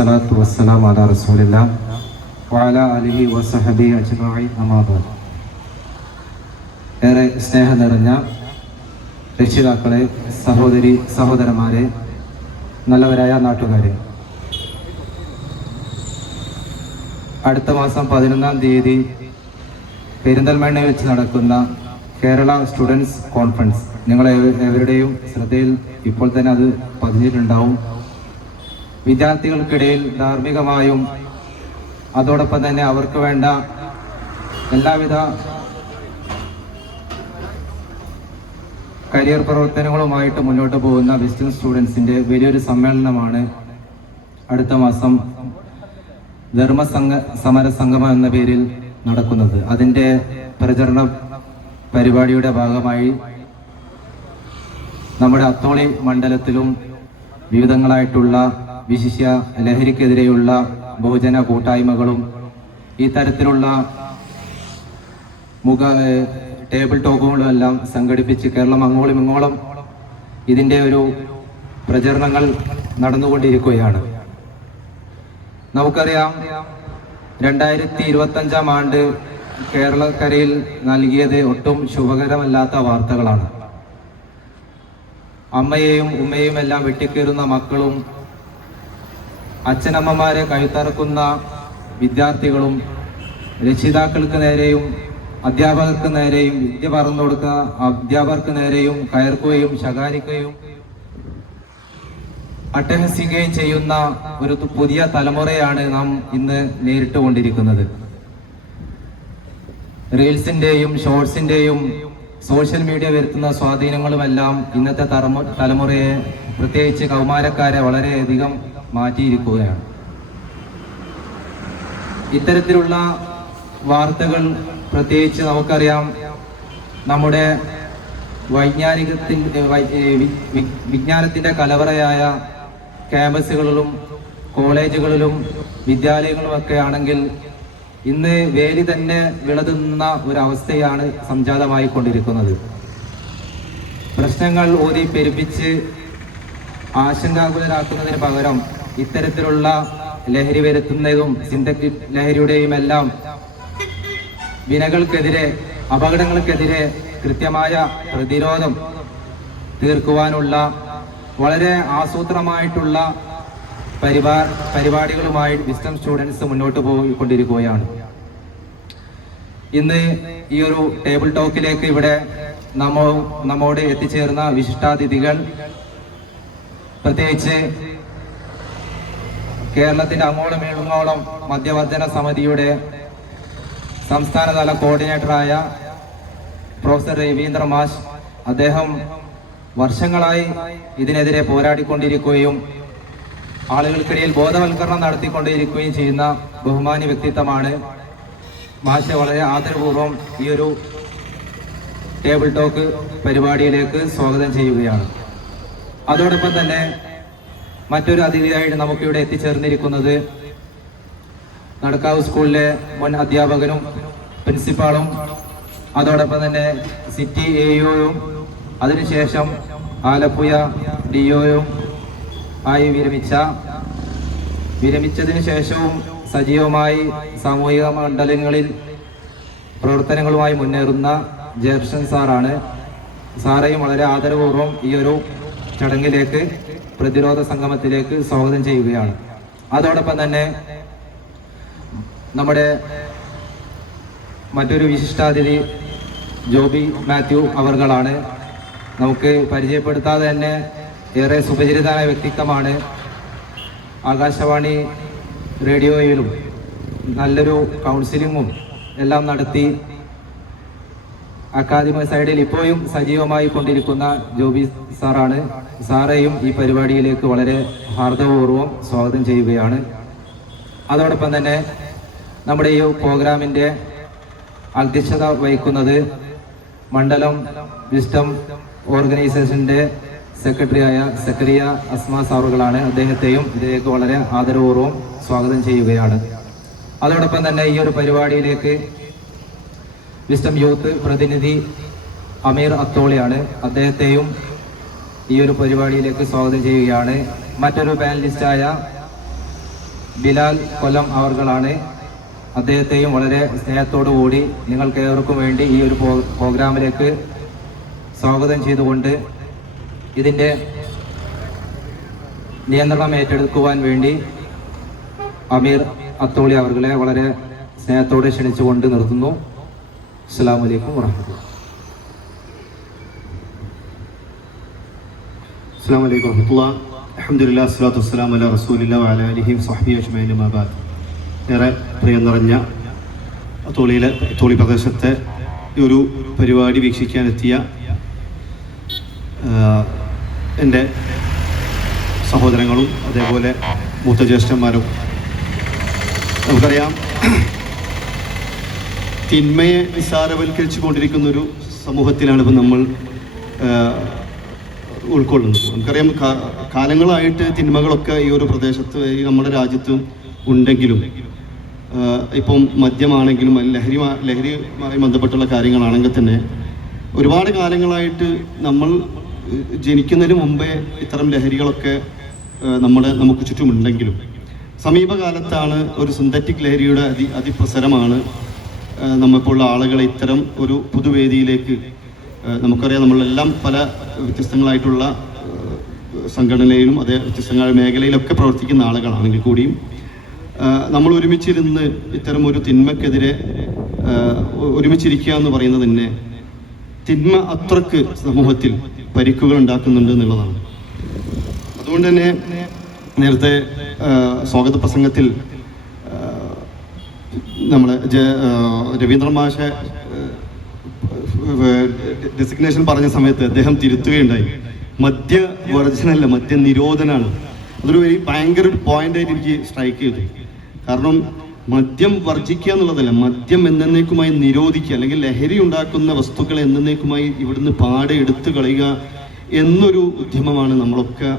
വസ്സലാത്തു വസ്സലാമു അലാ റസൂലില്ലാഹ് വഅലാ ആലിഹി വസഹബിഹി അജ്മഈൻ അമ്മാ ബഅദ്. ഏറെ സ്നേഹം നിറഞ്ഞ രക്ഷിതാക്കളെ, സഹോദരി സഹോദരന്മാരെ, നല്ലവരായ നാട്ടുകാരെ, അടുത്ത മാസം 11-ാം തീയതി പെരിന്തൽമണ്ണയിൽ വെച്ച് നടക്കുന്ന കേരള സ്റ്റുഡൻസ് കോൺഫറൻസ് നിങ്ങളെവരുടെയും ശ്രദ്ധയിൽ ഇപ്പോൾ തന്നെ അത് പതിഞ്ഞിട്ടുണ്ടാവും. വിദ്യാർത്ഥികൾക്കിടയിൽ ധാർമ്മികമായും അതോടൊപ്പം തന്നെ അവർക്ക് വേണ്ട എല്ലാവിധ കരിയർ പ്രവർത്തനങ്ങളുമായിട്ട് മുന്നോട്ട് പോകുന്ന വിസ്റ്റേൺ സ്റ്റുഡൻസിൻ്റെ വലിയൊരു സമ്മേളനമാണ് അടുത്ത മാസം സമര സംഗമം എന്ന പേരിൽ നടക്കുന്നത്. അതിൻ്റെ പ്രചരണ പരിപാടിയുടെ ഭാഗമായി നമ്മുടെ അത്തോളി മണ്ഡലത്തിലും വിവിധങ്ങളായിട്ടുള്ള വിശിഷ്യ ലഹരിക്കെതിരെയുള്ള ബഹുജന കൂട്ടായ്മകളും ഈ തരത്തിലുള്ള ടേബിൾ ടോക്കുകളും എല്ലാം സംഘടിപ്പിച്ച് കേരളം അങ്ങോളം ഇങ്ങോളം ഇതിൻ്റെ ഒരു പ്രചരണങ്ങൾ നടന്നുകൊണ്ടിരിക്കുകയാണ്. നമുക്കറിയാം, 2025-ാം ആണ്ട് കേരളക്കരയിൽ നൽകിയത് ഒട്ടും ശുഭകരമല്ലാത്ത വാർത്തകളാണ്. അമ്മയെയും ഉമ്മയെയും എല്ലാം വെട്ടിക്കേറുന്ന മക്കളും അച്ഛനമ്മമാരെ കഴുത്തറക്കുന്ന വിദ്യാർത്ഥികളും രക്ഷിതാക്കൾക്ക് നേരെയും അധ്യാപകർക്ക് നേരെയും വിദ്യ പറഞ്ഞു കൊടുക്കുന്ന അധ്യാപകർക്ക് നേരെയും കയർക്കുകയും ശകാരിക്കുകയും അട്ടഹസിക്കുകയും ചെയ്യുന്ന ഒരു പുതിയ തലമുറയാണ് നാം ഇന്ന് നേരിട്ടുകൊണ്ടിരിക്കുന്നത്. റീൽസിൻ്റെയും ഷോർട്സിൻ്റെയും സോഷ്യൽ മീഡിയ വരുത്തുന്ന സ്വാധീനങ്ങളുമെല്ലാം ഇന്നത്തെ തലമുറയെ, പ്രത്യേകിച്ച് കൗമാരക്കാരെ വളരെയധികം മാറ്റിയിരിക്കുകയാണ്. ഇത്തരത്തിലുള്ള വാർത്തകൾ പ്രത്യേകിച്ച് നമുക്കറിയാം, നമ്മുടെ വിജ്ഞാനത്തിൻ്റെ കലവറയായ ക്യാമ്പസുകളിലും കോളേജുകളിലും വിദ്യാലയങ്ങളുമൊക്കെ ആണെങ്കിൽ ഇന്ന് വേലി തന്നെ വിളതുന്ന ഒരവസ്ഥയാണ് സംജാതമായിക്കൊണ്ടിരിക്കുന്നത്. പ്രശ്നങ്ങൾ ഊതി പെരുപ്പിച്ച് ആശങ്കാകുലരാക്കുന്നതിന് പകരം ഇത്തരത്തിലുള്ള ലഹരി വരുത്തുന്നതും സിന്തറ്റിക് ലഹരിയുടെയും എല്ലാം വിനകൾക്കെതിരെ, അപകടങ്ങൾക്കെതിരെ കൃത്യമായ പ്രതിരോധം തീർക്കുവാനുള്ള വളരെ ആസൂത്രമായിട്ടുള്ള പരിപാടികളുമായി വിസ്റ്റം സ്റ്റുഡൻസ് മുന്നോട്ട് പോയിക്കൊണ്ടിരിക്കുകയാണ്. ഇന്ന് ഈ ഒരു ടേബിൾ ടോക്കിലേക്ക് ഇവിടെ നമ്മോട് എത്തിച്ചേർന്ന വിശിഷ്ടാതിഥികൾ, പ്രത്യേകിച്ച് കേരളത്തിൻ്റെ അങ്ങോളം ഇങ്ങോളം മദ്യവർജന സമിതിയുടെ സംസ്ഥാനതല കോർഡിനേറ്ററായ പ്രൊഫസർ രവീന്ദ്ര മാഷ്, അദ്ദേഹം വർഷങ്ങളായി ഇതിനെതിരെ പോരാടിക്കൊണ്ടിരിക്കുകയും ആളുകൾക്കിടയിൽ ബോധവൽക്കരണം നടത്തിക്കൊണ്ടിരിക്കുകയും ചെയ്യുന്ന ബഹുമാന്യ വ്യക്തിത്വമാണ്. മാഷെ വളരെ ആദരപൂർവ്വം ഈ ഒരു ടേബിൾ ടോക്ക് പരിപാടിയിലേക്ക് സ്വാഗതം ചെയ്യുകയാണ്. അതോടൊപ്പം തന്നെ മറ്റൊരു അതിഥിയായിട്ട് നമുക്കിവിടെ എത്തിച്ചേർന്നിരിക്കുന്നത് നടക്കാവ് സ്കൂളിലെ മുൻ അധ്യാപകനും പ്രിൻസിപ്പാളും അതോടൊപ്പം തന്നെ സിറ്റി AEOയും അതിനുശേഷം ആലപ്പുഴ DOയും ആയി വിരമിച്ചതിന് ശേഷവും സജീവമായി സാമൂഹിക മണ്ഡലങ്ങളിൽ പ്രവർത്തനങ്ങളുമായി മുന്നേറുന്ന ജേർഷൻ സാറാണ്. സാറേയും വളരെ ആദരപൂർവ്വം ഈ ഒരു ചടങ്ങിലേക്ക്, പ്രതിരോധ സംഗമത്തിലേക്ക് സ്വാഗതം ചെയ്യുകയാണ്. അതോടൊപ്പം തന്നെ നമ്മുടെ മറ്റൊരു വിശിഷ്ടാതിഥി ജോബി മാത്യു അവർകളാണ്. നമുക്ക് പരിചയപ്പെടുത്താതെ തന്നെ ഏറെ സുപരിചിതനായ വ്യക്തിത്വമാണ്. ആകാശവാണി റേഡിയോയിലും നല്ലൊരു കൗൺസിലിങ്ങും എല്ലാം നടത്തി അക്കാദമിക് സൈഡിൽ ഇപ്പോഴും സജീവമായി കൊണ്ടിരിക്കുന്ന ജോബി സാറാണ്. സാറേയും ഈ പരിപാടിയിലേക്ക് വളരെ ഹാർദവപൂർവ്വം സ്വാഗതം ചെയ്യുകയാണ്. അതോടൊപ്പം തന്നെ നമ്മുടെ ഈ പ്രോഗ്രാമിൻ്റെ അധ്യക്ഷത വഹിക്കുന്നത് മണ്ഡലം വിസ്റ്റം ഓർഗനൈസേഷൻ്റെ സെക്രട്ടറിയായ സക്കറിയ അസ്മാ സാറുകളാണ്. അദ്ദേഹത്തെയും ഇതിലേക്ക് വളരെ ആദരപൂർവ്വം സ്വാഗതം ചെയ്യുകയാണ്. അതോടൊപ്പം തന്നെ ഈ ഒരു പരിപാടിയിലേക്ക് വിസ്റ്റം യൂത്ത് പ്രതിനിധി അമീർ അത്തോളിയാണ്. അദ്ദേഹത്തെയും ഈ ഒരു പരിപാടിയിലേക്ക് സ്വാഗതം ചെയ്യുകയാണ്. മറ്റൊരു പാനലിസ്റ്റായ ബിലാൽ കൊല്ലം അവർകളാണ്. അദ്ദേഹത്തെയും വളരെ സ്നേഹത്തോടു കൂടി നിങ്ങൾക്കേവർക്കും വേണ്ടി ഈ ഒരു പ്രോഗ്രാമിലേക്ക് സ്വാഗതം ചെയ്തുകൊണ്ട് ഇതിൻ്റെ നിയന്ത്രണം ഏറ്റെടുക്കുവാൻ വേണ്ടി അമീർ അത്തോളി അവർകളെ വളരെ സ്നേഹത്തോടെ ക്ഷണിച്ചുകൊണ്ട് നിർത്തുന്നു. അസ്സലാമു അലൈക്കും വറഹ്മത്തുള്ളാഹി. അസ്സലാമു അലൈക്കും വറഹ്മത്തുള്ളാഹി. അൽഹംദുലില്ലാഹി വസ്സലാത്തു വസ്സലാമു അലാ റസൂലില്ലാഹി വഅലാ ആലിഹി വസഹ്ബിഹി അജ്മഈൻ. അമ്മാ ബഅദ്. ഏറെ പ്രിയം നിറഞ്ഞ തോളി പ്രദേശത്തെ ഈ ഒരു പരിപാടി വീക്ഷിക്കാനെത്തിയ എൻ്റെ സഹോദരങ്ങളും അതേപോലെ മൂത്ത ജ്യേഷ്ഠന്മാരും, നമുക്കറിയാം തിന്മയെ നിസ്സാരവൽക്കരിച്ചു കൊണ്ടിരിക്കുന്നൊരു സമൂഹത്തിലാണ് ഇപ്പം നമ്മൾ ഉൾക്കൊള്ളുന്നത്. നമുക്കറിയാം കാലങ്ങളായിട്ട് തിന്മകളൊക്കെ ഈ ഒരു പ്രദേശത്ത്, ഈ നമ്മുടെ രാജ്യത്തും ഉണ്ടെങ്കിലും ഇപ്പം മദ്യമാണെങ്കിലും ലഹരിയുമായി ബന്ധപ്പെട്ടുള്ള കാര്യങ്ങളാണെങ്കിൽ തന്നെ ഒരുപാട് കാലങ്ങളായിട്ട് നമ്മൾ ജനിക്കുന്നതിന് മുമ്പേ ഇത്തരം ലഹരികളൊക്കെ നമുക്ക് ചുറ്റുമുണ്ടെങ്കിലും സമീപകാലത്താണ് ഒരു സിന്തറ്റിക് ലഹരിയുടെ അതിപ്രസരമാണ് നമ്മളിപ്പോഴുള്ള ആളുകളെ ഇത്തരം ഒരു പുതുവേദിയിലേക്ക്, നമുക്കറിയാം നമ്മളെല്ലാം പല വ്യത്യസ്തങ്ങളായിട്ടുള്ള സംഘടനയിലും അതേ വ്യത്യസ്തങ്ങളായ മേഖലയിലൊക്കെ പ്രവർത്തിക്കുന്ന ആളുകളാണെങ്കിൽ കൂടിയും നമ്മൾ ഒരുമിച്ചിരുന്ന് ഇത്തരം ഒരു തിന്മക്കെതിരെ ഒരുമിച്ചിരിക്കുക എന്ന് പറയുന്നത് തന്നെ തിന്മ അത്രക്ക് സമൂഹത്തിൽ പരിക്കുകൾ ഉണ്ടാക്കുന്നുണ്ട് എന്നുള്ളതാണ്. അതുകൊണ്ട് തന്നെ നേരത്തെ സ്വാഗത പ്രസംഗത്തിൽ നമ്മളെ രവീന്ദ്രൻ മാഷെ ഡെസിഗ്നേഷൻ പറഞ്ഞ സമയത്ത് അദ്ദേഹം തിരുത്തുകയുണ്ടായി. മദ്യവർജനല്ല, മദ്യനിരോധനാണ്. അതൊരു ഭയങ്കര പോയിന്റായിട്ട് എനിക്ക് സ്ട്രൈക്ക് ചെയ്തു. കാരണം മദ്യം വർജിക്കുക എന്നുള്ളതല്ല, മദ്യം എന്നേക്കുമായി നിരോധിക്കുക, അല്ലെങ്കിൽ ലഹരി ഉണ്ടാക്കുന്ന വസ്തുക്കളെ എന്നേക്കുമായി ഇവിടുന്ന് പാടെ എടുത്തു കളയുക എന്നൊരു ഉദ്യമമാണ് നമ്മളൊക്കെ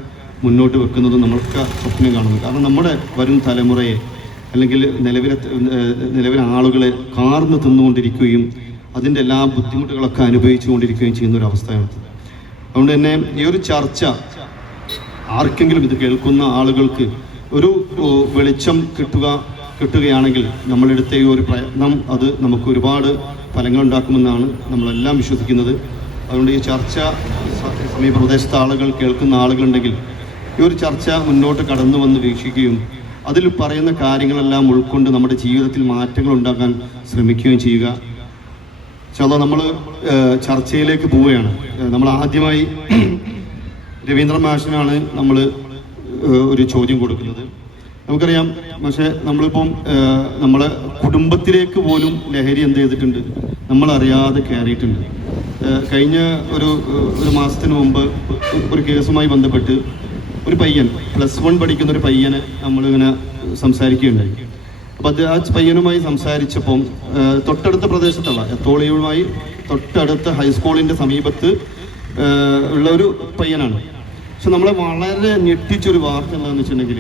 മുന്നോട്ട് വെക്കുന്നത്, നമ്മളൊക്കെ സ്വപ്നം കാണുന്നത്. കാരണം നമ്മുടെ വരും തലമുറയെ അല്ലെങ്കിൽ നിലവിലെ ആളുകളെ കാർന്ന് തിന്നുകൊണ്ടിരിക്കുകയും അതിൻ്റെ എല്ലാ ബുദ്ധിമുട്ടുകളൊക്കെ അനുഭവിച്ചു കൊണ്ടിരിക്കുകയും ചെയ്യുന്ന ഒരു അവസ്ഥയാണ്. അതുകൊണ്ട് തന്നെ ഈ ഒരു ചർച്ച ആർക്കെങ്കിലും ഇത് കേൾക്കുന്ന ആളുകൾക്ക് ഒരു വെളിച്ചം കിട്ടുകയാണെങ്കിൽ നമ്മളെടുത്ത ഈ ഒരു പ്രയത്നം അത് നമുക്ക് ഒരുപാട് ഫലങ്ങൾ ഉണ്ടാക്കുമെന്നാണ് നമ്മളെല്ലാം വിശ്വസിക്കുന്നത്. അതുകൊണ്ട് ഈ ചർച്ച സമീപ പ്രദേശത്തെ ആളുകൾ കേൾക്കുന്ന ആളുകളുണ്ടെങ്കിൽ ഈ ഒരു ചർച്ച മുന്നോട്ട് കടന്നു വന്ന് വീക്ഷിക്കുകയും അതിൽ പറയുന്ന കാര്യങ്ങളെല്ലാം ഉൾക്കൊണ്ട് നമ്മുടെ ജീവിതത്തിൽ മാറ്റങ്ങൾ ഉണ്ടാക്കാൻ ശ്രമിക്കുകയും ചെയ്യുക. ചില നമ്മൾ ചർച്ചയിലേക്ക് പോവുകയാണ്. നമ്മൾ ആദ്യമായി രവീന്ദ്രൻ മാഷിനാണ് നമ്മൾ ഒരു ചോദ്യം കൊടുക്കുന്നത്. നമുക്കറിയാം, പക്ഷേ നമ്മളിപ്പം നമ്മളെ കുടുംബത്തിലേക്ക് പോലും ലഹരി എന്ത് ചെയ്തിട്ടുണ്ട്, നമ്മളറിയാതെ കയറിയിട്ടുണ്ട്. കഴിഞ്ഞ ഒരു മാസത്തിന് മുമ്പ് ഒരു കേസുമായി ബന്ധപ്പെട്ട് ഒരു പയ്യൻ, +1 പഠിക്കുന്ന ഒരു പയ്യനെ നമ്മളിങ്ങനെ സംസാരിക്കുകയുണ്ടായി. അപ്പോൾ ആ പയ്യനുമായി സംസാരിച്ചപ്പം തൊട്ടടുത്ത പ്രദേശത്തുള്ള എത്തോളിയുമായി തൊട്ടടുത്ത ഹൈസ്കൂളിൻ്റെ സമീപത്ത് ഉള്ള ഒരു പയ്യനാണ്. പക്ഷെ നമ്മളെ വളരെ ഞെട്ടിച്ചൊരു വാർത്ത എന്താണെന്ന് വെച്ചിട്ടുണ്ടെങ്കിൽ,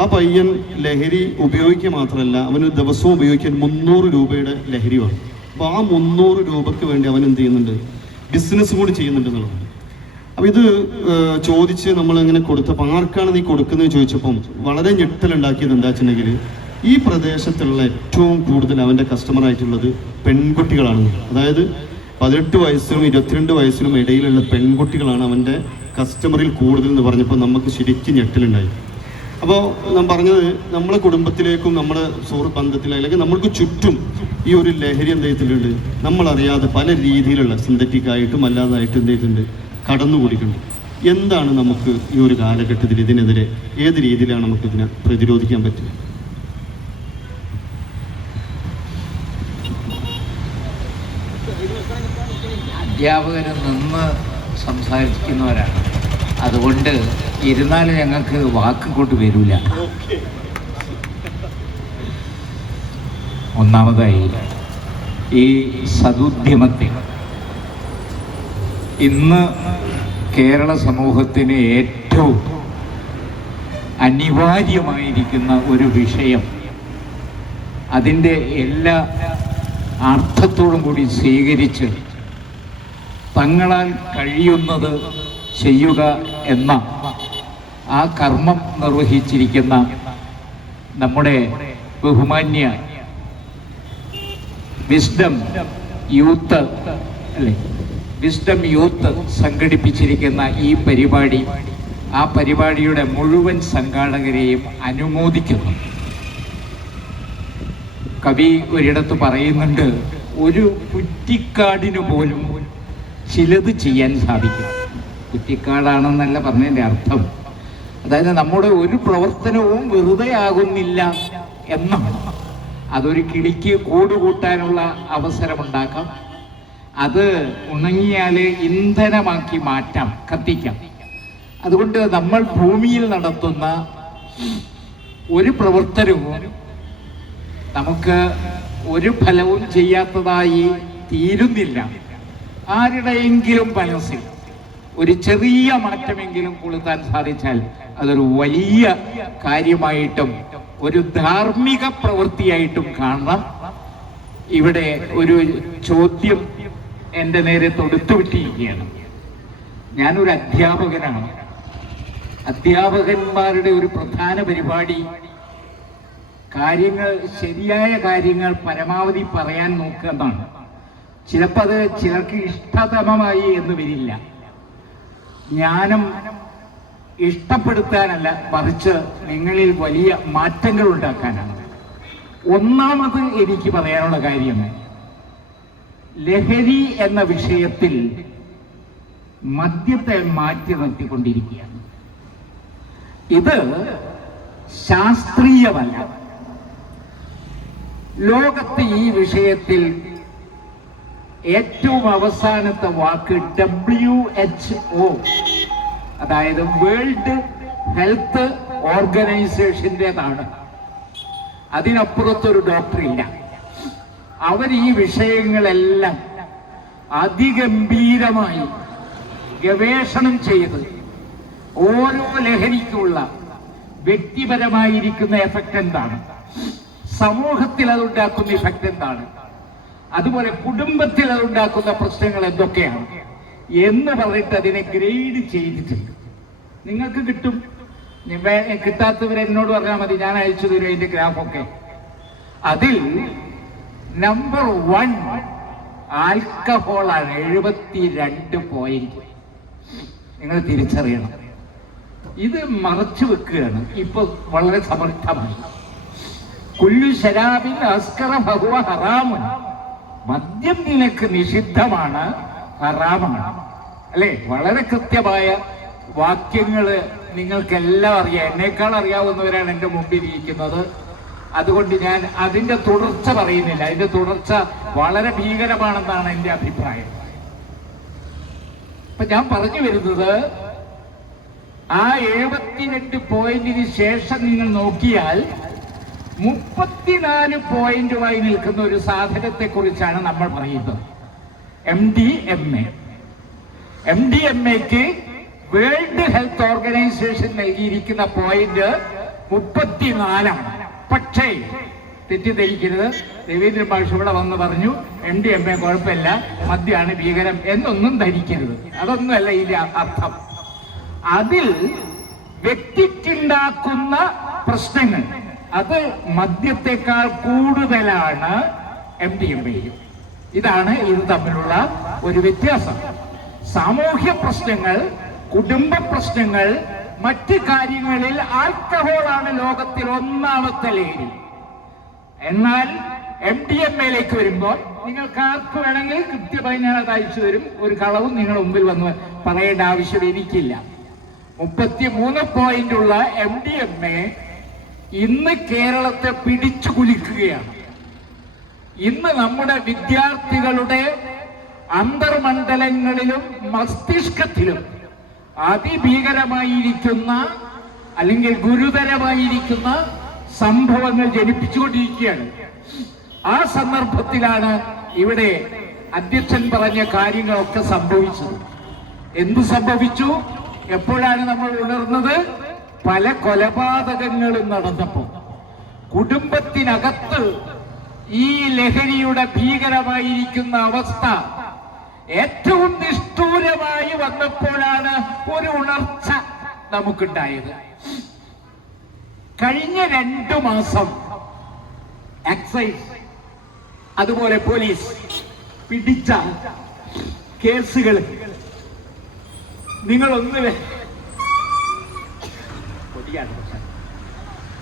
ആ പയ്യൻ ലഹരി ഉപയോഗിക്കുക മാത്രമല്ല, അവന് ദിവസവും ഉപയോഗിക്കാൻ 300 രൂപയുടെ ലഹരി വേണം. അപ്പോൾ ആ 300 രൂപയ്ക്ക് വേണ്ടി അവൻ എന്ത് ചെയ്യുന്നുണ്ട്, ബിസിനസ് കൂടി ചെയ്യുന്നുണ്ട് എന്നുള്ളതാണ്. അപ്പോൾ ഇത് ചോദിച്ച് നമ്മളങ്ങനെ കൊടുത്തപ്പോൾ ആർക്കാണ് നീ കൊടുക്കുന്നത് ചോദിച്ചപ്പം വളരെ ഞെട്ടലുണ്ടാക്കിയത് എന്താ വെച്ചിട്ടുണ്ടെങ്കിൽ, ഈ പ്രദേശത്തുള്ള ഏറ്റവും കൂടുതൽ അവൻ്റെ കസ്റ്റമറായിട്ടുള്ളത് പെൺകുട്ടികളാണ്. അതായത് 18 വയസ്സിനും 22 വയസ്സിനും ഇടയിലുള്ള പെൺകുട്ടികളാണ് അവൻ്റെ കസ്റ്റമറിൽ കൂടുതൽ എന്ന് പറഞ്ഞപ്പോൾ നമുക്ക് ശരിക്കും ഞെട്ടലുണ്ടായി. അപ്പോൾ ഞാൻ പറഞ്ഞത്, നമ്മളെ കുടുംബത്തിലേക്കും നമ്മുടെ സുഹൃത്ത് ബന്ധത്തിലും അല്ലെങ്കിൽ നമ്മൾക്ക് ചുറ്റും ഈ ഒരു ലഹരി എന്ത് ചെയ്തിട്ടുണ്ട്, നമ്മളറിയാതെ പല രീതിയിലുള്ള സിന്തറ്റിക്കായിട്ടും അല്ലാതായിട്ടും എന്ത് ചെയ്തിട്ടുണ്ട്, കടന്നുകൂടിയിട്ടുണ്ട്. എന്താണ് നമുക്ക് ഈ ഒരു കാലഘട്ടത്തിൽ ഇതിനെതിരെ ഏത് രീതിയിലാണ് നമുക്ക് ഇതിനെ പ്രതിരോധിക്കാൻ പറ്റുക? അധ്യാപകർ നിന്ന് സംസാരിക്കുന്നവരാണ്, അതുകൊണ്ട് ഇരുന്നാലും ഞങ്ങൾക്ക് വാക്കിങ്ങോട്ട് വരില്ല. ഒന്നാമതായി ഈ സദുദ്യമത്തെ ഇന്ന് കേരള സമൂഹത്തിന് ഏറ്റവും അനിവാര്യമായിരിക്കുന്ന ഒരു വിഷയം, അതിൻ്റെ എല്ലാ അർത്ഥത്തോടും കൂടി സ്വീകരിച്ച് തങ്ങളാൽ കഴിയുന്നത് ചെയ്യുക എന്ന ആ കർമ്മം നിർവഹിച്ചിരിക്കുന്ന നമ്മുടെ ബഹുമാന്യ വിസ്ഡം യൂത്ത് അല്ലേ, വിസ്ഡം യൂത്ത് സംഘടിപ്പിച്ചിരിക്കുന്ന ഈ പരിപാടി, ആ പരിപാടിയുടെ മുഴുവൻ സംഘാടകരെയും അനുമോദിക്കുന്നു. കവി ഒരിടത്ത് പറയുന്നുണ്ട്, ഒരു കുറ്റിക്കാടിന് പോലും ചിലത് ചെയ്യാൻ സാധിക്കും. കുറ്റിക്കാടാണെന്നല്ല പറഞ്ഞതിൻ്റെ അർത്ഥം, അതായത് നമ്മുടെ ഒരു പ്രവർത്തനവും വെറുതെ ആകുന്നില്ല എന്നാണ്. അതൊരു കിളിക്ക് കൂട് കൂട്ടാനുള്ള അവസരമുണ്ടാക്കാം, അത് ഉണങ്ങിയാൽ ഇന്ധനമാക്കി മാറ്റാം, കത്തിക്കാം. അതുകൊണ്ട് നമ്മൾ ഭൂമിയിൽ നടത്തുന്ന ഒരു പ്രവർത്തനവും നമുക്ക് ഒരു ഫലവും ചെയ്യാത്തതായി തീരുന്നില്ല. ആരുടെയെങ്കിലും മനസ്സിൽ ഒരു ചെറിയ മാറ്റമെങ്കിലും കൊളുത്താൻ സാധിച്ചാൽ അതൊരു വലിയ കാര്യമായിട്ടും ഒരു ധാർമ്മിക പ്രവൃത്തിയായിട്ടും കാണണം. ഇവിടെ ഒരു ചോദ്യം എൻ്റെ നേരെ തൊടുത്തുവിട്ടിരിക്കുകയാണ്. ഞാനൊരു അധ്യാപകനാണ്. അധ്യാപകന്മാരുടെ ഒരു പ്രധാന പരിപാടി കാര്യങ്ങൾ, ശരിയായ കാര്യങ്ങൾ പരമാവധി പറയാൻ നോക്കുക എന്നാണ്. ചിലപ്പോൾ അത് ചിലർക്ക് ഇഷ്ടതമമായി എന്ന് വരില്ല. ജ്ഞാനം ഇഷ്ടപ്പെടുത്താനല്ല, മറിച്ച് നിങ്ങളിൽ വലിയ മാറ്റങ്ങൾ ഉണ്ടാക്കാനാണ്. ഒന്നാമത് എനിക്ക് പറയാനുള്ള കാര്യം, ലഹരി എന്ന വിഷയത്തിൽ മദ്യത്തെ മാറ്റി നിർത്തിക്കൊണ്ടിരിക്കുകയാണ്. ഇത് ശാസ്ത്രീയമല്ല. ലോകത്ത് ഈ വിഷയത്തിൽ ഏറ്റവും അവസാനത്തെ വാക്ക് WHO, അതായത് വേൾഡ് ഹെൽത്ത് ഓർഗനൈസേഷൻ്റെതാണ്. അതിനപ്പുറത്തൊരു ഡോക്ടറില്ല. അവർ ഈ വിഷയങ്ങളെല്ലാം അതിഗംഭീരമായി ഗവേഷണം ചെയ്ത് ഓരോ ലഹരിക്കുള്ള വ്യക്തിപരമായിരിക്കുന്ന എഫക്റ്റ് എന്താണ്, സമൂഹത്തിൽ അതുണ്ടാക്കുന്ന ഇഫക്റ്റ് എന്താണ്, അതുപോലെ കുടുംബത്തിൽ അതുണ്ടാക്കുന്ന പ്രശ്നങ്ങൾ എന്തൊക്കെയാണ് എന്ന് പറഞ്ഞിട്ട് അതിനെ ഗ്രേഡ് ചെയ്തിട്ടുണ്ട്. നിങ്ങൾക്ക് കിട്ടും. കിട്ടാത്തവരെന്നോട് പറഞ്ഞാൽ മതി, ഞാൻ അയച്ചു തരും അതിന്റെ ഗ്രാഫൊക്കെ. അതിൽ നമ്പർ 1 ആൽക്കഹോളാണ്, 72 പോയിന്റ്. നിങ്ങൾ തിരിച്ചറിയണം. ഇത് മറച്ചു വെക്കുകയാണ് ഇപ്പൊ വളരെ സമർത്ഥമായി. കുല്ലു ശരാബിൻ അസ്കറ ഫഹുവ ഹറാമുൻ, മദ്യം നിനക്ക് നിഷിദ്ധമാണ്, ഹറാമാണ്. അല്ലെ? വളരെ കൃത്യമായ വാക്യങ്ങള് നിങ്ങൾക്കെല്ലാം അറിയാം. എന്നേക്കാൾ അറിയാവുന്നവരാണ് എൻ്റെ മുമ്പിൽ ഇരിക്കുന്നത്. അതുകൊണ്ട് ഞാൻ അതിന്റെ തുടർച്ച പറയുന്നില്ല. അതിന്റെ തുടർച്ച വളരെ ഭീകരമാണെന്നാണ് എൻ്റെ അഭിപ്രായം. ഇപ്പൊ ഞാൻ പറഞ്ഞു വരുന്നത്, ആ 72 പോയിന്റിന് ശേഷം നിങ്ങൾ നോക്കിയാൽ 34 പോയിന്റുമായി നിൽക്കുന്ന ഒരു സാധനത്തെ കുറിച്ചാണ് നമ്മൾ പറയുന്നത്. MDMA-ക്ക് വേൾഡ് ഹെൽത്ത് ഓർഗനൈസേഷൻ നൽകിയിരിക്കുന്ന പോയിന്റ് 34ആണ്. പക്ഷേ തെറ്റിദ്ധരിക്കരുത്, രവീന്ദ്രൻ മാഷ് ഇവിടെ വന്ന് പറഞ്ഞു MDMA കുഴപ്പമില്ല, മദ്യമാണ് ഭീകരം എന്നൊന്നും ധരിക്കരുത്. അതൊന്നുമല്ല ഇതിന്റെ അർത്ഥം. അതിൽ വ്യക്തിക്കുണ്ടാക്കുന്ന പ്രശ്നങ്ങൾ അത് മദ്യത്തെക്കാൾ കൂടുതലാണ് MDMA. ഇതാണ് ഇത് തമ്മിലുള്ള ഒരു വ്യത്യാസം. സാമൂഹ്യ പ്രശ്നങ്ങൾ, കുടുംബ പ്രശ്നങ്ങൾ, മറ്റ് കാര്യങ്ങളിൽ ആൽക്കഹോളാണ് ലോകത്തിൽ ഒന്നാമത്തെ ലഹരി. എന്നാൽ MDMA-ലേക്ക് വരുമ്പോൾ നിങ്ങൾക്ക് ആർക്ക് വേണമെങ്കിൽ കൃത്യമായി ഞാൻ അത് അയച്ചു തരും. ഒരു കളവും നിങ്ങളുടെ മുമ്പിൽ വന്ന് പറയേണ്ട ആവശ്യം എനിക്കില്ല. 33 പോയിന്റുള്ള MDMA ഇന്ന് കേരളത്തെ പിടിച്ചു കുലുക്കുകയാണ്. ഇന്ന് നമ്മുടെ വിദ്യാർത്ഥികളുടെ അന്തർമണ്ഡലങ്ങളിലും മസ്തിഷ്കത്തിലും അതിഭീകരമായിരിക്കുന്ന അല്ലെങ്കിൽ ഗുരുതരമായിരിക്കുന്ന സംഭവങ്ങൾ ജനിപ്പിച്ചുകൊണ്ടിരിക്കുകയാണ്. ആ സന്ദർഭത്തിലാണ് ഇവിടെ അധ്യക്ഷൻ പറഞ്ഞ കാര്യങ്ങളൊക്കെ സംഭവിച്ചത്. എന്ത് സംഭവിച്ചു? എപ്പോഴാണ് നമ്മൾ ഉണർന്നത്? പല കൊലപാതകങ്ങളും നടന്നപ്പോൾ കുടുംബത്തിനകത്ത് ഈ ലഹരിയുടെ ഭീകരമായിരിക്കുന്ന അവസ്ഥ ഏറ്റവും നിഷ്ഠൂരമായി വന്നപ്പോഴാണ് ഒരു ഉണർച്ച നമുക്കുണ്ടായത്. കഴിഞ്ഞ 2 മാസം എക്സൈസ് അതുപോലെ പോലീസ് പിടിച്ച കേസുകൾ നിങ്ങളൊന്ന്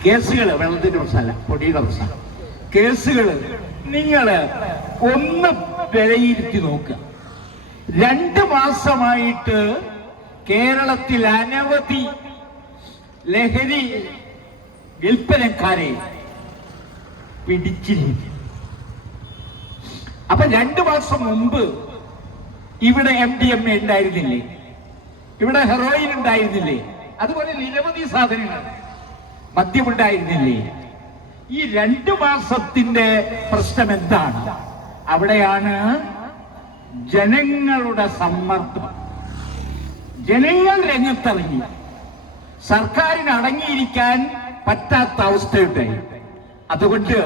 കേസുകൾ വെള്ളത്തിന്റെ പ്രശ്നമല്ല, പൊടിയുടെ പ്രശ്നം. കേസുകൾ നിങ്ങൾ ഒന്ന് വിലയിരുത്തി നോക്കുക. 2 മാസമായിട്ട് കേരളത്തിൽ അനവധി ലഹരി വിൽപ്പനക്കാരെ പിടിച്ചിരിക്കും. അപ്പൊ 2 മാസം മുമ്പ് ഇവിടെ MDMA ഉണ്ടായിരുന്നില്ലേ, ഇവിടെ ഹെറോയിൻ ഉണ്ടായിരുന്നില്ലേ, അതുപോലെ നിരവധി സാധനങ്ങൾ മദ്യമുണ്ടായിരുന്നില്ലേ? ഈ 2 മാസത്തിന്റെ പ്രശ്നം എന്താണ്? അവിടെയാണ് ജനങ്ങളുടെ സമ്മർദ്ദം. ജനങ്ങൾ രംഗത്തിറങ്ങി, സർക്കാരിന് അടങ്ങിയിരിക്കാൻ പറ്റാത്ത അവസ്ഥയുണ്ടായി. അതുകൊണ്ട്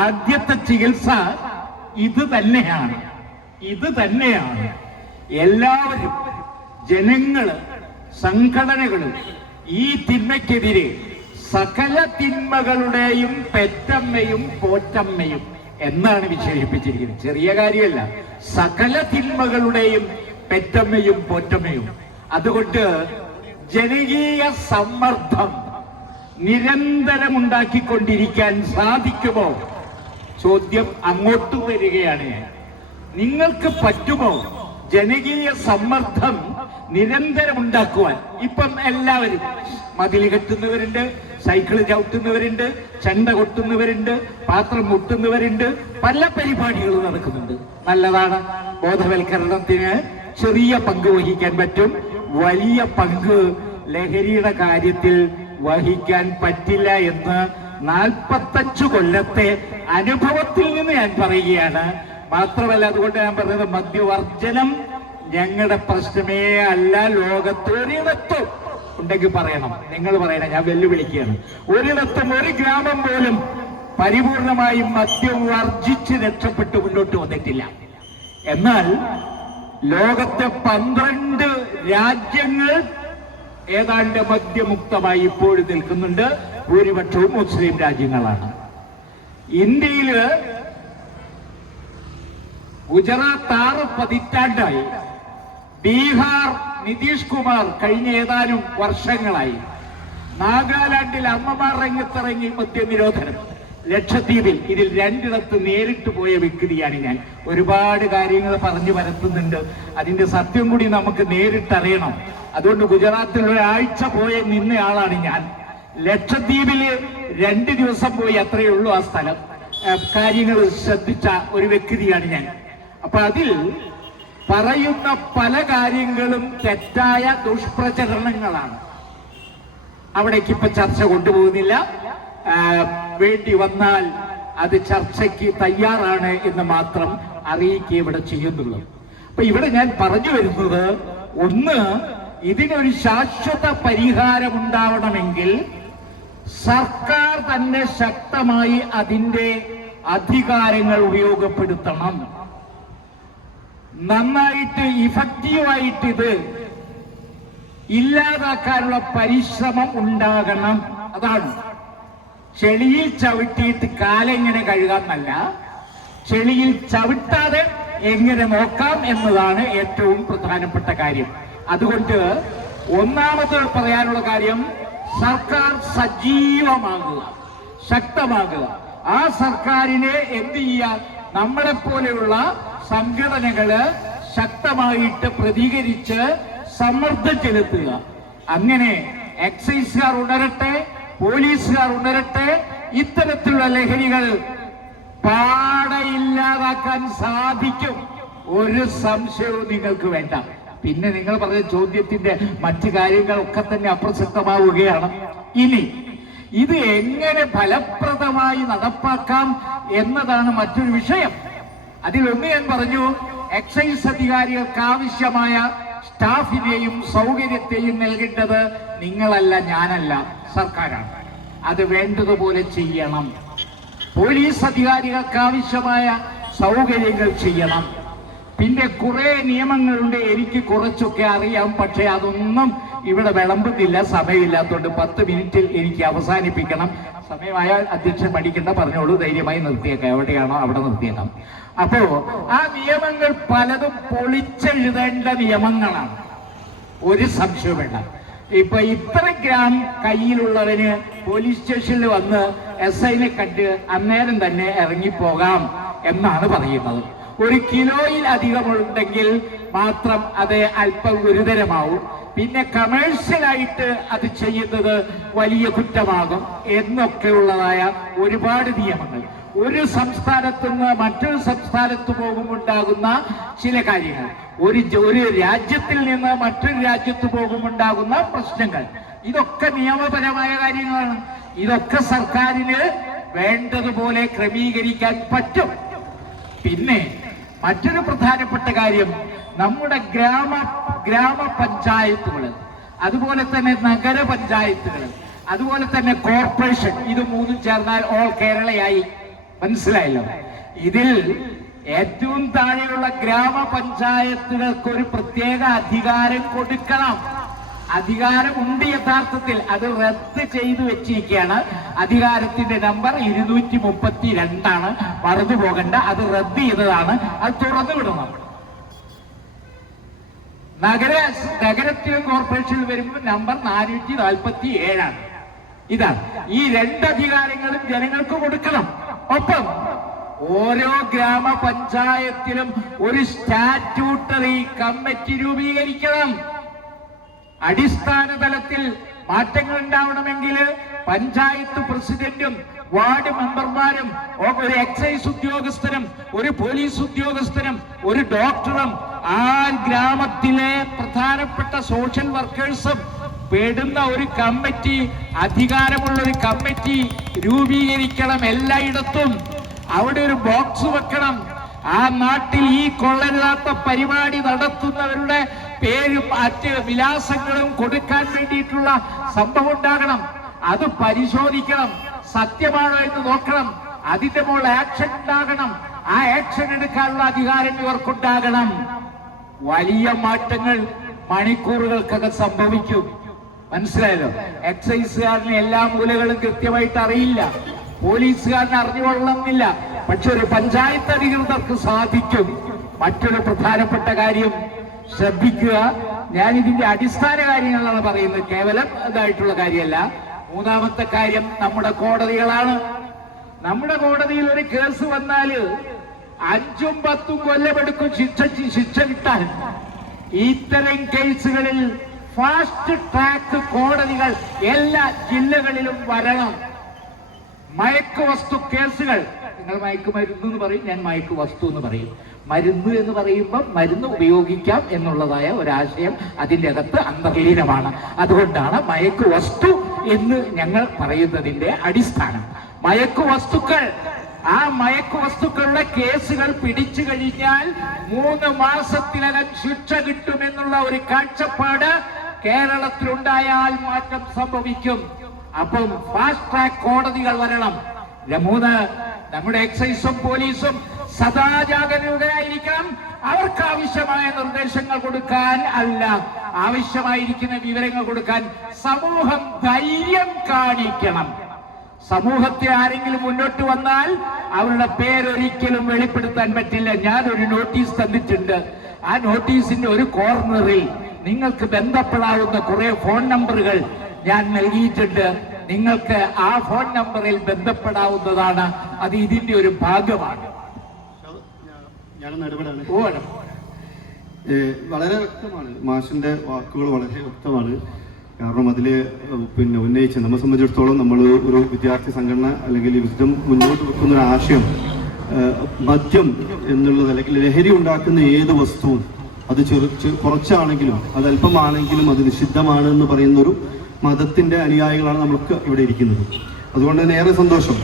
ആദ്യത്തെ ചികിത്സ ഇത് തന്നെയാണ്. എല്ലാവരും, ജനങ്ങള്, സംഘടനകളും ഈ തിന്മയ്ക്കെതിരെ സകല തിന്മകളുടെയും പെറ്റമ്മയും പോറ്റമ്മയും എന്നാണ് വിശേഷിപ്പിച്ചിരിക്കുന്നത്. ചെറിയ കാര്യമല്ല, സകല തിന്മകളുടെയും പെറ്റമ്മയും പോറ്റമ്മയും. അതുകൊണ്ട് ജനകീയ സമ്മർദ്ദം നിരന്തരം ഉണ്ടാക്കിക്കൊണ്ടിരിക്കാൻ സാധിക്കുമോ? ചോദ്യം അങ്ങോട്ട് വരികയാണ്. നിങ്ങൾക്ക് പറ്റുമോ ജനകീയ സമ്മർദ്ദം നിരന്തരം ഉണ്ടാക്കുവാൻ? ഇപ്പം എല്ലാവരും മതിൽ കെട്ടുന്നവരുണ്ട്, സൈക്കിള് ചവിട്ടുന്നവരുണ്ട്, ചെണ്ട കൊട്ടുന്നവരുണ്ട്, പാത്രം മുട്ടുന്നവരുണ്ട്, പല പരിപാടികളും നടക്കുന്നുണ്ട്. നല്ലതാണ്. ബോധവൽക്കരണത്തിന് ചെറിയ പങ്ക് വഹിക്കാൻ പറ്റും. വലിയ പങ്ക് ലഹരിയുടെ കാര്യത്തിൽ വഹിക്കാൻ പറ്റില്ല എന്ന് 45 കൊല്ലത്തെ അനുഭവത്തിൽ നിന്ന് ഞാൻ പറയുകയാണ്. മാത്രമല്ല, അതുകൊണ്ട് ഞാൻ പറഞ്ഞത്, മദ്യവർജനം ഞങ്ങളുടെ പ്രശ്നമേ അല്ല. ലോകത്തൊരിടത്തും ഉണ്ടെങ്കിൽ പറയണം, നിങ്ങൾ പറയണം, ഞാൻ വെല്ലുവിളിക്കുകയാണ്. ഒരിടത്തും ഒരു ഗ്രാമം പോലും പരിപൂർണമായും മദ്യം വർജിച്ച് രക്ഷപ്പെട്ട് മുന്നോട്ട് വന്നിട്ടില്ല. എന്നാൽ ലോകത്തെ 12 രാജ്യങ്ങൾ ഏതാണ്ട് മദ്യമുക്തമായി ഇപ്പോഴും നിൽക്കുന്നുണ്ട്. ഭൂരിപക്ഷവും മുസ്ലിം രാജ്യങ്ങളാണ്. ഇന്ത്യയില് ഗുജറാത്ത് 6 പതിറ്റാണ്ടായി, ബീഹാർ നിതീഷ് കുമാർ കഴിഞ്ഞ ഏതാനും വർഷങ്ങളായി, നാഗാലാൻഡിൽ അമ്മമാർ രംഗത്തിറങ്ങി മദ്യനിരോധനം, ലക്ഷദ്വീപിൽ ഇതിൽ 2ഇടത്ത് നേരിട്ട് പോയ വ്യക്തിയാണ് ഞാൻ. ഒരുപാട് കാര്യങ്ങൾ പറഞ്ഞു പരത്തുന്നുണ്ട്, അതിന്റെ സത്യം കൂടി നമുക്ക് നേരിട്ടറിയണം. അതുകൊണ്ട് ഗുജറാത്തിൽ ഒരാഴ്ച പോയ നിന്നയാളാണ് ഞാൻ. ലക്ഷദ്വീപില് 2 ദിവസം പോയി, അത്രയേ ഉള്ളൂ ആ സ്ഥലം. കാര്യങ്ങൾ ശ്രദ്ധിച്ച ഒരു വ്യക്തിയാണ് ഞാൻ. അപ്പൊ അതിൽ പറയുന്ന പല കാര്യങ്ങളും തെറ്റായ ദുഷ്പ്രചരണങ്ങളാണ്. അവിടേക്ക് ഇപ്പൊ ചർച്ച കൊണ്ടുപോകുന്നില്ല. വേണ്ടി വന്നാൽ അത് ചർച്ചയ്ക്ക് തയ്യാറാണ് എന്ന് മാത്രം അറിയിക്കുക ഇവിടെ ചെയ്യുന്നുള്ളൂ. അപ്പൊ ഇവിടെ ഞാൻ പറഞ്ഞു വരുന്നത്, ഒന്ന്, ഇതിനൊരു ശാശ്വത പരിഹാരമുണ്ടാവണമെങ്കിൽ സർക്കാർ തന്നെ ശക്തമായി അതിന്റെ അധികാരങ്ങൾ ഉപയോഗപ്പെടുത്തണം. നന്നായിട്ട് ഇഫക്റ്റീവായിട്ട് ഇത് ഇല്ലാതാക്കാനുള്ള പരിശ്രമം ഉണ്ടാകണം. അതാണ്. ചെളിയിൽ ചവിട്ടിയിട്ട് കാലെങ്ങനെ കഴുകാമെന്നല്ല, ചെളിയിൽ ചവിട്ടാതെ എങ്ങനെ നോക്കാം എന്നതാണ് ഏറ്റവും പ്രധാനപ്പെട്ട കാര്യം. അതുകൊണ്ട് ഒന്നാമത് പറയാനുള്ള കാര്യം, സർക്കാർ സജീവമാകുക, ശക്തമാകുക. ആ സർക്കാരിനെ എന്ത് ചെയ്യുക? നമ്മളെപ്പോലെയുള്ള സംഘടനകള് ശക്തമായിട്ട് പ്രതികരിച്ച് സമ്മർദ്ദം ചെലുത്തുക. അങ്ങനെ എക്സൈസുകാർ ഉണരട്ടെ, പോലീസുകാർ ഉണരട്ടെ. ഇത്തരത്തിലുള്ള ലഹരികൾ പാടെ ഇല്ലാതാക്കാൻ സാധിക്കും, ഒരു സംശയവും നിങ്ങൾക്ക് വേണ്ട. പിന്നെ നിങ്ങൾ പറഞ്ഞ ചോദ്യത്തിന്റെ മറ്റു കാര്യങ്ങളൊക്കെ തന്നെ അപ്രസക്തമാവുകയാണ്. ഇനി ഇത് എങ്ങനെ ഫലപ്രദമായി നടപ്പാക്കാം എന്നതാണ് മറ്റൊരു വിഷയം. അതിലൊന്ന് ഞാൻ പറഞ്ഞു, എക്സൈസ് അധികാരികൾക്ക് ആവശ്യമായ സ്റ്റാഫിനെയും സൗകര്യത്തെയും നൽകേണ്ടത് നിങ്ങളല്ല, ഞാനല്ല, സർക്കാരാണ്. അത് വേണ്ടതുപോലെ ചെയ്യണം. പോലീസ് അധികാരികൾക്ക് ആവശ്യമായ സൗകര്യങ്ങൾ ചെയ്യണം. പിന്നെ കുറെ നിയമങ്ങളുണ്ട്, എനിക്ക് കുറച്ചൊക്കെ അറിയാം, പക്ഷെ അതൊന്നും ഇവിടെ വിളമ്പുന്നില്ല, സമയമില്ലാത്തതുകൊണ്ട് 10 മിനിറ്റിൽ എനിക്ക് അവസാനിപ്പിക്കണം. സമയമായാൽ അധ്യക്ഷൻ പഠിക്കേണ്ട, പറഞ്ഞോളൂ, ധൈര്യമായി നിർത്തിയേക്കാം, എവിടെയാണോ അവിടെ നിർത്തിയേക്കാം. അപ്പോ ആ നിയമങ്ങൾ പലതും പൊളിച്ചെഴുതേണ്ട നിയമങ്ങളാണ്, ഒരു സംശയവും വേണ്ട. ഇപ്പൊ ഇത്ര ഗ്രാം കയ്യിലുള്ളവന് പോലീസ് സ്റ്റേഷനിൽ വന്ന് SIനെ കണ്ട് അന്നേരം തന്നെ ഇറങ്ങിപ്പോകാം എന്നാണ് പറയുന്നത്. 1 കിലോയിൽ അധികമുണ്ടെങ്കിൽ മാത്രം അത് അല്പം ഗുരുതരമാവും. പിന്നെ കമേഴ്ഷ്യലായിട്ട് അത് ചെയ്യുന്നത് വലിയ കുറ്റമാകും എന്നൊക്കെയുള്ളതായ ഒരുപാട് നിയമങ്ങൾ. ഒരു സംസ്ഥാനത്ത് നിന്ന് മറ്റൊരു സംസ്ഥാനത്ത് പോകുമുണ്ടാകുന്ന ചില കാര്യങ്ങൾ, ഒരു രാജ്യത്തിൽ നിന്ന് മറ്റൊരു രാജ്യത്ത് പോകുമുണ്ടാകുന്ന പ്രശ്നങ്ങൾ, ഇതൊക്കെ നിയമപരമായ കാര്യങ്ങളാണ്. ഇതൊക്കെ സർക്കാരിന് വേണ്ടതുപോലെ ക്രമീകരിക്കാൻ പറ്റും. പിന്നെ മറ്റൊരു പ്രധാനപ്പെട്ട കാര്യം, നമ്മുടെ ഗ്രാമപഞ്ചായത്തുകൾ, അതുപോലെ തന്നെ നഗരപഞ്ചായത്തുകൾ, അതുപോലെ തന്നെ കോർപ്പറേഷൻ, ഇത് മൂന്നും ചേർന്നാൽ ഓൾ കേരളയായി. മനസ്സിലായല്ലോ? ഇതിൽ ഏറ്റവും താഴെയുള്ള ഗ്രാമപഞ്ചായത്തുകൾക്ക് ഒരു പ്രത്യേക അധികാരം കൊടുക്കണം. അധികാരമുണ്ട് യഥാർത്ഥത്തിൽ, അത് റദ്ദ് ചെയ്തു വെച്ചിരിക്കുകയാണ്. അധികാരത്തിന്റെ നമ്പർ 232 മറന്നു പോകണ്ട, അത് റദ്ദ് ചെയ്തതാണ്, അത് തുറന്നു വിടണം. നഗരത്തിലും കോർപ്പറേഷനിൽ വരുമ്പോൾ നമ്പർ 447. ഇതാണ്. ഈ 2 അധികാരങ്ങളും ജനങ്ങൾക്ക് കൊടുക്കണം. ഒപ്പം ഓരോ ഗ്രാമപഞ്ചായത്തിലും ഒരു സ്റ്റാറ്റ്യൂട്ടറി കമ്മിറ്റി രൂപീകരിക്കണം. അടിസ്ഥാന തലത്തിൽ മാറ്റങ്ങൾ ഉണ്ടാവണമെങ്കിൽ പഞ്ചായത്ത് പ്രസിഡന്റും വാർഡ് മെമ്പർമാരും ഒരു എക്സൈസ് ഉദ്യോഗസ്ഥനും ഒരു പോലീസ് ഉദ്യോഗസ്ഥനും ഒരു ഡോക്ടറും ആ ഗ്രാമത്തിലെ പ്രധാനപ്പെട്ട സോഷ്യൽ വർക്കേഴ്സും പെടുന്ന ഒരു കമ്മിറ്റി, അധികാരമുള്ള ഒരു കമ്മിറ്റി രൂപീകരിക്കണം. എല്ലായിടത്തും അവിടെ ഒരു ബോക്സ് വെക്കണം. ആ നാട്ടിൽ ഈ കൊള്ളരുതാത്ത പരിപാടി നടത്തുന്നവരുടെ പേരും മറ്റ് വിലാസങ്ങളും കൊടുക്കാൻ വേണ്ടിയിട്ടുള്ള സംഭവം ഉണ്ടാകണം. അത് പരിശോധിക്കണം, സത്യമാണോ എന്ന് നോക്കണം. അതിന്റെ മുകളിൽ ആക്ഷൻ ഉണ്ടാകണം. ആ ആക്ഷൻ എടുക്കാനുള്ള അധികാരം ഇവർക്കുണ്ടാകണം. വലിയ മാറ്റങ്ങൾ മണിക്കൂറുകൾക്കകം സംഭവിക്കും. മനസ്സിലായല്ലോ? എക്സൈസുകാരന് എല്ലാ മൂലകളും കൃത്യമായിട്ട് അറിയില്ല, പോലീസുകാരന് അറിഞ്ഞുകൊള്ളണമെന്നില്ല, പക്ഷെ ഒരു പഞ്ചായത്ത് അധികൃതർക്ക് സാധിക്കും. മറ്റൊരു പ്രധാനപ്പെട്ട കാര്യം ശ്രദ്ധിക്കുക, ഞാൻ ഇതിന്റെ അടിസ്ഥാന കാര്യങ്ങളാണ് പറയുന്നത്, കേവലം ഇതായിട്ടുള്ള കാര്യമല്ല. മൂന്നാമത്തെ കാര്യം നമ്മുടെ കോടതികളാണ്. നമ്മുടെ കോടതിയിൽ ഒരു കേസ് വന്നാല് 5ഉം 10ഉം കൊല്ലമെടുക്കും ശിക്ഷ കിട്ടാൻ. ഇത്തരം കേസുകളിൽ ഫാസ്റ്റ് ട്രാക്ക് കോടതികൾ എല്ലാ ജില്ലകളിലും വരണം. മയക്കുവസ്തു കേസുകൾ, നിങ്ങൾ മയക്കുമരുന്ന് എന്ന് പറയും, ഞാൻ മയക്കുവസ്തു എന്ന് പറയും. മരുന്ന് എന്ന് പറയുമ്പോൾ മരുന്ന് ഉപയോഗിക്കാം എന്നുള്ളതായ ഒരാശയം അതിൻ്റെ അകത്ത് അന്തർലീനമാണ്. അതുകൊണ്ടാണ് മയക്കുവസ്തു എന്ന് ഞങ്ങൾ പറയുന്നതിന്റെ അടിസ്ഥാനം. മയക്കുവസ്തുക്കൾ, ആ മയക്കുവസ്തുക്കളുടെ കേസുകൾ പിടിച്ചു കഴിഞ്ഞാൽ 3 മാസത്തിനകം ശിക്ഷ കിട്ടുമെന്നുള്ള ഒരു കാഴ്ചപ്പാട് കേരളത്തിലുണ്ടായാൽ മാറ്റം സംഭവിക്കും. അപ്പം ഫാസ്റ്റ് ട്രാക്ക് കോടതികൾ വരണം. 3, നമ്മുടെ എക്സൈസും പോലീസും സദാ ജാഗരൂകരായിരിക്കണം. അവർക്ക് ആവശ്യമായ നിർദ്ദേശങ്ങൾ കൊടുക്കാൻ അല്ല, ആവശ്യമായിരിക്കുന്ന വിവരങ്ങൾ കൊടുക്കാൻ സമൂഹം ധൈര്യം കാണിക്കണം. സമൂഹത്തെ ആരെങ്കിലും മുന്നോട്ട് വന്നാൽ അവരുടെ പേരൊരിക്കലും വെളിപ്പെടുത്താൻ പറ്റില്ല. ഞാനൊരു നോട്ടീസ് തന്നിട്ടുണ്ട്. ആ നോട്ടീസിന്റെ ഒരു കോർണറിൽ നിങ്ങൾക്ക് ബന്ധപ്പെടാവുന്ന കുറെ ഫോൺ നമ്പറുകൾ ഞാൻ നൽകിയിട്ടുണ്ട്. നിങ്ങൾക്ക് ആ ഫോൺ നമ്പറിൽ ബന്ധപ്പെടാവുന്നതാണ്. അത് ഇതിന്റെ ഒരു ഭാഗമാണ്. വളരെ വ്യക്തമാണ് മാഷിന്റെ വാക്കുകൾ, വളരെ വ്യക്തമാണ്. കാരണം അതിൽ ഉന്നയിച്ച നമ്മെ സംബന്ധിച്ചിടത്തോളം നമ്മൾ ഒരു വിദ്യാർത്ഥി സംഘടന അല്ലെങ്കിൽ വിദ്യം മുന്നോട്ട് വെക്കുന്ന ഒരു ആശയം, മദ്യം എന്നുള്ളത് അല്ലെങ്കിൽ ലഹരി ഉണ്ടാക്കുന്ന ഏത് വസ്തുവും അത് കുറച്ചാണെങ്കിലും അത് അല്പമാണെങ്കിലും അത് നിഷിദ്ധമാണ് എന്ന് പറയുന്ന ഒരു മതത്തിന്റെ അനുയായികളാണ് നമ്മൾക്ക് ഇവിടെ ഇരിക്കുന്നത്. അതുകൊണ്ട് തന്നെ ഏറെ സന്തോഷം.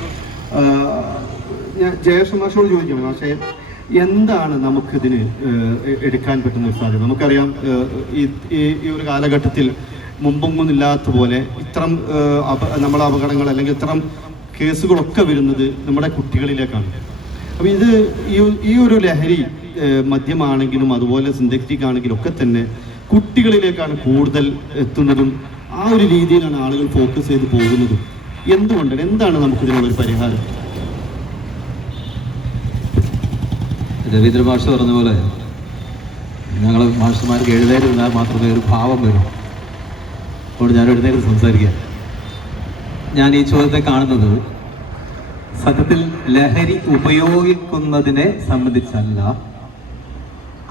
ഞാൻ ജയേഷ് മാഷോട് ചോദിക്കണം, പക്ഷേ എന്താണ് നമുക്കിതിന് എടുക്കാൻ പറ്റുന്ന ഒരു സാധ്യത? നമുക്കറിയാം ഈ ഒരു കാലഘട്ടത്തിൽ മുമ്പൊന്നുമില്ലാത്ത പോലെ ഇത്തരം നമ്മളെ അപകടങ്ങൾ അല്ലെങ്കിൽ ഇത്തരം കേസുകളൊക്കെ വരുന്നത് നമ്മുടെ കുട്ടികളിലേക്കാണ്. അപ്പം ഈ ഒരു ലഹരി മദ്യമാണെങ്കിലും അതുപോലെ സിന്തറ്റിക് ആണെങ്കിലും ഒക്കെ തന്നെ കുട്ടികളിലേക്കാണ് കൂടുതൽ എത്തുന്നതും ആ ഒരു രീതിയിലാണ് ആളുകൾ ഫോക്കസ് ചെയ്ത് പോകുന്നതും. എന്തുകൊണ്ടാണ്, എന്താണ് നമുക്കിതിനുള്ളൊരു പരിഹാരം? രവീന്ദ്ര മാഷ് പറഞ്ഞ പോലെ ഞങ്ങൾ മാഷന്മാർക്ക് എഴുതാതിരുന്നാൽ മാത്രമേ ഒരു ഭാവം വരും. അപ്പോൾ ഞാൻ എഴുന്നേറ്റ് സംസാരിക്കാം. ഞാൻ ഈ ചോദ്യത്തെ കാണുന്നത് സത്യത്തിൽ ലഹരി ഉപയോഗിക്കുന്നതിനെ സംബന്ധിച്ചല്ല,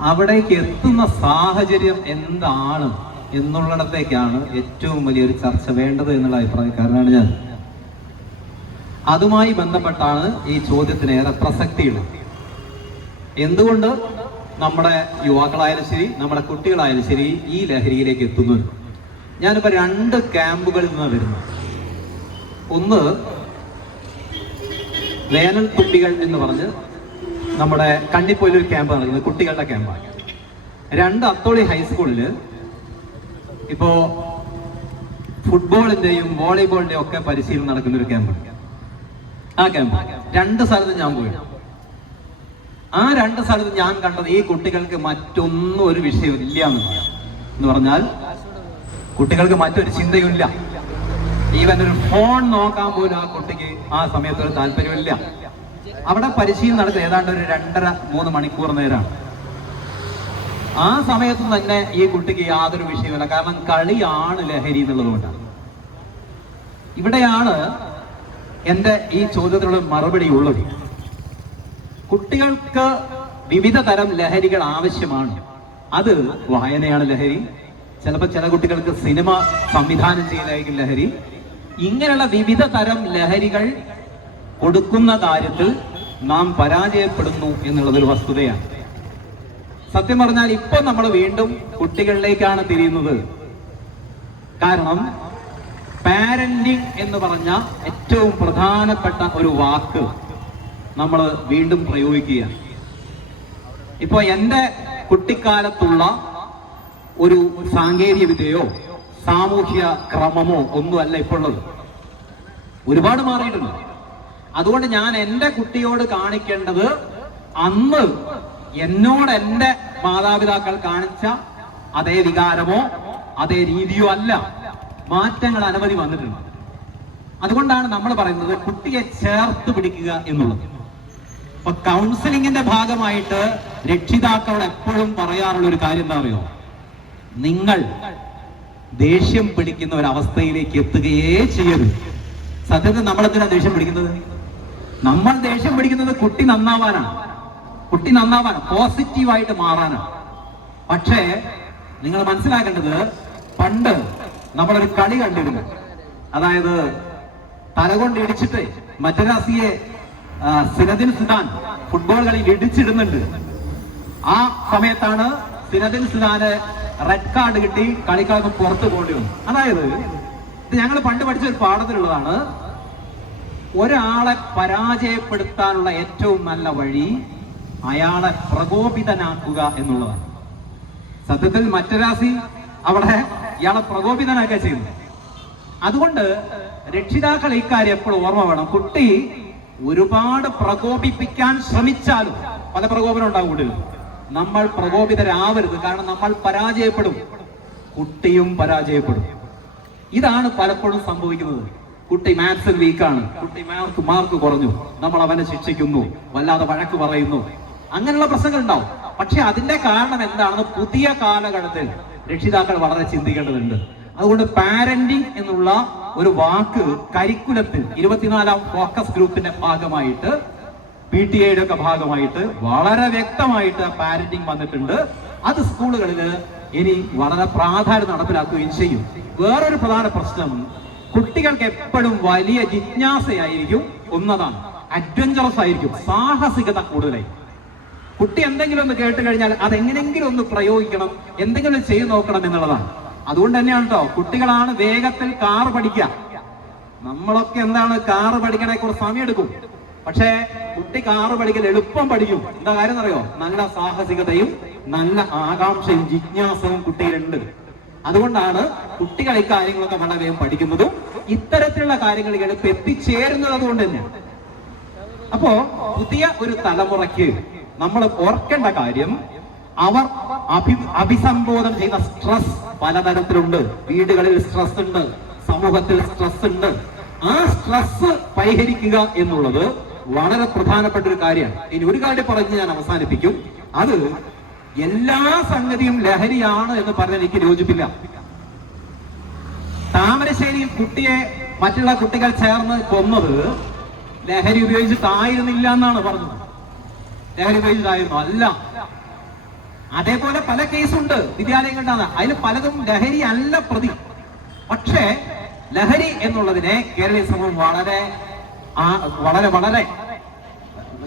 അവിടേക്ക് എത്തുന്ന സാഹചര്യം എന്താണ് എന്നുള്ളിടത്തേക്കാണ് ഏറ്റവും വലിയൊരു ചർച്ച വേണ്ടത് എന്നുള്ള അഭിപ്രായക്കാരനാണ് ഞാൻ. അതുമായി ബന്ധപ്പെട്ടാണ് ഈ ചോദ്യത്തിന് ഏറെ പ്രസക്തിയുള്ളത്. എന്തുകൊണ്ട് നമ്മുടെ യുവാക്കളായാലും ശരി, നമ്മുടെ കുട്ടികളായാലും ശരി ഈ ലഹരിയിലേക്ക് എത്തുന്നത്? ഞാനിപ്പോൾ 2 ക്യാമ്പുകളിൽ നിന്ന് വരുന്നു. ഒന്ന് വേനൽ തുപ്പികൾ എന്ന് പറഞ്ഞ് നമ്മുടെ കണ്ണിപ്പോയിലൊരു ക്യാമ്പ് നടക്കുന്നത്, കുട്ടികളുടെ ക്യാമ്പാണ്. 2 അത്തോളി ഹൈസ്കൂളിൽ ഇപ്പോൾ ഫുട്ബോളിൻ്റെയും വോളിബോളിൻ്റെയും ഒക്കെ പരിശീലനം നടക്കുന്ന ഒരു ക്യാമ്പുണ്ട്. ആ ക്യാമ്പ് 2 സ്ഥലത്ത് ഞാൻ പോയി. ആ 2 സ്ഥലത്ത് ഞാൻ കണ്ടത് ഈ കുട്ടികൾക്ക് മറ്റൊന്നും ഒരു വിഷയമില്ല എന്ന് പറഞ്ഞാൽ കുട്ടികൾക്ക് മറ്റൊരു ചിന്തയുമില്ല. ഈവൻ ഒരു ഫോൺ നോക്കാൻ പോലും ആ കുട്ടിക്ക് ആ സമയത്ത് ഒരു താല്പര്യമില്ല. അവിടെ പരിശീലനം നടക്കുക ഏതാണ്ട് ഒരു 2.5-3 മണിക്കൂർ നേരമാണ്. ആ സമയത്ത് തന്നെ ഈ കുട്ടിക്ക് യാതൊരു വിഷയമില്ല. കാരണം കളിയാണ് ലഹരി എന്നുള്ളത് കൊണ്ടാണ്. ഇവിടെയാണ് എൻ്റെ ഈ ചോദ്യത്തിനുള്ള മറുപടി ഉള്ളത്. കുട്ടികൾക്ക് വിവിധ തരം ലഹരികൾ ആവശ്യമാണ്. അത് വായനയാണ് ലഹരി, ചിലപ്പോൾ ചില കുട്ടികൾക്ക് സിനിമ സംവിധാനം ചെയ്യലായിരിക്കും ലഹരി. ഇങ്ങനെയുള്ള വിവിധ തരം ലഹരികൾ കൊടുക്കുന്ന കാര്യത്തിൽ നാം പരാജയപ്പെടുന്നു എന്നുള്ളതൊരു വസ്തുതയാണ്. സത്യം പറഞ്ഞാൽ ഇപ്പൊ നമ്മൾ വീണ്ടും കുട്ടികളിലേക്കാണ് തിരിയുന്നത്. കാരണം പാരന്റിങ് എന്ന് പറഞ്ഞ ഏറ്റവും പ്രധാനപ്പെട്ട ഒരു വാക്ക് നമ്മൾ വീണ്ടും പ്രയോഗിക്കുകയാണ്. ഇപ്പൊ എൻ്റെ കുട്ടിക്കാലത്തുള്ള ഒരു സാങ്കേതിക വിദ്യയോ സാമൂഹ്യ ക്രമമോ ഒന്നുമല്ല ഇപ്പോൾ ഉള്ളത്. ഒരുപാട് മാറിയിട്ടുണ്ട്. അതുകൊണ്ട് ഞാൻ എൻ്റെ കുട്ടിയോട് കാണിക്കേണ്ടത് അന്ന് എന്നോട് എൻ്റെ മാതാപിതാക്കൾ കാണിച്ച അതേ വികാരമോ അതേ രീതിയോ അല്ല. മാറ്റങ്ങൾ അനവധി വന്നിട്ടുണ്ട്. അതുകൊണ്ടാണ് നമ്മൾ പറയുന്നത് കുട്ടിയെ ചേർത്ത് പിടിക്കുക എന്നുള്ളത്. അപ്പൊ കൗൺസിലിങ്ങിന്റെ ഭാഗമായിട്ട് രക്ഷിതാക്കളോട് എപ്പോഴും പറയാറുള്ള ഒരു കാര്യം എന്താ അറിയോ? നിങ്ങൾ ദേഷ്യം പിടിക്കുന്ന ഒരവസ്ഥയിലേക്ക് എത്തുകയേ ചെയ്യരുത്. സത്യത്തിൽ നമ്മളെന്തിനാണ് ദേഷ്യം പിടിക്കുന്നത്? നമ്മൾ ദേഷ്യം പിടിക്കുന്നത് കുട്ടി നന്നാവാനാണ്, പോസിറ്റീവായിട്ട് മാറാനാണ്. പക്ഷേ നിങ്ങൾ മനസ്സിലാക്കേണ്ടത്, പണ്ട് നമ്മളൊരു കളി കണ്ടിരുന്നു. അതായത് തലകൊണ്ട് ഇടിച്ചിട്ട് മറ്റരാസിയെ സിനദിൻ സിദാൻ ഫുട്ബോൾ കളിയിൽ ഇടിച്ചിടുന്നുണ്ട്. ആ സമയത്താണ് സിനദിൻ സിദാന് റെഡ് കാർഡ് കിട്ടി, കളിക്കാർക്ക് പുറത്തു പോകേണ്ടി വന്നു. അതായത് ഇത് ഞങ്ങൾ പണ്ട് പഠിച്ച ഒരു പാഠത്തിലുള്ളതാണ്. ഒരാളെ പരാജയപ്പെടുത്താനുള്ള ഏറ്റവും നല്ല വഴി അയാളെ പ്രകോപിതനാക്കുക എന്നുള്ളതാണ്. സത്യത്തിൽ മറ്റരാസി അവിടെ ഇയാളെ പ്രകോപിതനാക്കുക ചെയ്യുന്നു. അതുകൊണ്ട് രക്ഷിതാക്കൾ ഇക്കാര്യം എപ്പോഴും ഓർമ്മ വേണം. കുട്ടി ഒരുപാട് പ്രകോപിപ്പിക്കാൻ ശ്രമിച്ചാലും പല പ്രകോപനം ഉണ്ടാകും കൂടുതൽ. നമ്മൾ പ്രകോപിതരാവരുത്. കാരണം നമ്മൾ പരാജയപ്പെടും, കുട്ടിയും പരാജയപ്പെടും. ഇതാണ് പലപ്പോഴും സംഭവിക്കുന്നത്. കുട്ടി മാത്സിൽ വീക്കാണ്, കുട്ടി മാർക്ക് കുറഞ്ഞു, നമ്മൾ അവനെ ശിക്ഷിക്കുന്നു, വല്ലാതെ വഴക്ക് പറയുന്നു, അങ്ങനെയുള്ള പ്രശ്നങ്ങൾ ഉണ്ടാവും. പക്ഷെ അതിന്റെ കാരണം എന്താണെന്ന് പുതിയ കാലഘട്ടത്തിൽ രക്ഷിതാക്കൾ വളരെ ചിന്തിക്കേണ്ടതുണ്ട്. അതുകൊണ്ട് പാരന്റിങ് എന്നുള്ള ഒരു വാക്ക് കരിക്കുലത്തിൽ 24ാം ഫോക്കസ് ഗ്രൂപ്പിന്റെ ഭാഗമായിട്ട്, PTA-യുടെ ഒക്കെ ഭാഗമായിട്ട് വളരെ വ്യക്തമായിട്ട് പാരന്റിങ് വന്നിട്ടുണ്ട്. അത് സ്കൂളുകളിൽ ഇനി വളരെ പ്രാധാന്യം നടപ്പിലാക്കുകയും ചെയ്യും. വേറൊരു പ്രധാന പ്രശ്നം, കുട്ടികൾക്ക് എപ്പോഴും വലിയ ജിജ്ഞാസയായിരിക്കും. ഒന്നതാണ്, അഡ്വഞ്ചറസ് ആയിരിക്കും, സാഹസികത കൂടുതലായി. കുട്ടി എന്തെങ്കിലും ഒന്ന് കേട്ട് കഴിഞ്ഞാൽ അതെങ്ങനെങ്കിലും ഒന്ന് പ്രയോഗിക്കണം, എന്തെങ്കിലും ചെയ്തു നോക്കണം എന്നുള്ളതാണ്. അതുകൊണ്ട് തന്നെയാണ് കേട്ടോ കുട്ടികളാണ് വേഗത്തിൽ കാറ് പഠിക്കുക. നമ്മളൊക്കെ എന്താണ്, കാറ് പഠിക്കണേ കുറച്ച് സമയം എടുക്കും. പക്ഷേ കുട്ടി കാറ് പഠിക്കൽ എളുപ്പം പഠിക്കും. എന്താ കാര്യം എന്നറിയോ? നല്ല സാഹസികതയും നല്ല ആകാംക്ഷയും ജിജ്ഞാസവും കുട്ടിയിലുണ്ട്. അതുകൊണ്ടാണ് കുട്ടികൾ ഇക്കാര്യങ്ങളൊക്കെ വളരെ വേഗം പഠിക്കുന്നതും ഇത്തരത്തിലുള്ള കാര്യങ്ങളിൽ എളുപ്പം എത്തിച്ചേരുന്നത് അതുകൊണ്ട് തന്നെയാണ്. അപ്പോ പുതിയ ഒരു തലമുറയ്ക്ക് നമ്മൾ ഓർക്കേണ്ട കാര്യം, അവർ അഭിസംബോധന ചെയ്യുന്ന സ്ട്രെസ് പലതരത്തിലുണ്ട്. വീടുകളിൽ സ്ട്രെസ് ഉണ്ട്, സമൂഹത്തിൽ സ്ട്രെസ് ഉണ്ട്. ആ സ്ട്രെസ് പരിഹരിക്കുക എന്നുള്ളത് വളരെ പ്രധാനപ്പെട്ട ഒരു കാര്യമാണ്. ഇനി ഒരു കാര്യം പറഞ്ഞ് ഞാൻ അവസാനിപ്പിക്കും. അത് എല്ലാ സംഗതിയും ലഹരിയാണ് എന്ന് പറഞ്ഞാൽ എനിക്ക് യോജിപ്പില്ല. താമരശ്ശേരിയിൽ കുട്ടിയെ മറ്റുള്ള കുട്ടികൾ ചേർന്ന് കൊന്നത് ലഹരി ഉപയോഗിച്ചിട്ടായിരുന്നില്ല എന്നാണ് പറഞ്ഞത്. ലഹരി ഉപയോഗിച്ചിട്ടായിരുന്നു അല്ല. അതേപോലെ പല കേസുണ്ട് വിദ്യാലയങ്ങളിലാണ്, അതിൽ പലതും ലഹരി അല്ല പ്രതി. പക്ഷേ ലഹരി എന്നുള്ളതിനെ കേരളീയ സമൂഹം വളരെ വളരെ വളരെ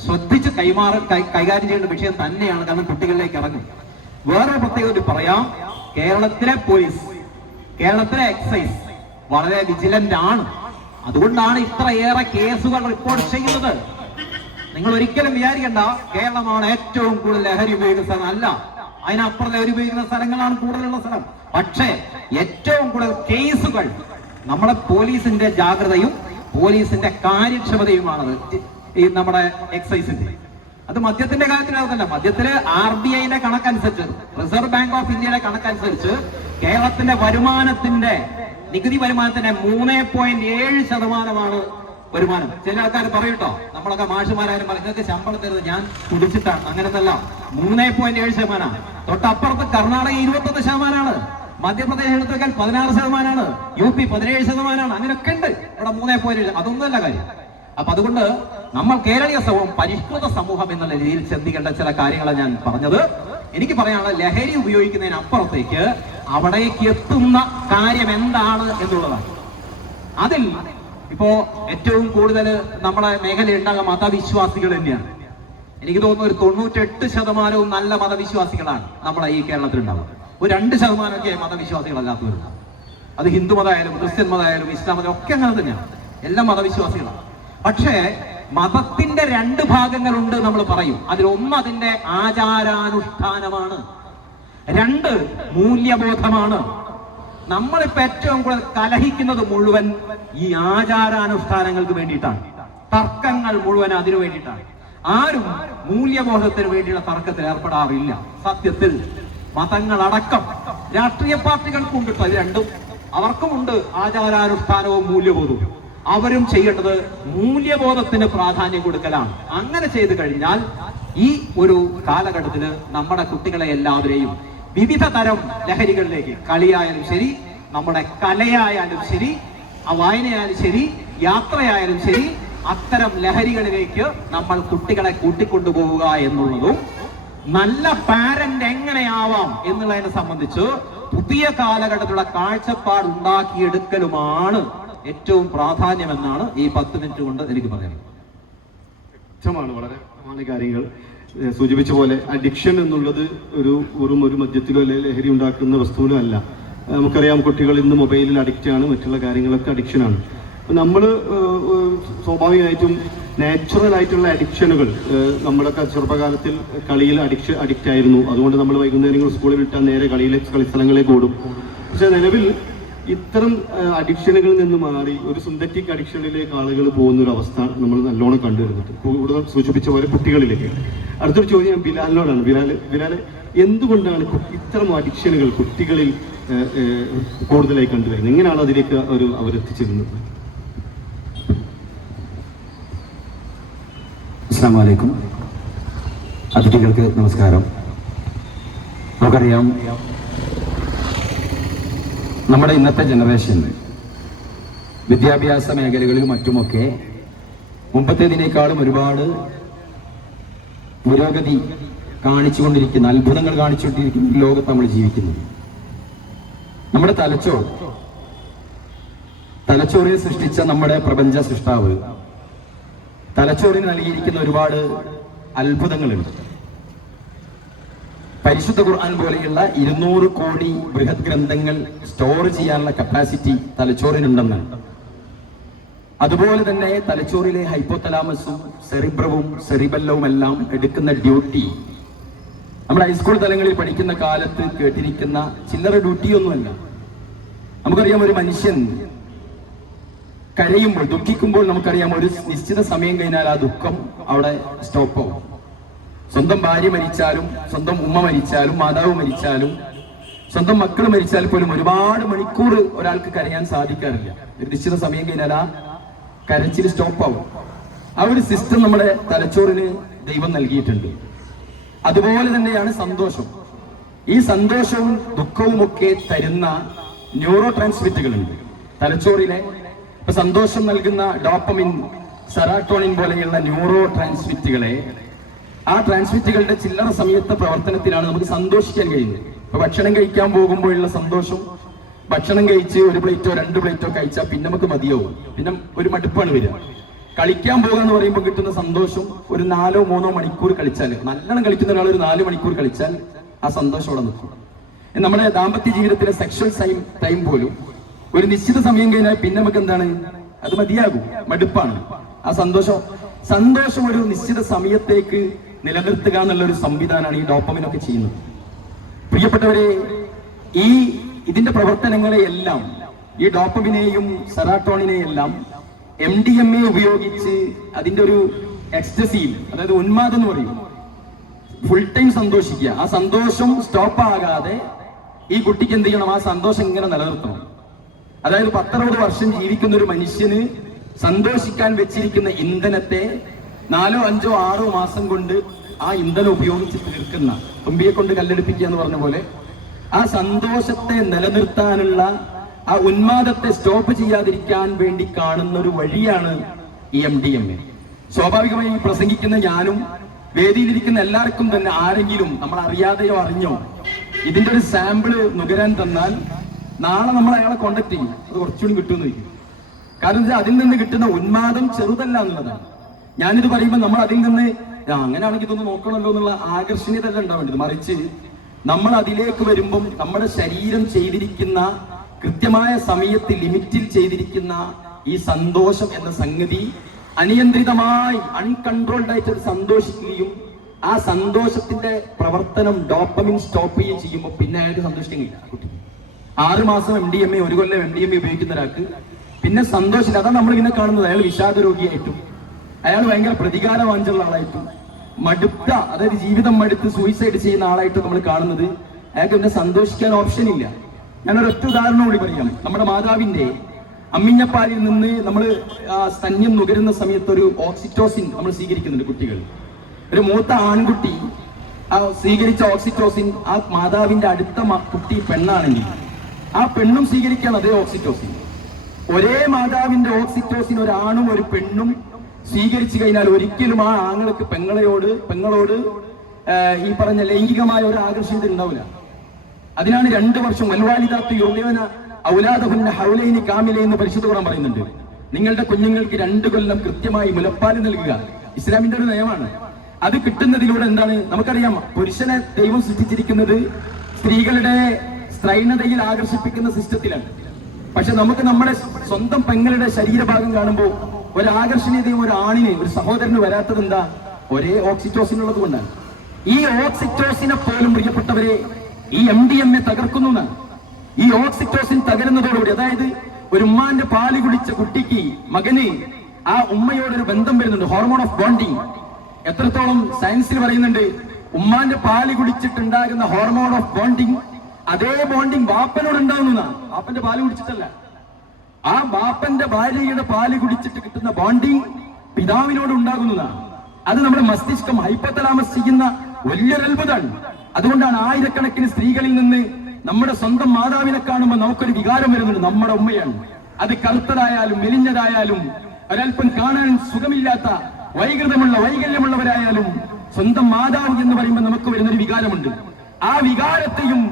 ശ്രദ്ധിച്ച് കൈകാര്യം ചെയ്യേണ്ട വിഷയം തന്നെയാണ്. കാരണം കുട്ടികളിലേക്ക് ഇറങ്ങും. വേറൊരു പ്രത്യേകത പറയാം. കേരളത്തിലെ പോലീസ്, കേരളത്തിലെ എക്സൈസ് വളരെ വിജിലന്റ് ആണ്. അതുകൊണ്ടാണ് ഇത്രയേറെ കേസുകൾ റിപ്പോർട്ട് ചെയ്യുന്നത്. നിങ്ങൾ ഒരിക്കലും വിചാരിക്കേണ്ട കേരളമാണ് ഏറ്റവും കൂടുതൽ ലഹരി ഉപയോഗിക്കുന്ന സ്ഥലം. അല്ല, അതിനപ്പുറം ലഹരി ഉപയോഗിക്കുന്ന സ്ഥലങ്ങളാണ് കൂടുതലുള്ള സ്ഥലം. പക്ഷേ ഏറ്റവും കൂടുതൽ കേസുകൾ നമ്മളെ പോലീസിന്റെ ജാഗ്രതയും പോലീസിന്റെ കാര്യക്ഷമതയുമാണത്. ഈ നമ്മുടെ എക്സൈസിന്റെ അത് മദ്യത്തിന്റെ കാര്യത്തിലാവുന്നല്ല. മദ്യത്തില് RBIന്റെ കണക്കനുസരിച്ച്, റിസർവ് ബാങ്ക് ഓഫ് ഇന്ത്യയുടെ കണക്കനുസരിച്ച് കേരളത്തിന്റെ വരുമാനത്തിന്റെ നികുതി വരുമാനത്തിന്റെ 3.7% വരുമാനം. ചില ആൾക്കാർ പറയൂട്ടോ, നമ്മളൊക്കെ മാഷുമാരായാലും പറയും നിങ്ങൾക്ക് ശമ്പളം തരുന്നത് ഞാൻ കുടിച്ചിട്ടാണ്. അങ്ങനെയൊന്നല്ല. 3.7%. തൊട്ടപ്പുറത്ത് കർണാടക 21%. മധ്യപ്രദേശ് എടുത്തു വെക്കാൻ 16%. UP 17%. അങ്ങനെയൊക്കെ ഉണ്ട്. ഇവിടെ 3.7. അതൊന്നുമല്ല കാര്യം. അപ്പൊ അതുകൊണ്ട് നമ്മൾ കേരളീയ സമൂഹം പരിഷ്കൃത സമൂഹം എന്നുള്ള രീതിയിൽ ചിന്തിക്കേണ്ട ചില കാര്യങ്ങളാണ് ഞാൻ പറഞ്ഞത്. എനിക്ക് പറയാനുള്ള ലഹരി ഉപയോഗിക്കുന്നതിനപ്പുറത്തേക്ക് അവിടേക്ക് എത്തുന്ന കാര്യം എന്താണ് എന്നുള്ളതാണ്. അതിൽ ഇപ്പോ ഏറ്റവും കൂടുതൽ നമ്മളെ മേഖലയിൽ ഉണ്ടാകുന്ന മതവിശ്വാസികൾ തന്നെയാണ്. എനിക്ക് തോന്നുന്നു ഒരു 98% നല്ല മതവിശ്വാസികളാണ് നമ്മളെ ഈ കേരളത്തിൽ ഉണ്ടാവുക. ഒരു 2% മതവിശ്വാസികളല്ലാത്തവരുണ്ട്. അത് ഹിന്ദു മതമായാലും ക്രിസ്ത്യൻ മതമായാലും ഇസ്ലാം മതം ഒക്കെ അങ്ങനെ തന്നെയാണ്. എല്ലാം മതവിശ്വാസികളാണ്. പക്ഷേ മതത്തിന്റെ 2 ഭാഗങ്ങളുണ്ട് നമ്മൾ പറയും. അതിലൊന്ന് അതിന്റെ ആചാരാനുഷ്ഠാനമാണ്, 2 മൂല്യബോധമാണ്. നമ്മളിപ്പോ ഏറ്റവും കൂടുതൽ കലഹിക്കുന്നത് മുഴുവൻ ഈ ആചാരാനുഷ്ഠാനങ്ങൾക്ക് വേണ്ടിയിട്ടാണ്. തർക്കങ്ങൾ മുഴുവൻ അതിനു വേണ്ടിയിട്ടാണ്. ആരും മൂല്യബോധത്തിന് വേണ്ടിയുള്ള തർക്കത്തിൽ ഏർപ്പെടാറില്ല. സത്യത്തിൽ മതങ്ങളടക്കം രാഷ്ട്രീയ പാർട്ടികൾക്കും ഉണ്ട് ഇത് രണ്ടും. അവർക്കുമുണ്ട് ആചാരാനുഷ്ഠാനവും മൂല്യബോധവും. അവരും ചെയ്യേണ്ടത് മൂല്യബോധത്തിന് പ്രാധാന്യം കൊടുക്കലാണ്. അങ്ങനെ ചെയ്തു കഴിഞ്ഞാൽ ഈ ഒരു കാലഘട്ടത്തിൽ നമ്മുടെ കുട്ടികളെ എല്ലാവരെയും വിവിധ തരം ലഹരികളിലേക്ക്, കളിയായാലും ശരി, നമ്മുടെ കലയായാലും ശരി, വായനയായാലും ശരി, യാത്രയായാലും ശരി, അത്തരം ലഹരികളിലേക്ക് നമ്മൾ കുട്ടികളെ കൂട്ടിക്കൊണ്ടുപോവുക എന്നുള്ളതും നല്ല പാരന്റ് എങ്ങനെയാവാം എന്നുള്ളതിനെ സംബന്ധിച്ച് പുതിയ കാലഘട്ടത്തിലുള്ള കാഴ്ചപ്പാട് ഉണ്ടാക്കിയെടുക്കലുമാണ് ഏറ്റവും പ്രാധാന്യമെന്നാണ് ഈ 10 മിനിറ്റ് കൊണ്ട് എനിക്ക് പറയാനുള്ളത്. വ്യക്തമാണ്, വളരെ കാര്യങ്ങൾ സൂചിപ്പിച്ച പോലെ അഡിക്ഷൻ എന്നുള്ളത് ഒരു മദ്യത്തിലോ അല്ലെങ്കിൽ ലഹരി ഉണ്ടാക്കുന്ന വസ്തുവിനോ അല്ല. നമുക്കറിയാം കുട്ടികൾ ഇന്ന് മൊബൈലിൽ അഡിക്റ്റാണ്, മറ്റുള്ള കാര്യങ്ങളൊക്കെ അഡിക്ഷനാണ്. അപ്പം നമ്മൾ സ്വാഭാവികമായിട്ടും നാച്ചുറൽ ആയിട്ടുള്ള അഡിക്ഷനുകൾ, നമ്മളൊക്കെ ചെറുപ്പകാലത്തിൽ കളിയിൽ അഡിക്റ്റ് ആയിരുന്നു. അതുകൊണ്ട് നമ്മൾ വൈകുന്നേരങ്ങൾ സ്കൂളിൽ വിട്ടാൽ നേരെ കളിസ്ഥലങ്ങളിലേക്ക് ഓടും. പക്ഷെ നിലവിൽ ഇത്തരം അഡിക്ഷനുകളിൽ നിന്ന് മാറി ഒരു സിന്തറ്റിക് അഡിക്ഷനിലേക്ക് ആളുകൾ പോകുന്ന ഒരു അവസ്ഥ നമ്മൾ നല്ലോണം കണ്ടുവരുന്നുണ്ട്. കൂടുതൽ സൂചിപ്പിച്ച പോലെ കുട്ടികളിലേക്ക്. അടുത്തൊരു ചോദ്യം ഞാൻ ബിലാലിനോടാണ്. ബിലാൽ എന്തുകൊണ്ടാണ് ഇത്തരം അഡിക്ഷനുകൾ കുട്ടികളിൽ കൂടുതലായി കണ്ടുവരുന്നത്? എങ്ങനെയാണ് അതിലേക്ക് അവരെത്തിച്ചിരുന്നത്? അസ്സലാമു അലൈക്കും. അതിഥികൾക്ക് നമസ്കാരം. നമുക്കറിയാം, നമ്മുടെ ഇന്നത്തെ ജനറേഷൻ വിദ്യാഭ്യാസ മേഖലകളിലും മറ്റുമൊക്കെ മുമ്പത്തേതിനേക്കാളും ഒരുപാട് പുരോഗതി കാണിച്ചുകൊണ്ടിരിക്കുന്ന, അത്ഭുതങ്ങൾ കാണിച്ചുകൊണ്ടിരിക്കുന്ന ലോകത്ത് നമ്മൾ ജീവിക്കുന്നത്. നമ്മുടെ തലച്ചോറിൽ സൃഷ്ടിച്ച നമ്മുടെ പ്രപഞ്ച സൃഷ്ടാവ് തലച്ചോറിന് നൽകിയിരിക്കുന്ന ഒരുപാട് അത്ഭുതങ്ങളുണ്ട്. പരിശുദ്ധ ഖുർആൻ പോലെയുള്ള 200 കോടി ബൃഹത് ഗ്രന്ഥങ്ങൾ സ്റ്റോർ ചെയ്യാനുള്ള കപ്പാസിറ്റി തലച്ചോറിനുണ്ടെന്നാണ്. അതുപോലെ തന്നെ തലച്ചോറിലെ ഹൈപ്പോതലാമസും സെറിബ്രവും സെറിബെല്ലവും എല്ലാം എടുക്കുന്ന ഡ്യൂട്ടി നമ്മുടെ ഹൈസ്കൂൾ തലങ്ങളിൽ പഠിക്കുന്ന കാലത്ത് കേട്ടിരിക്കുന്ന ചില്ലറ ഡ്യൂട്ടിയൊന്നുമല്ല. നമുക്കറിയാം, ഒരു മനുഷ്യൻ കരയുമ്പോൾ, ദുഃഖിക്കുമ്പോൾ നമുക്കറിയാം ഒരു നിശ്ചിത സമയം കഴിഞ്ഞാൽ ആ ദുഃഖം അവിടെ സ്റ്റോപ്പ് ആവും. സ്വന്തം ഭാര്യ മരിച്ചാലും, സ്വന്തം ഉമ്മ മരിച്ചാലും, മാതാവ് മരിച്ചാലും, സ്വന്തം മക്കൾ മരിച്ചാൽ പോലും ഒരുപാട് മണിക്കൂർ ഒരാൾക്ക് കരയാൻ സാധിക്കാറില്ല. ഒരു നിശ്ചിത സമയം കഴിഞ്ഞാൽ ആ കരച്ചിൽ സ്റ്റോപ്പാവും. ആ ഒരു സിസ്റ്റം നമ്മുടെ തലച്ചോറിന് ദൈവം നൽകിയിട്ടുണ്ട്. അതുപോലെ തന്നെയാണ് സന്തോഷം. ഈ സന്തോഷവും ദുഃഖവും ഒക്കെ തരുന്ന ന്യൂറോ ട്രാൻസ്മിറ്റുകളുണ്ട് തലച്ചോറിലെ. ഇപ്പൊ സന്തോഷം നൽകുന്ന ഡോപ്പമിൻ, സെറാട്ടോണിൻ പോലെയുള്ള ന്യൂറോ ട്രാൻസ്മിറ്റുകളെ, ആ ട്രാൻസ്മിറ്റുകളുടെ ചില്ലറ സമയത്തെ പ്രവർത്തനത്തിലാണ് നമുക്ക് സന്തോഷിക്കാൻ കഴിയുന്നത്. ഇപ്പൊ ഭക്ഷണം കഴിക്കാൻ പോകുമ്പോഴുള്ള സന്തോഷം, ഭക്ഷണം കഴിച്ച് 1 പ്ലേറ്റോ 2 പ്ലേറ്റോ കഴിച്ചാൽ പിന്നെ നമുക്ക് മതിയാവും, പിന്നെ ഒരു മടുപ്പാണ് വരിക. കളിക്കാൻ പോകാന്ന് പറയുമ്പോൾ കിട്ടുന്ന സന്തോഷം ഒരു 4-3 മണിക്കൂർ കളിച്ചാൽ, നല്ലോണം കളിക്കുന്ന ഒരാൾ ഒരു 4 മണിക്കൂർ കളിച്ചാൽ ആ സന്തോഷം അവിടെ നിൽക്കും. നമ്മുടെ ദാമ്പത്യ ജീവിതത്തിലെ സെക്ഷൽ ടൈം പോലും ഒരു നിശ്ചിത സമയം കഴിഞ്ഞാൽ പിന്നെ നമുക്ക് എന്താണ്, അത് മതിയാകും, മടുപ്പാണ്. ആ സന്തോഷം ഒരു നിശ്ചിത സമയത്തേക്ക് നിലനിർത്തുക എന്നുള്ള ഒരു സംവിധാനമാണ് ഈ ഡോപ്പമിനൊക്കെ ചെയ്യുന്നത്. പ്രിയപ്പെട്ടവരെ, ഇതിന്റെ പ്രവർത്തനങ്ങളെയെല്ലാം, ഈ ഡോപ്പമിനെയും സെറാട്ടോണിനെയും എല്ലാം MDMA ഉപയോഗിച്ച് അതിന്റെ ഒരു എക്സ്റ്റസിയിൽ, അതായത് ഉന്മാദം എന്ന് പറയും, ഫുൾ ടൈം സന്തോഷിക്കുക. ആ സന്തോഷം സ്റ്റോപ്പ് ആകാതെ ഈ കുട്ടിക്ക് എന്ത് ചെയ്യണം, ആ സന്തോഷം ഇങ്ങനെ നിലനിർത്തണം. അതായത് 10-60 വർഷം ജീവിക്കുന്ന ഒരു മനുഷ്യന് സന്തോഷിക്കാൻ വെച്ചിരിക്കുന്ന ഇന്ധനത്തെ 4-5-6 മാസം കൊണ്ട് ആ ഇന്ധനം ഉപയോഗിച്ച് തീർക്കുന്ന, തുമ്പിയെ കൊണ്ട് കല്ലെടുപ്പിക്കുക എന്ന് പറഞ്ഞ പോലെ, ആ സന്തോഷത്തെ നിലനിർത്താനുള്ള, ആ ഉന്മാദത്തെ സ്റ്റോപ്പ് ചെയ്യാതിരിക്കാൻ വേണ്ടി കാണുന്ന ഒരു വഴിയാണ് ഈ MDMA. സ്വാഭാവികമായി പ്രസംഗിക്കുന്ന ഞാനും വേദിയിലിരിക്കുന്ന എല്ലാവർക്കും തന്നെ ആരെങ്കിലും നമ്മൾ അറിയാതെയോ അറിഞ്ഞോ ഇതിന്റെ ഒരു സാമ്പിള് നുകരാൻ തന്നാൽ നാളെ നമ്മൾ അയാളെ കോണ്ടാക്ട് ചെയ്യും, അത് കുറച്ചുകൂടി കിട്ടുമെന്ന് വയ്ക്കും. കാരണം അതിൽ നിന്ന് കിട്ടുന്ന ഉന്മാദം ചെറുതല്ല എന്നുള്ളതാണ്. ഞാനിത് പറയുമ്പോൾ നമ്മൾ അതിൽ നിന്ന് അങ്ങനെയാണെങ്കിൽ ഇതൊന്ന് നോക്കണമല്ലോ എന്നുള്ള ആകർഷണീയതല്ല ഉണ്ടാവേണ്ടത്, മറിച്ച് നമ്മൾ അതിലേക്ക് വരുമ്പം നമ്മുടെ ശരീരം ചെയ്തിരിക്കുന്ന കൃത്യമായ സമയത്ത് ലിമിറ്റിൽ ചെയ്തിരിക്കുന്ന ഈ സന്തോഷം എന്ന സംഗതി അനിയന്ത്രിതമായി അൺകൺട്രോൾഡ് ആയിട്ട് സന്തോഷിക്കുകയും ആ സന്തോഷത്തിന്റെ പ്രവർത്തനം ഡോപ്പമിൻ സ്റ്റോപ്പ് ചെയ്യുകയും ചെയ്യുമ്പോൾ പിന്നെ അയാൾക്ക് സന്തോഷിക്കുന്നില്ല. കുട്ടി 6 മാസം MDMA, 1 കൊല്ലം MDMA ഉപയോഗിക്കുന്ന ഒരാൾക്ക് പിന്നെ സന്തോഷമില്ല. അതാണ് നമ്മൾ ഇങ്ങനെ കാണുന്നത്. അയാൾ വിഷാദ രോഗിയായിട്ടും, അയാൾ ഭയങ്കര പ്രതികാര വാഞ്ചുള്ള ആളായിട്ടും, മടുത്ത, അതായത് ജീവിതം മടുത്ത് സൂയിസൈഡ് ചെയ്യുന്ന ആളായിട്ട് നമ്മൾ കാണുന്നത്. അയാൾക്ക് പിന്നെ സന്തോഷിക്കാൻ ഓപ്ഷൻ ഇല്ല. ഞാനൊരൊറ്റ ഉദാഹരണം കൂടി പറയാം. നമ്മുടെ മാതാവിന്റെ അമ്മിഞ്ഞപ്പാലിൽ നിന്ന് നമ്മൾ സ്തന്യം നുകരുന്ന സമയത്ത് ഒരു ഓക്സിറ്റോസിൻ നമ്മൾ സ്വീകരിക്കുന്നുണ്ട് കുട്ടികൾ. ഒരു മൂത്ത ആൺകുട്ടി ആ സ്വീകരിച്ച ഓക്സിറ്റോസിൻ ആ മാതാവിന്റെ അടുത്ത കുട്ടി പെണ്ണാണെങ്കിൽ ആ പെണ്ണും സ്വീകരിക്കുകയാണ് അതേ ഓക്സിറ്റോസിൻ. ഒരേ മാതാവിന്റെ ഓക്സിറ്റോസിൻ ഒരാണും ഒരു പെണ്ണും സ്വീകരിച്ചു കഴിഞ്ഞാൽ ഒരിക്കലും ആ ആങ്ങൾക്ക് പെങ്ങളോട് ഈ പറഞ്ഞ ലൈംഗികമായ ഒരു ആകർഷണീയത ഉണ്ടാവില്ല. അതിനാണ് 2 വർഷം വൽവാലിദാത്തു യുർദിഅന ഔലാദഹുന്ന ഹൗലൈനി കാമിലൈൻ എന്ന് പരിശുദ്ധ ഖുർആൻ പറയുന്നുണ്ട്. നിങ്ങളുടെ കുഞ്ഞുങ്ങൾക്ക് 2 കൊല്ലം കൃത്യമായി മുലപ്പാൽ നൽകുക ഇസ്ലാമിന്റെ ഒരു നയമാണ്. അത് കിട്ടുന്നതിലൂടെ എന്താണ്, നമുക്കറിയാം പുരുഷനെ ദൈവം സൃഷ്ടിച്ചിരിക്കുന്നത് സ്ത്രീകളുടെ സ്ത്രൈണതയിൽ ആകർഷിപ്പിക്കുന്ന സിസ്റ്റത്തിലാണ്. പക്ഷെ നമുക്ക് നമ്മുടെ സ്വന്തം പെങ്ങളുടെ ശരീരഭാഗം കാണുമ്പോൾ ഒരു ആകർഷണീയതയും ഒരു ആണിന്, ഒരു സഹോദരന് വരാത്തത് എന്താ, ഒരേ ഓക്സിറ്റോസിൻ ഉള്ളത് കൊണ്ടാണ്. ഈ ഓക്സിറ്റോസിനെ പോലും പ്രിയപ്പെട്ടവരെ ഈ MDMA തകർക്കുന്നു. ഈ ഓക്സിറ്റോസിൻ തകരുന്നതോടുകൂടി, അതായത് ഒരു ഉമ്മാന്റെ പാല് കുടിച്ച കുട്ടിക്ക്, മകന് ആ ഉമ്മയോടൊരു ബന്ധം വരുന്നുണ്ട്, ഹോർമോൺ ഓഫ് ബോണ്ടിങ്. എത്രത്തോളം സയൻസിൽ പറയുന്നുണ്ട്, ഉമ്മാന്റെ പാല് കുടിച്ചിട്ടുണ്ടാകുന്ന ഹോർമോൺ ഓഫ് ബോണ്ടിങ് അതേ ബോണ്ടിങ് ബാപ്പനോട് ഉണ്ടാകുന്നതാണ്. ബാപ്പന്റെ പാല് കുടിച്ചിട്ടല്ല, ആ ബാപ്പന്റെ ഭാര്യയുടെ പാല് കുടിച്ചിട്ട് കിട്ടുന്ന ബോണ്ടിങ് പിതാവിനോട് ഉണ്ടാകുന്നതാണ്. അത് നമ്മുടെ മസ്തിഷ്കം ഹൈപ്പോതലാമസ് ചെയ്യുന്ന വലിയൊരു അത്ഭുതമാണ്. അതുകൊണ്ടാണ് ആയിരക്കണക്കിന് സ്ത്രീകളിൽ നിന്ന് നമ്മുടെ സ്വന്തം മാതാവിനെ കാണുമ്പോൾ നമുക്കൊരു വികാരം വരുന്നുണ്ട്, നമ്മുടെ ഉമ്മയാണ്. അത് കറുത്തതായാലും മെലിഞ്ഞതായാലും ഒരൽപ്പം കാണാൻ സുഖമില്ലാത്ത വൈകല്യമുള്ളവരായാലും സ്വന്തം മാതാവ് എന്ന് പറയുമ്പോൾ നമുക്ക് വരുന്നൊരു വികാരമുണ്ട്. ആ വികാരത്തെയും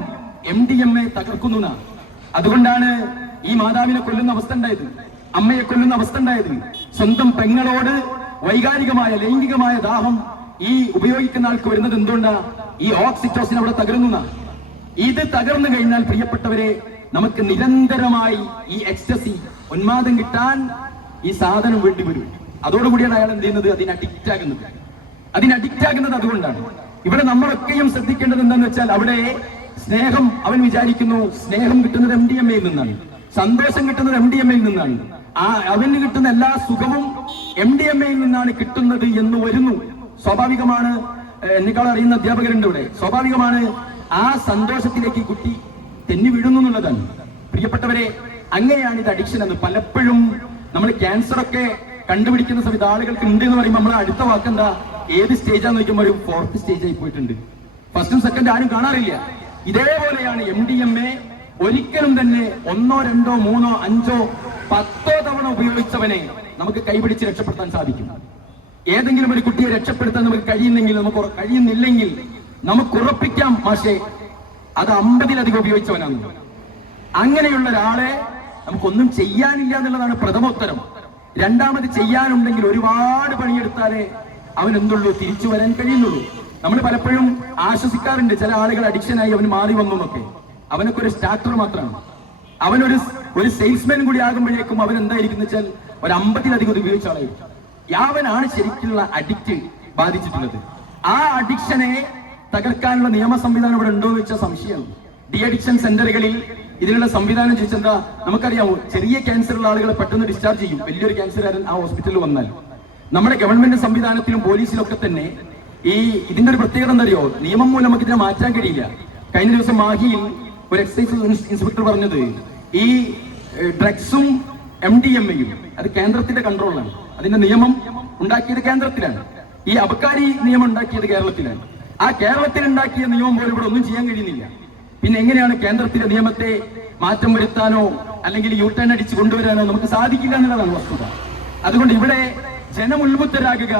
MDMA തകർക്കുന്നു. അതുകൊണ്ടാണ് ഈ മാതാവിനെ കൊല്ലുന്ന അവസ്ഥ ഉണ്ടായത്, അമ്മയെ കൊല്ലുന്ന അവസ്ഥ ഉണ്ടായത്. സ്വന്തം പെങ്ങളോട് വൈകാരികമായ ലൈംഗികമായ ദാഹം ഈ ഉപയോഗിക്കുന്ന ആൾക്ക് വരുന്നത് എന്തുകൊണ്ടാ, ഈ ഓക്സിറ്റോസിൻ അവിടെ തകരുന്ന. ഇത് തകർന്നു കഴിഞ്ഞാൽ പ്രിയപ്പെട്ടവരെ നമുക്ക് നിരന്തരമായി ഈ എക്സ്റ്റസി, ഉന്മാദം കിട്ടാൻ ഈ സാധനം വേണ്ടി വരും. അതോടുകൂടിയാണ് അയാൾ എന്ത് ചെയ്യുന്നത്, അതിന് അഡിക്റ്റ് ആകുന്നത്. അതുകൊണ്ടാണ് ഇവിടെ നമ്മളൊക്കെയും ശ്രദ്ധിക്കേണ്ടത് എന്താണെന്ന് വെച്ചാൽ, അവിടെ സ്നേഹം, അവൻ വിചാരിക്കുന്നു സ്നേഹം കിട്ടുന്നത് MDMAയിൽ നിന്നാണ്, സന്തോഷം കിട്ടുന്നത് MDMAയിൽ നിന്നാണ്, അവന് കിട്ടുന്ന എല്ലാ സുഖവും MDMAയിൽ നിന്നാണ് കിട്ടുന്നത് എന്ന് വരുന്നു. സ്വാഭാവികമാണ് എന്നെക്കാൾ അറിയുന്ന അധ്യാപകരുണ്ട് ഇവിടെ. സ്വാഭാവികമാണ് ആ സന്തോഷത്തിലേക്ക് കുട്ടി തെന്നി വീഴുന്നു എന്നുള്ളതാണ്. പ്രിയപ്പെട്ടവരെ, അങ്ങനെയാണ് ഇത് അഡിക്ഷൻ എന്ന്. പലപ്പോഴും നമ്മൾ ക്യാൻസർ ഒക്കെ കണ്ടുപിടിക്കുന്ന സമയത്ത് ആളുകൾക്ക് ഉണ്ട് എന്ന് പറയുമ്പോൾ നമ്മൾ അടുത്ത വാക്കെന്താ, ഏത് സ്റ്റേജാന്ന് നോക്കുമ്പോൾ ഒരു 4th സ്റ്റേജ് ആയി പോയിട്ടുണ്ട്. 1st ഉം 2nd ആരും കാണാറില്ല. ഇതേപോലെയാണ് MDMA. ഒരിക്കലും തന്നെ 1, 2, 3, 5, 10 തവണ ഉപയോഗിച്ചവനെ നമുക്ക് കൈപിടിച്ച് രക്ഷപ്പെടുത്താൻ സാധിക്കും. ഏതെങ്കിലും ഒരു കുട്ടിയെ രക്ഷപ്പെടുത്താൻ നമുക്ക് കഴിയുന്നില്ലെങ്കിൽ നമുക്ക് ഉറപ്പിക്കാം മാഷേ അത് 50-ലധികം ഉപയോഗിച്ചവനാണ്. അങ്ങനെയുള്ള ഒരാളെ നമുക്കൊന്നും ചെയ്യാനില്ല എന്നുള്ളതാണ് പ്രഥമോത്തരം. രണ്ടാമത്, ചെയ്യാനുണ്ടെങ്കിൽ ഒരുപാട് പണിയെടുത്താലേ അവൻ എന്തുള്ളൂ, തിരിച്ചു വരാൻ കഴിയുന്നുള്ളൂ. നമ്മൾ പലപ്പോഴും ആശ്വസിക്കാറുണ്ട്, ചില ആളുകൾ അഡിക്ഷനായി അവന് മാറി വന്നു എന്നൊക്കെ. അവനൊക്കെ ഒരു സ്റ്റാർട്ടർ മാത്രമാണ്. അവനൊരു സെയിൽസ്മാൻ കൂടി ആകുമ്പോഴേക്കും അവൻ എന്തായിരിക്കും വെച്ചാൽ ഒരു 50-ലധികം ഉപയോഗിച്ച ആളായിരിക്കും. അവനാണ് ശരിക്കുള്ള അഡിക്റ്റ് ബാധിച്ചിട്ടുള്ളത്. ആ അഡിക്ഷനെ തകർക്കാനുള്ള നിയമ സംവിധാനം ഇവിടെ ഉണ്ടോ എന്ന് വെച്ചാൽ സംശയമാണ്. ഡി അഡിക്ഷൻ സെന്ററുകളിൽ ഇതിനുള്ള സംവിധാനം ചോദിച്ചെന്താ, നമുക്കറിയാമോ, ചെറിയ ക്യാൻസർ ഉള്ള ആളുകളെ പെട്ടെന്ന് ഡിസ്ചാർജ് ചെയ്യും. വലിയൊരു ക്യാൻസറുകാരൻ ആ ഹോസ്പിറ്റലിൽ വന്നാൽ. നമ്മുടെ ഗവൺമെന്റ് സംവിധാനത്തിലും പോലീസിലും ഒക്കെ തന്നെ ഇതിന്റെ ഒരു പ്രത്യേകത എന്താ അറിയോ, നിയമം മൂലം നമുക്ക് ഇതിനെ മാറ്റാൻ കഴിയില്ല. കഴിഞ്ഞ ദിവസം മാഹിയിൽ ഒരു എക്സൈസ് ഇൻസ്പെക്ടർ പറഞ്ഞത്, ഈ ഡ്രഗ്സും MDMA-യും അത് കേന്ദ്രത്തിന്റെ കൺട്രോളിലാണ്. അതിന്റെ നിയമം ഉണ്ടാക്കിയത് കേന്ദ്രത്തിലാണ്. ഈ അബക്കാരി നിയമം ഉണ്ടാക്കിയത് കേരളത്തിലാണ്. ആ കേരളത്തിൽ ഉണ്ടാക്കിയ നിയമം പോലും ഇവിടെ ഒന്നും ചെയ്യാൻ കഴിയുന്നില്ല. പിന്നെ എങ്ങനെയാണ് കേന്ദ്രത്തിലെ നിയമത്തെ മാറ്റം വരുത്താനോ അല്ലെങ്കിൽ യൂട്ടേൺ അടിച്ച് കൊണ്ടുവരാനോ നമുക്ക് സാധിക്കില്ല എന്നുള്ളതാണ് വസ്തുത. അതുകൊണ്ട് ഇവിടെ ജനം ഉത്ബുദ്ധരാകുക,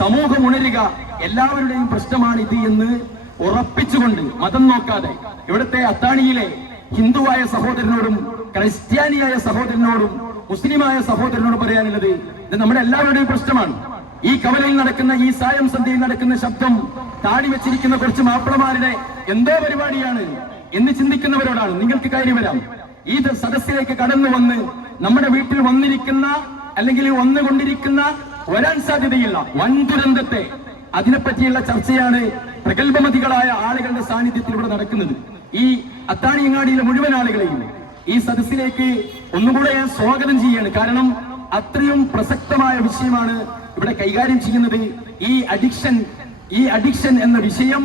സമൂഹം ഉണരുക, എല്ലാവരുടെയും പ്രശ്നമാണ് ഇത് എന്ന് ഉറപ്പിച്ചുകൊണ്ട്, മതം നോക്കാതെ, ഇവിടുത്തെ അത്താണിയിലെ ഹിന്ദുവായ സഹോദരനോടും ക്രിസ്ത്യാനിയായ സഹോദരനോടും മുസ്ലിമായ സഹോദരനോടും പറയാനുള്ളത്, ഇത് നമ്മുടെ എല്ലാവരുടെയും പ്രശ്നമാണ്. ഈ കവലയിൽ നടക്കുന്ന, ഈ സായം സന്ധ്യയിൽ നടക്കുന്ന ശബ്ദം താടി വെച്ചിരിക്കുന്ന കുറച്ച് മാപ്പിളമാരുടെ എന്തോ പരിപാടിയാണ് എന്ന് ചിന്തിക്കുന്നവരോടാണ്. നിങ്ങൾക്ക് കയറി വരാം. ഈ സദസ്സിലേക്ക് കടന്നു വന്ന് നമ്മുടെ വീട്ടിൽ വന്നിരിക്കുന്ന അല്ലെങ്കിൽ വന്നുകൊണ്ടിരിക്കുന്ന വരാൻ സാധ്യതയുള്ള വൻ ദുരന്തത്തെ, അതിനെപ്പറ്റിയുള്ള ചർച്ചയാണ് പ്രഗത്ഭമതികളായ ആളുകളുടെ സാന്നിധ്യത്തിൽ ഇവിടെ നടക്കുന്നത്. ഈ അത്താണിയങ്ങാടിയിലെ മുഴുവൻ ആളുകളെയും ഈ സദസ്സിലേക്ക് ഒന്നുകൂടെ ഞാൻ സ്വാഗതം ചെയ്യാണ്. കാരണം അത്രയും പ്രസക്തമായ വിഷയമാണ് ഇവിടെ കൈകാര്യം ചെയ്യുന്നത്. ഈ അഡിക്ഷൻ എന്ന വിഷയം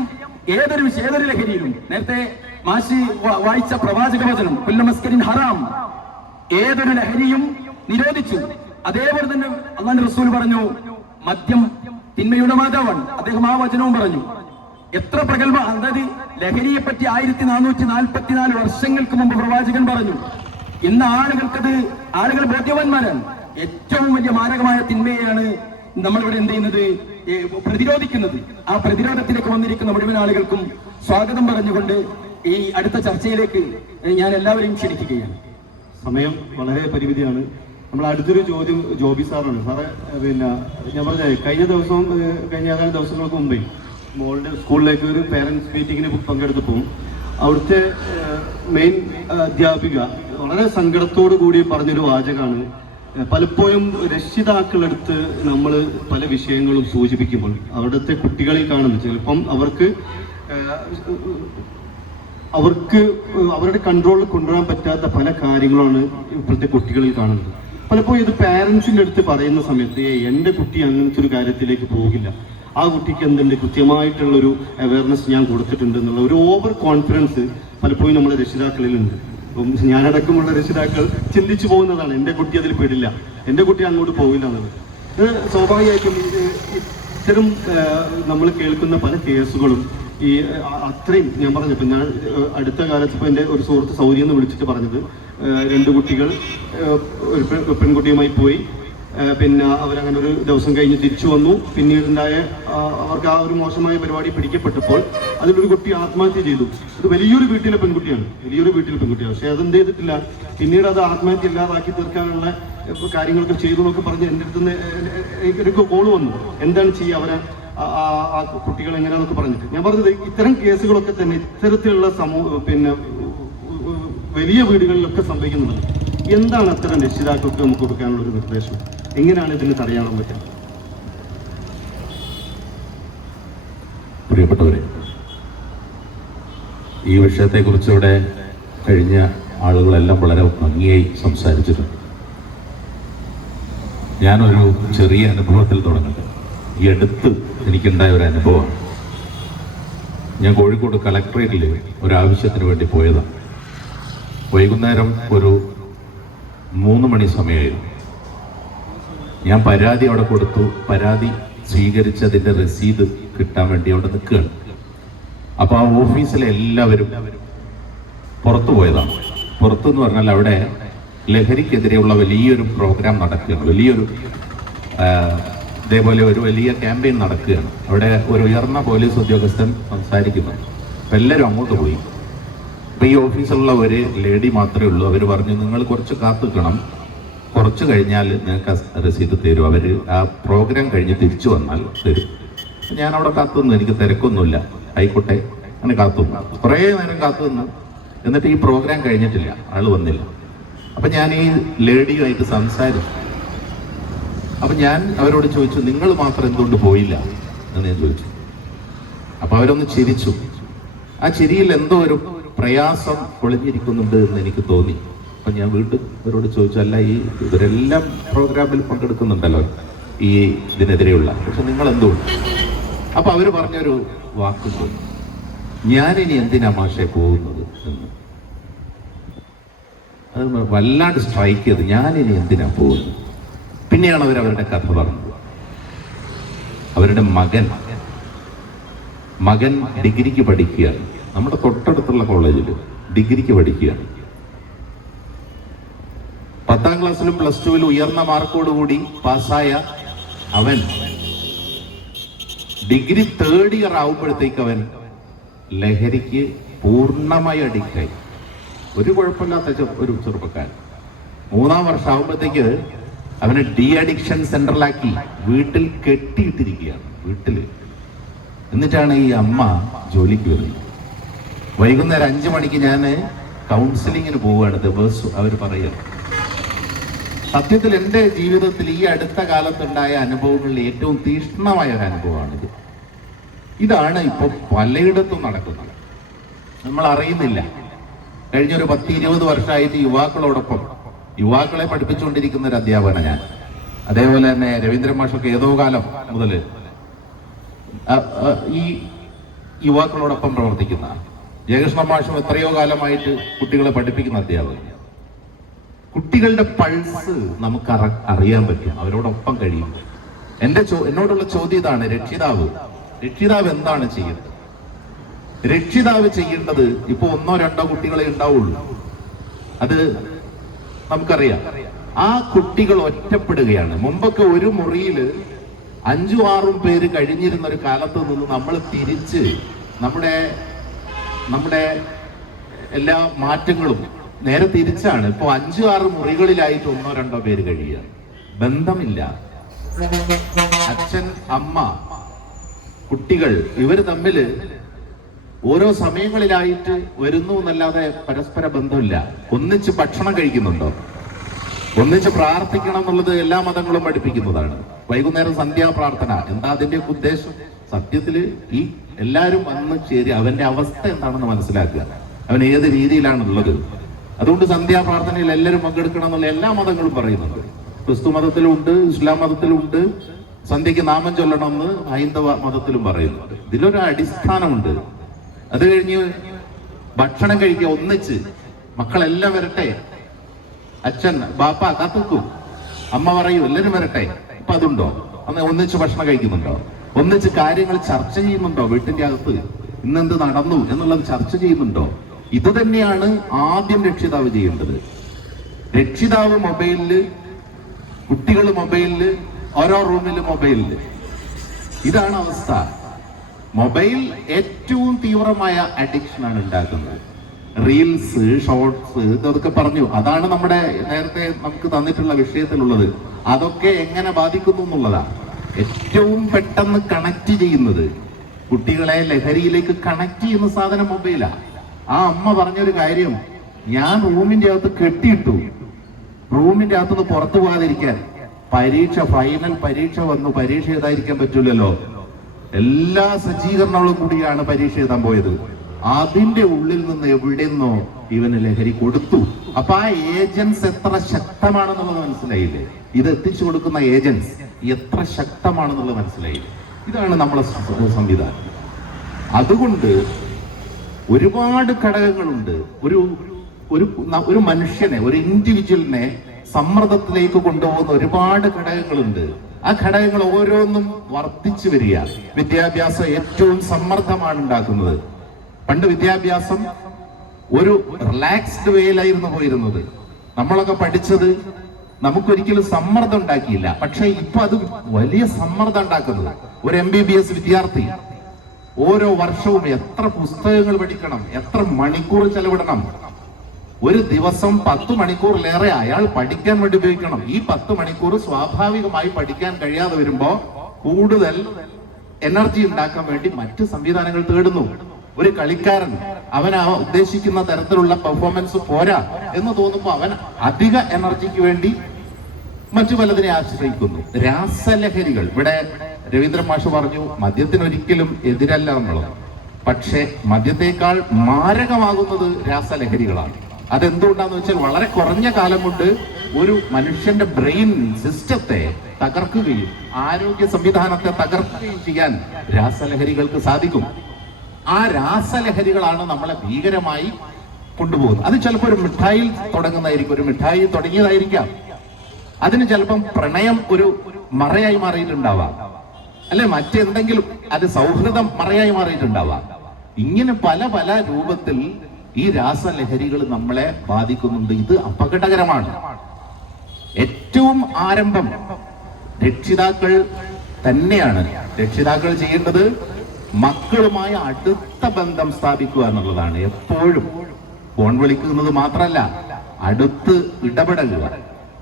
ഏതൊരു ലഹരിയിലും, നേരത്തെ മാഷി വായിച്ച പ്രവാചക വചനം കുല്ലു മസ്കരിൻ ഹറാം, ഏതൊരു ലഹരിയും നിരോധിച്ചു. അതേപോലെ തന്നെ അല്ലാഹുവിന്റെ റസൂൽ പറഞ്ഞു, മദ്യം തിന്മയുടെ മാതാവാണ്. അദ്ദേഹം ആ വചനവും പറഞ്ഞു. എത്ര പ്രഗത്ഭ, അതായത് ലഹരിയെ പറ്റി 1444 വർഷങ്ങൾക്ക് മുമ്പ് പ്രവാചകൻ പറഞ്ഞു. ഇന്ന് ആളുകൾ ബോധ്യവാന്മാരാണ്. ഏറ്റവും വലിയ മാരകമായ തിന്മയാണ് നമ്മളിവിടെ എന്ത് ചെയ്യുന്നത്, പ്രതിരോധിക്കുന്നത്. ആ പ്രതിരോധത്തിലേക്ക് വന്നിരിക്കുന്ന മുഴുവൻ ആളുകൾക്കും സ്വാഗതം പറഞ്ഞുകൊണ്ട് ഈ അടുത്ത ചർച്ചയിലേക്ക് ഞാൻ എല്ലാവരെയും ക്ഷണിക്കുകയാണ്. സമയം വളരെ പരിമിതിയാണ്. നമ്മൾ അടുത്തൊരു ചോദ്യം ജോബി സാറാണ്. സാറ് പിന്നെ ഞാൻ പറഞ്ഞ കഴിഞ്ഞ ഏതാനും ദിവസങ്ങൾക്ക് മുമ്പേ മോളുടെ സ്കൂളിലേക്ക് ഒരു പേരൻസ് മീറ്റിങ്ങിന് പങ്കെടുത്തപ്പോൾ അവിടുത്തെ മെയിൻ അധ്യാപിക വളരെ സങ്കടത്തോടു കൂടി പറഞ്ഞൊരു വാചകമാണ്, പലപ്പോഴും രക്ഷിതാക്കളെടുത്ത് നമ്മൾ പല വിഷയങ്ങളും സൂചിപ്പിക്കുമ്പോൾ അവിടുത്തെ കുട്ടികളിൽ കാണുന്നു, ചിലപ്പം അവർക്ക് അവരുടെ കൺട്രോളിൽ കൊണ്ടുവരാൻ പറ്റാത്ത പല കാര്യങ്ങളാണ് ഇപ്പോഴത്തെ കുട്ടികളിൽ കാണുന്നത്. പലപ്പോഴും ഇത് പാരൻസിൻ്റെ അടുത്ത് പറയുന്ന സമയത്ത് എൻ്റെ കുട്ടി അങ്ങനത്തെ ഒരു കാര്യത്തിലേക്ക് പോകില്ല, ആ കുട്ടിക്ക് എന്തുണ്ട്, കൃത്യമായിട്ടുള്ളൊരു അവയർനെസ് ഞാൻ കൊടുത്തിട്ടുണ്ട് എന്നുള്ള ഒരു ഓവർ കോൺഫിഡൻസ് പലപ്പോഴും നമ്മുടെ രക്ഷിതാക്കളിലുണ്ട്. അപ്പം ഞാനടക്കമുള്ള രക്ഷിതാക്കൾ ചിന്തിച്ചു പോകുന്നതാണ്, എൻ്റെ കുട്ടി അതിൽ പെടില്ല, എൻ്റെ കുട്ടി അങ്ങോട്ട് പോകില്ല എന്നുള്ളത്. ഇത് സ്വാഭാവികമായിട്ടും ഇത്തരം നമ്മൾ കേൾക്കുന്ന പല കേസുകളും ഈ അത്രയും ഞാൻ പറഞ്ഞപ്പോൾ ഞാൻ അടുത്ത കാലത്ത് ഇപ്പോൾ എൻ്റെ ഒരു സുഹൃത്ത് സൗദിയിൽ നിന്ന് വിളിച്ചിട്ട് പറഞ്ഞത്, 2 കുട്ടികൾ ഒരു പെൺകുട്ടിയുമായി പോയി, പിന്നെ അവരങ്ങനെ ഒരു ദിവസം കഴിഞ്ഞ് തിരിച്ചു വന്നു. പിന്നീടുണ്ടായ അവർക്ക് ആ ഒരു മോശമായ പരിപാടി പിടിക്കപ്പെട്ടപ്പോൾ അതിലൊരു കുട്ടി ആത്മഹത്യ ചെയ്തു. അത് വലിയൊരു വീട്ടിലെ പെൺകുട്ടിയാണ്. പക്ഷേ അതെന്ത് ചെയ്തിട്ടില്ല, പിന്നീട് അത് ആത്മഹത്യ ഇല്ലാതാക്കി തീർക്കാനുള്ള കാര്യങ്ങളൊക്കെ ചെയ്തു എന്നൊക്കെ പറഞ്ഞ് എൻ്റെ അടുത്ത് നിന്ന് എനിക്ക് കോള് വന്നു, എന്താണ് ചെയ്യുക അവരെ ആ കുട്ടികൾ എങ്ങനെയാണെന്നൊക്കെ പറഞ്ഞിട്ട്. ഞാൻ പറഞ്ഞത് ഇത്തരം കേസുകളൊക്കെ തന്നെ ഇത്തരത്തിലുള്ള പിന്നെ വലിയ വീടുകളിലൊക്കെ സംഭവിക്കുന്നുണ്ട്. എന്താണ് അത്തരം രക്ഷിതാക്കൾക്ക് നമുക്ക് കൊടുക്കാനുള്ള ഒരു നിർദ്ദേശം, എങ്ങനെയാണ് ഇതിന് തടയാൻ പറ്റുക? പ്രിയപ്പെട്ടവരെ, ഈ വിഷയത്തെക്കുറിച്ച് ഇവിടെ കഴിഞ്ഞ ആളുകളെല്ലാം വളരെ ഭംഗിയായി സംസാരിച്ചിട്ടുണ്ട്. ഞാനൊരു ചെറിയ അനുഭവത്തിൽ തുടങ്ങട്ടെ. ഈ അടുത്ത് എനിക്കുണ്ടായ ഒരു അനുഭവമാണ്. ഞാൻ കോഴിക്കോട് കളക്ട്രേറ്റിൽ ഒരാവശ്യത്തിന് വേണ്ടി പോയതാണ്. വൈകുന്നേരം ഒരു 3 മണി സമയമായിരുന്നു. ഞാൻ പരാതി അവിടെ കൊടുത്തു. പരാതി സ്വീകരിച്ചതിൻ്റെ രസീത് കിട്ടാൻ വേണ്ടി അവിടെ നിൽക്കുകയാണ്. അപ്പോൾ ആ ഓഫീസിലെ എല്ലാവരും പുറത്തു പോയതാണ്. പുറത്തെന്ന് പറഞ്ഞാൽ അവിടെ ലഹരിക്കെതിരെയുള്ള വലിയൊരു പ്രോഗ്രാം നടക്കുകയാണ്. വലിയൊരു ഇതേപോലെ ഒരു വലിയ ക്യാമ്പയിൻ നടക്കുകയാണ്. അവിടെ ഒരു ഉയർന്ന പോലീസ് ഉദ്യോഗസ്ഥൻ സംസാരിക്കുന്നു. അപ്പം എല്ലാവരും അങ്ങോട്ട് പോയി. അപ്പം ഈ ഓഫീസിലുള്ള ഒരു ലേഡി മാത്രമേ ഉള്ളൂ. അവർ പറഞ്ഞു, നിങ്ങൾ കുറച്ച് കാത്തിക്കണം, കുറച്ച് കഴിഞ്ഞാൽ നിങ്ങൾക്ക് രസീത് തരും. അവർ ആ പ്രോഗ്രാം കഴിഞ്ഞ് തിരിച്ചു വന്നാൽ തരും. ഞാൻ അവിടെ കാത്തുനിന്നു. എനിക്ക് തിരക്കൊന്നുമില്ല, ആയിക്കോട്ടെ അങ്ങനെ കാത്തുനിന്നു. കുറേ നേരം കാത്തുനിന്നു. എന്നിട്ട് ഈ പ്രോഗ്രാം കഴിഞ്ഞിട്ടില്ല, ആൾ വന്നില്ല. അപ്പം ഞാൻ ഈ ലേഡിയുമായിട്ട് സംസാരിച്ചു. അപ്പം ഞാൻ അവരോട് ചോദിച്ചു, നിങ്ങൾ മാത്രം എന്തുകൊണ്ട് പോയില്ല എന്ന് ഞാൻ ചോദിച്ചു. അപ്പം അവരൊന്ന് ചിരിച്ചു. ആ ചിരിയിൽ എന്തോ ഒരു പ്രയാസം ഒളിഞ്ഞിരിക്കുന്നുണ്ട് എന്ന് എനിക്ക് തോന്നി. അപ്പം ഞാൻ വീണ്ടും അവരോട് ചോദിച്ചു, അല്ല ഈ ഇവരെല്ലാം പ്രോഗ്രാമിൽ പങ്കെടുക്കുന്നുണ്ടല്ലോ ഈ ഇതിനെതിരെയുള്ള, പക്ഷെ നിങ്ങൾ എന്തുകൊണ്ട്? അപ്പം അവർ പറഞ്ഞൊരു വാക്കുണ്ട്, ഞാനിനി എന്തിനാ മാഷെ പോകുന്നത് എന്ന്. അത് വല്ലാണ്ട് സ്ട്രൈക്ക് ചെയ്ത്, ഞാനിനി എന്തിനാ പോകുന്നത്. പിന്നെയാണ് അവരവരുടെ കഥ പറഞ്ഞത്. അവരുടെ മകൻ ഡിഗ്രിക്ക് പഠിക്കുകയാണ്. നമ്മുടെ തൊട്ടടുത്തുള്ള കോളേജിൽ ഡിഗ്രിക്ക് പഠിക്കുകയാണ്. 10ാം ക്ലാസ്സിലും +2 ഉയർന്ന മാർക്കോടുകൂടി പാസ്സായ അവൻ ഡിഗ്രി 3rd ഇയർ ആവുമ്പോഴത്തേക്ക് അവൻ ലഹരിക്ക് പൂർണ്ണമായി അഡിക്റ്റായി. ഒരു കുഴപ്പമില്ലാത്ത ഒരു ചെറുപ്പക്കാരൻ. 3ാം വർഷം ആവുമ്പോഴത്തേക്ക് അവനെ ഡി അഡിക്ഷൻ സെന്ററിലാക്കി വീട്ടിൽ കെട്ടിയിട്ടിരിക്കുകയാണ്. വീട്ടിൽ എന്നിട്ടാണ് ഈ അമ്മ ജോലിക്ക് വരുന്നത്. വൈകുന്നേരം 5 മണിക്ക് ഞാൻ കൗൺസിലിങ്ങിന് പോവുകയാണ്. ദിവസം അവർ പറയുക, സത്യത്തിൽ എൻ്റെ ജീവിതത്തിൽ ഈ അടുത്ത കാലത്തുണ്ടായ അനുഭവങ്ങളിൽ ഏറ്റവും തീക്ഷ്ണമായ ഒരു അനുഭവമാണിത്. ഇതാണ് ഇപ്പോൾ പലയിടത്തും നടക്കുന്നത്, നമ്മൾ അറിയുന്നില്ല. കഴിഞ്ഞൊരു 10-20 വർഷമായിട്ട് യുവാക്കളെ പഠിപ്പിച്ചുകൊണ്ടിരിക്കുന്ന ഒരു അധ്യാപകനാണ് ഞാൻ. അതേപോലെ തന്നെ രവീന്ദ്രൻ മാഷൊക്കെ ഏതോ കാലം മുതൽ ഈ യുവാക്കളോടൊപ്പം പ്രവർത്തിക്കുന്ന, ജയകൃഷ്ണ മാഷും എത്രയോ കാലമായിട്ട് കുട്ടികളെ പഠിപ്പിക്കുന്ന അധ്യാപകൻ. കുട്ടികളുടെ പൾസ് നമുക്ക് അറിയാൻ പറ്റും, അവരോടൊപ്പം കഴിയും. എന്നോടുള്ള ചോദ്യം ഇതാണ്, രക്ഷിതാവ് എന്താണ് ചെയ്യുന്നത്? രക്ഷിതാവ് ചെയ്യേണ്ടത്, ഇപ്പൊ 1-2 കുട്ടികളെ ഉണ്ടാവുള്ളൂ, അത് നമുക്കറിയാം. ആ കുട്ടികൾ ഒറ്റപ്പെടുകയാണ്. മുമ്പൊക്കെ ഒരു മുറിയിൽ 5-6 പേര് കഴിഞ്ഞിരുന്ന ഒരു കാലത്ത് നിന്ന് നമ്മൾ തിരിച്ച് നമ്മുടെ എല്ലാ മാറ്റങ്ങളും നേരെ തിരിച്ചാണ്. ഇപ്പോൾ 5-6 മുറികളിലായിട്ട് 1-2 പേര് കഴിയുക. ബന്ധമില്ല. അച്ഛൻ, അമ്മ, കുട്ടികൾ ഇവർ തമ്മിൽ ഓരോ സമയങ്ങളിലായിട്ട് വരുന്നു എന്നല്ലാതെ പരസ്പര ബന്ധമില്ല. ഒന്നിച്ച് ഭക്ഷണം കഴിക്കുന്നുണ്ടോ? ഒന്നിച്ച് പ്രാർത്ഥിക്കണം എന്നുള്ളത് എല്ലാ മതങ്ങളും പഠിപ്പിക്കുന്നതാണ്. വൈകുന്നേരം സന്ധ്യാപ്രാർത്ഥന, എന്താ അതിന്റെ ഉദ്ദേശം? സത്യത്തിൽ ഈ എല്ലാവരും വന്ന് ചേരി അവന്റെ അവസ്ഥ എന്താണെന്ന് മനസ്സിലാക്കുക, അവൻ ഏത് രീതിയിലാണുള്ളത്. അതുകൊണ്ട് സന്ധ്യാപ്രാർത്ഥനയിൽ എല്ലാവരും പങ്കെടുക്കണം എന്നുള്ള എല്ലാ മതങ്ങളും പറയുന്നുണ്ട്. ക്രിസ്തു മതത്തിലുണ്ട്, ഇസ്ലാം മതത്തിലുണ്ട്. സന്ധ്യയ്ക്ക് നാമം ചൊല്ലണമെന്ന് ഹൈന്ദവ മതത്തിലും പറയുന്നുണ്ട്. ഇതിലൊരു അടിസ്ഥാനമുണ്ട്. അത് കഴിഞ്ഞ് ഭക്ഷണം കഴിക്കുക ഒന്നിച്ച്, മക്കളെല്ലാം വരട്ടെ, അച്ഛൻ ബാപ്പ കാത്തുക്കും, അമ്മ പറയൂ എല്ലാവരും വരട്ടെ. ഇപ്പൊ അതുണ്ടോ? അന്ന് ഒന്നിച്ച് ഭക്ഷണം കഴിക്കുന്നുണ്ടോ? ഒന്നിച്ച് കാര്യങ്ങൾ ചർച്ച ചെയ്യുന്നുണ്ടോ? വീട്ടിന്റെ അകത്ത് ഇന്നെന്ത് നടന്നു എന്നുള്ളത് ചർച്ച ചെയ്യുന്നുണ്ടോ? ഇത് തന്നെയാണ് ആദ്യം രക്ഷിതാവ് ചെയ്യേണ്ടത്. രക്ഷിതാവ് മൊബൈലില്, കുട്ടികൾ മൊബൈലില്, ഓരോ റൂമില് മൊബൈലില്. ഇതാണ് അവസ്ഥ. മൊബൈൽ ഏറ്റവും തീവ്രമായ അഡിക്ഷനാണ് ഉണ്ടാക്കുന്നത്. റീൽസ്, ഷോർട്സ്, ഇതൊക്കെ പറഞ്ഞു. അതാണ് നമ്മുടെ നേരത്തെ നമുക്ക് തന്നിട്ടുള്ള വിഷയത്തിലുള്ളത്. അതൊക്കെ എങ്ങനെ ബാധിക്കുന്നു എന്നുള്ളതാണ്. ഏറ്റവും പെട്ടെന്ന് കണക്ട് ചെയ്യുന്നത്, കുട്ടികളെ ലഹരിയിലേക്ക് കണക്ട് ചെയ്യുന്ന സാധനം മൊബൈലാണ്. ആ അമ്മ പറഞ്ഞൊരു കാര്യം, ഞാൻ റൂമിന്റെ അകത്ത് കെട്ടിയിട്ടു, റൂമിന്റെ അകത്തുനിന്ന് പുറത്തു പോകാതിരിക്കാൻ. ഫൈനൽ പരീക്ഷ വന്നു. പരീക്ഷ എഴുതാതിരിക്കാൻ പറ്റൂലല്ലോ. എല്ലാ സജ്ജീകരണങ്ങളും കൂടിയാണ് പരീക്ഷ എഴുതാൻ പോയത്. അതിന്റെ ഉള്ളിൽ നിന്ന് എവിടെ നിന്നോ ഇവന് ലഹരി കൊടുത്തു. അപ്പൊ ആ ഏജൻസ് എത്ര ശക്തമാണെന്നുള്ളത് മനസ്സിലായില്ലേ? ഇത് എത്തിച്ചു കൊടുക്കുന്ന ഏജൻസ് എത്ര ശക്തമാണെന്നുള്ളത് മനസ്സിലായില്ലേ? ഇതാണ് നമ്മളെ സംവിധാനം. അതുകൊണ്ട് ഒരുപാട് ഘടകങ്ങളുണ്ട്. ഒരു മനുഷ്യനെ, ഒരു ഇൻഡിവിജ്വലിനെ സമ്മർദ്ദത്തിലേക്ക് കൊണ്ടുപോകുന്ന ഒരുപാട് ഘടകങ്ങളുണ്ട്. ആ ഘടകങ്ങൾ ഓരോന്നും വർദ്ധിച്ചു വരിക. വിദ്യാഭ്യാസം ഏറ്റവും സമ്മർദ്ദമാണ് ഉണ്ടാക്കുന്നത്. പണ്ട് വിദ്യാഭ്യാസം ഒരു റിലാക്സ്ഡ് വേയിലായിരുന്നു പോയിരുന്നത്. നമ്മളൊക്കെ പഠിച്ചത് നമുക്കൊരിക്കലും സമ്മർദ്ദം ഉണ്ടാക്കിയില്ല. പക്ഷെ ഇപ്പൊ അത് വലിയ സമ്മർദ്ദം ഉണ്ടാക്കുന്നത്. ഒരു MBBS വിദ്യാർത്ഥി ഓരോ വർഷവും എത്ര പുസ്തകങ്ങൾ പഠിക്കണം, എത്ര മണിക്കൂർ ചെലവിടണം. ഒരു ദിവസം 10 മണിക്കൂറിലേറെ അയാൾ പഠിക്കാൻ വേണ്ടി ഉപയോഗിക്കണം. ഈ 10 മണിക്കൂർ സ്വാഭാവികമായി പഠിക്കാൻ കഴിയാതെ വരുമ്പോ കൂടുതൽ എനർജി ഉണ്ടാക്കാൻ വേണ്ടി മറ്റ് സംവിധാനങ്ങൾ തേടുന്നു. ഒരു കളിക്കാരൻ അവൻ ഉദ്ദേശിക്കുന്ന തരത്തിലുള്ള പെർഫോമൻസ് പോരാ എന്ന് തോന്നുമ്പോൾ അവൻ അധിക എനർജിക്ക് വേണ്ടി മറ്റു പലതിനെ ആശ്രയിക്കുന്നു. രാസലഹരികൾ, ഇവിടെ രവീന്ദ്രൻ മാഷ് പറഞ്ഞു മദ്യത്തിനൊരിക്കലും എതിരല്ല നമ്മൾ, പക്ഷേ മദ്യത്തേക്കാൾ മാരകമാകുന്നത് രാസലഹരികളാണ്. അതെന്തുകൊണ്ടാന്ന് വെച്ചാൽ വളരെ കുറഞ്ഞ കാലം കൊണ്ട് ഒരു മനുഷ്യന്റെ ബ്രെയിൻ സിസ്റ്റത്തെ തകർക്കുകയും ആരോഗ്യ സംവിധാനത്തെ തകർക്കുകയും ചെയ്യാൻ രാസലഹരികൾക്ക് സാധിക്കും. ആ രാസലഹരികളാണ് നമ്മളെ ഭീകരമായി കൊണ്ടുപോകുന്നത്. അത് ചിലപ്പോൾ ഒരു മിഠായിൽ തുടങ്ങുന്നതായിരിക്കും, ഒരു മിഠായി തുടങ്ങിയതായിരിക്കാം. അതിന് ചിലപ്പം പ്രണയം ഒരു മറയായി മാറിയിട്ടുണ്ടാവാം, അല്ലെ മറ്റെന്തെങ്കിലും, അത് സൗഹൃദം മറയായി മാറിയിട്ടുണ്ടാവാം. ഇങ്ങനെ പല പല രൂപത്തിൽ ഈ രാസലഹരികൾ നമ്മളെ ബാധിക്കുന്നുണ്ട്. ഇത് അപകടകരമാണ്. ഏറ്റവും ആരംഭം രക്ഷിതാക്കൾ തന്നെയാണ്. രക്ഷിതാക്കൾ ചെയ്യേണ്ടത് മക്കളുമായി അടുത്ത ബന്ധം സ്ഥാപിക്കുക എന്നുള്ളതാണ്. എപ്പോഴും ഫോൺ വിളിക്കുന്നത് മാത്രമല്ല, അടുത്ത് ഇടപെടുക.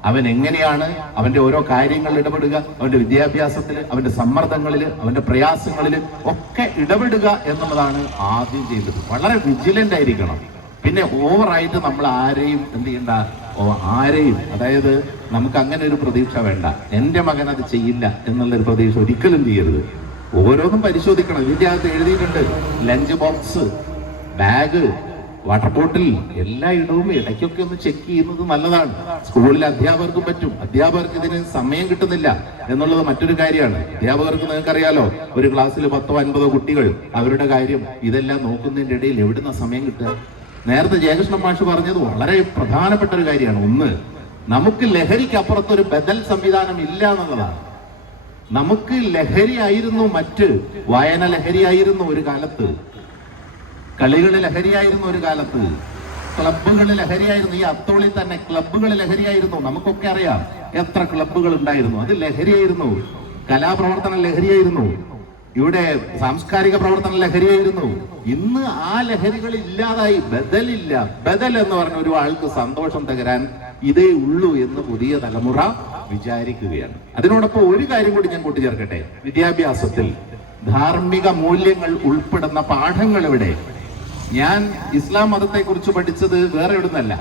അവൻ എങ്ങനെയാണ്, അവന്റെ ഓരോ കാര്യങ്ങളിൽ ഇടപെടുക, അവന്റെ വിദ്യാഭ്യാസത്തിൽ, അവന്റെ സമ്മർദ്ദങ്ങളിൽ, അവന്റെ പ്രയാസങ്ങളിൽ ഒക്കെ ഇടപെടുക എന്നുള്ളതാണ് ആദ്യം ചെയ്യേണ്ടത്. വളരെ വിജിലന്റ് ആയിരിക്കണം. പിന്നെ ഓവറായിട്ട് നമ്മൾ ആരെയും എന്ത് ചെയ്യണ്ട, ആരെയും, അതായത് നമുക്ക് അങ്ങനെ ഒരു പ്രതീക്ഷ വേണ്ട. എന്റെ മകൻ അത് ചെയ്യില്ല എന്നുള്ളൊരു പ്രതീക്ഷ ഒരിക്കലും ചെയ്യരുത്. ഓരോന്നും പരിശോധിക്കണം. ഇതിന്റെ അകത്ത് എഴുതിയിട്ടുണ്ട് lunch box, bag, water bottle എല്ലായിടവും ഇടയ്ക്കൊക്കെ ഒന്ന് ചെക്ക് ചെയ്യുന്നത് നല്ലതാണ്. സ്കൂളിലെ അധ്യാപകർക്കും പറ്റും. അധ്യാപകർക്ക് ഇതിന് സമയം കിട്ടുന്നില്ല എന്നുള്ളത് മറ്റൊരു കാര്യമാണ്. അധ്യാപകർക്ക് നിങ്ങൾക്കറിയാലോ, ഒരു ക്ലാസ്സിൽ 10-50 കുട്ടികൾ, അവരുടെ കാര്യം ഇതെല്ലാം നോക്കുന്നതിന്റെ ഇടയിൽ എവിടുന്ന സമയം കിട്ടുക? നേരത്തെ ജയകൃഷ്ണൻ മാഷ് പറഞ്ഞത് വളരെ പ്രധാനപ്പെട്ട ഒരു കാര്യമാണ്. ഒന്ന്, നമുക്ക് ലഹരിക്ക് അപ്പുറത്തൊരു ബദൽ സംവിധാനം ഇല്ല എന്നുള്ളതാണ്. നമുക്ക് ലഹരിയായിരുന്നു മറ്റ്, വായന ലഹരിയായിരുന്നു ഒരു കാലത്ത്, കളികൾ ലഹരിയായിരുന്നു ഒരു കാലത്ത്, ക്ലബ്ബുകൾ ലഹരിയായിരുന്നു. ഈ അത്തോളിൽ തന്നെ ക്ലബ്ബുകൾ ലഹരിയായിരുന്നു. നമുക്കൊക്കെ അറിയാം എത്ര ക്ലബ്ബുകൾ ഉണ്ടായിരുന്നു. അത് ലഹരിയായിരുന്നു. കലാപ്രവർത്തനം ലഹരിയായിരുന്നു. ഇവിടെ സാംസ്കാരിക പ്രവർത്തനം ലഹരിയായിരുന്നു. ഇന്ന് ആ ലഹരികൾ ഇല്ലാതായി. ബദലില്ല. ബദൽ എന്ന് പറഞ്ഞ ഒരു ആൾക്ക് സന്തോഷം തകരാൻ ഇതേ ഉള്ളൂ എന്ന് പുതിയ തലമുറ വിചാരിക്കുകയാണ്. അതിനോടൊപ്പം ഒരു കാര്യം കൂടി ഞാൻ കൂട്ടിച്ചേർക്കട്ടെ. വിദ്യാഭ്യാസത്തിൽ ധാർമ്മിക മൂല്യങ്ങൾ ഉൾപ്പെടുന്ന പാഠങ്ങൾ ഇവിടെ. ഞാൻ ഇസ്ലാം മതത്തെ കുറിച്ച് പഠിച്ചത് വേറെ എവിടുന്നല്ല.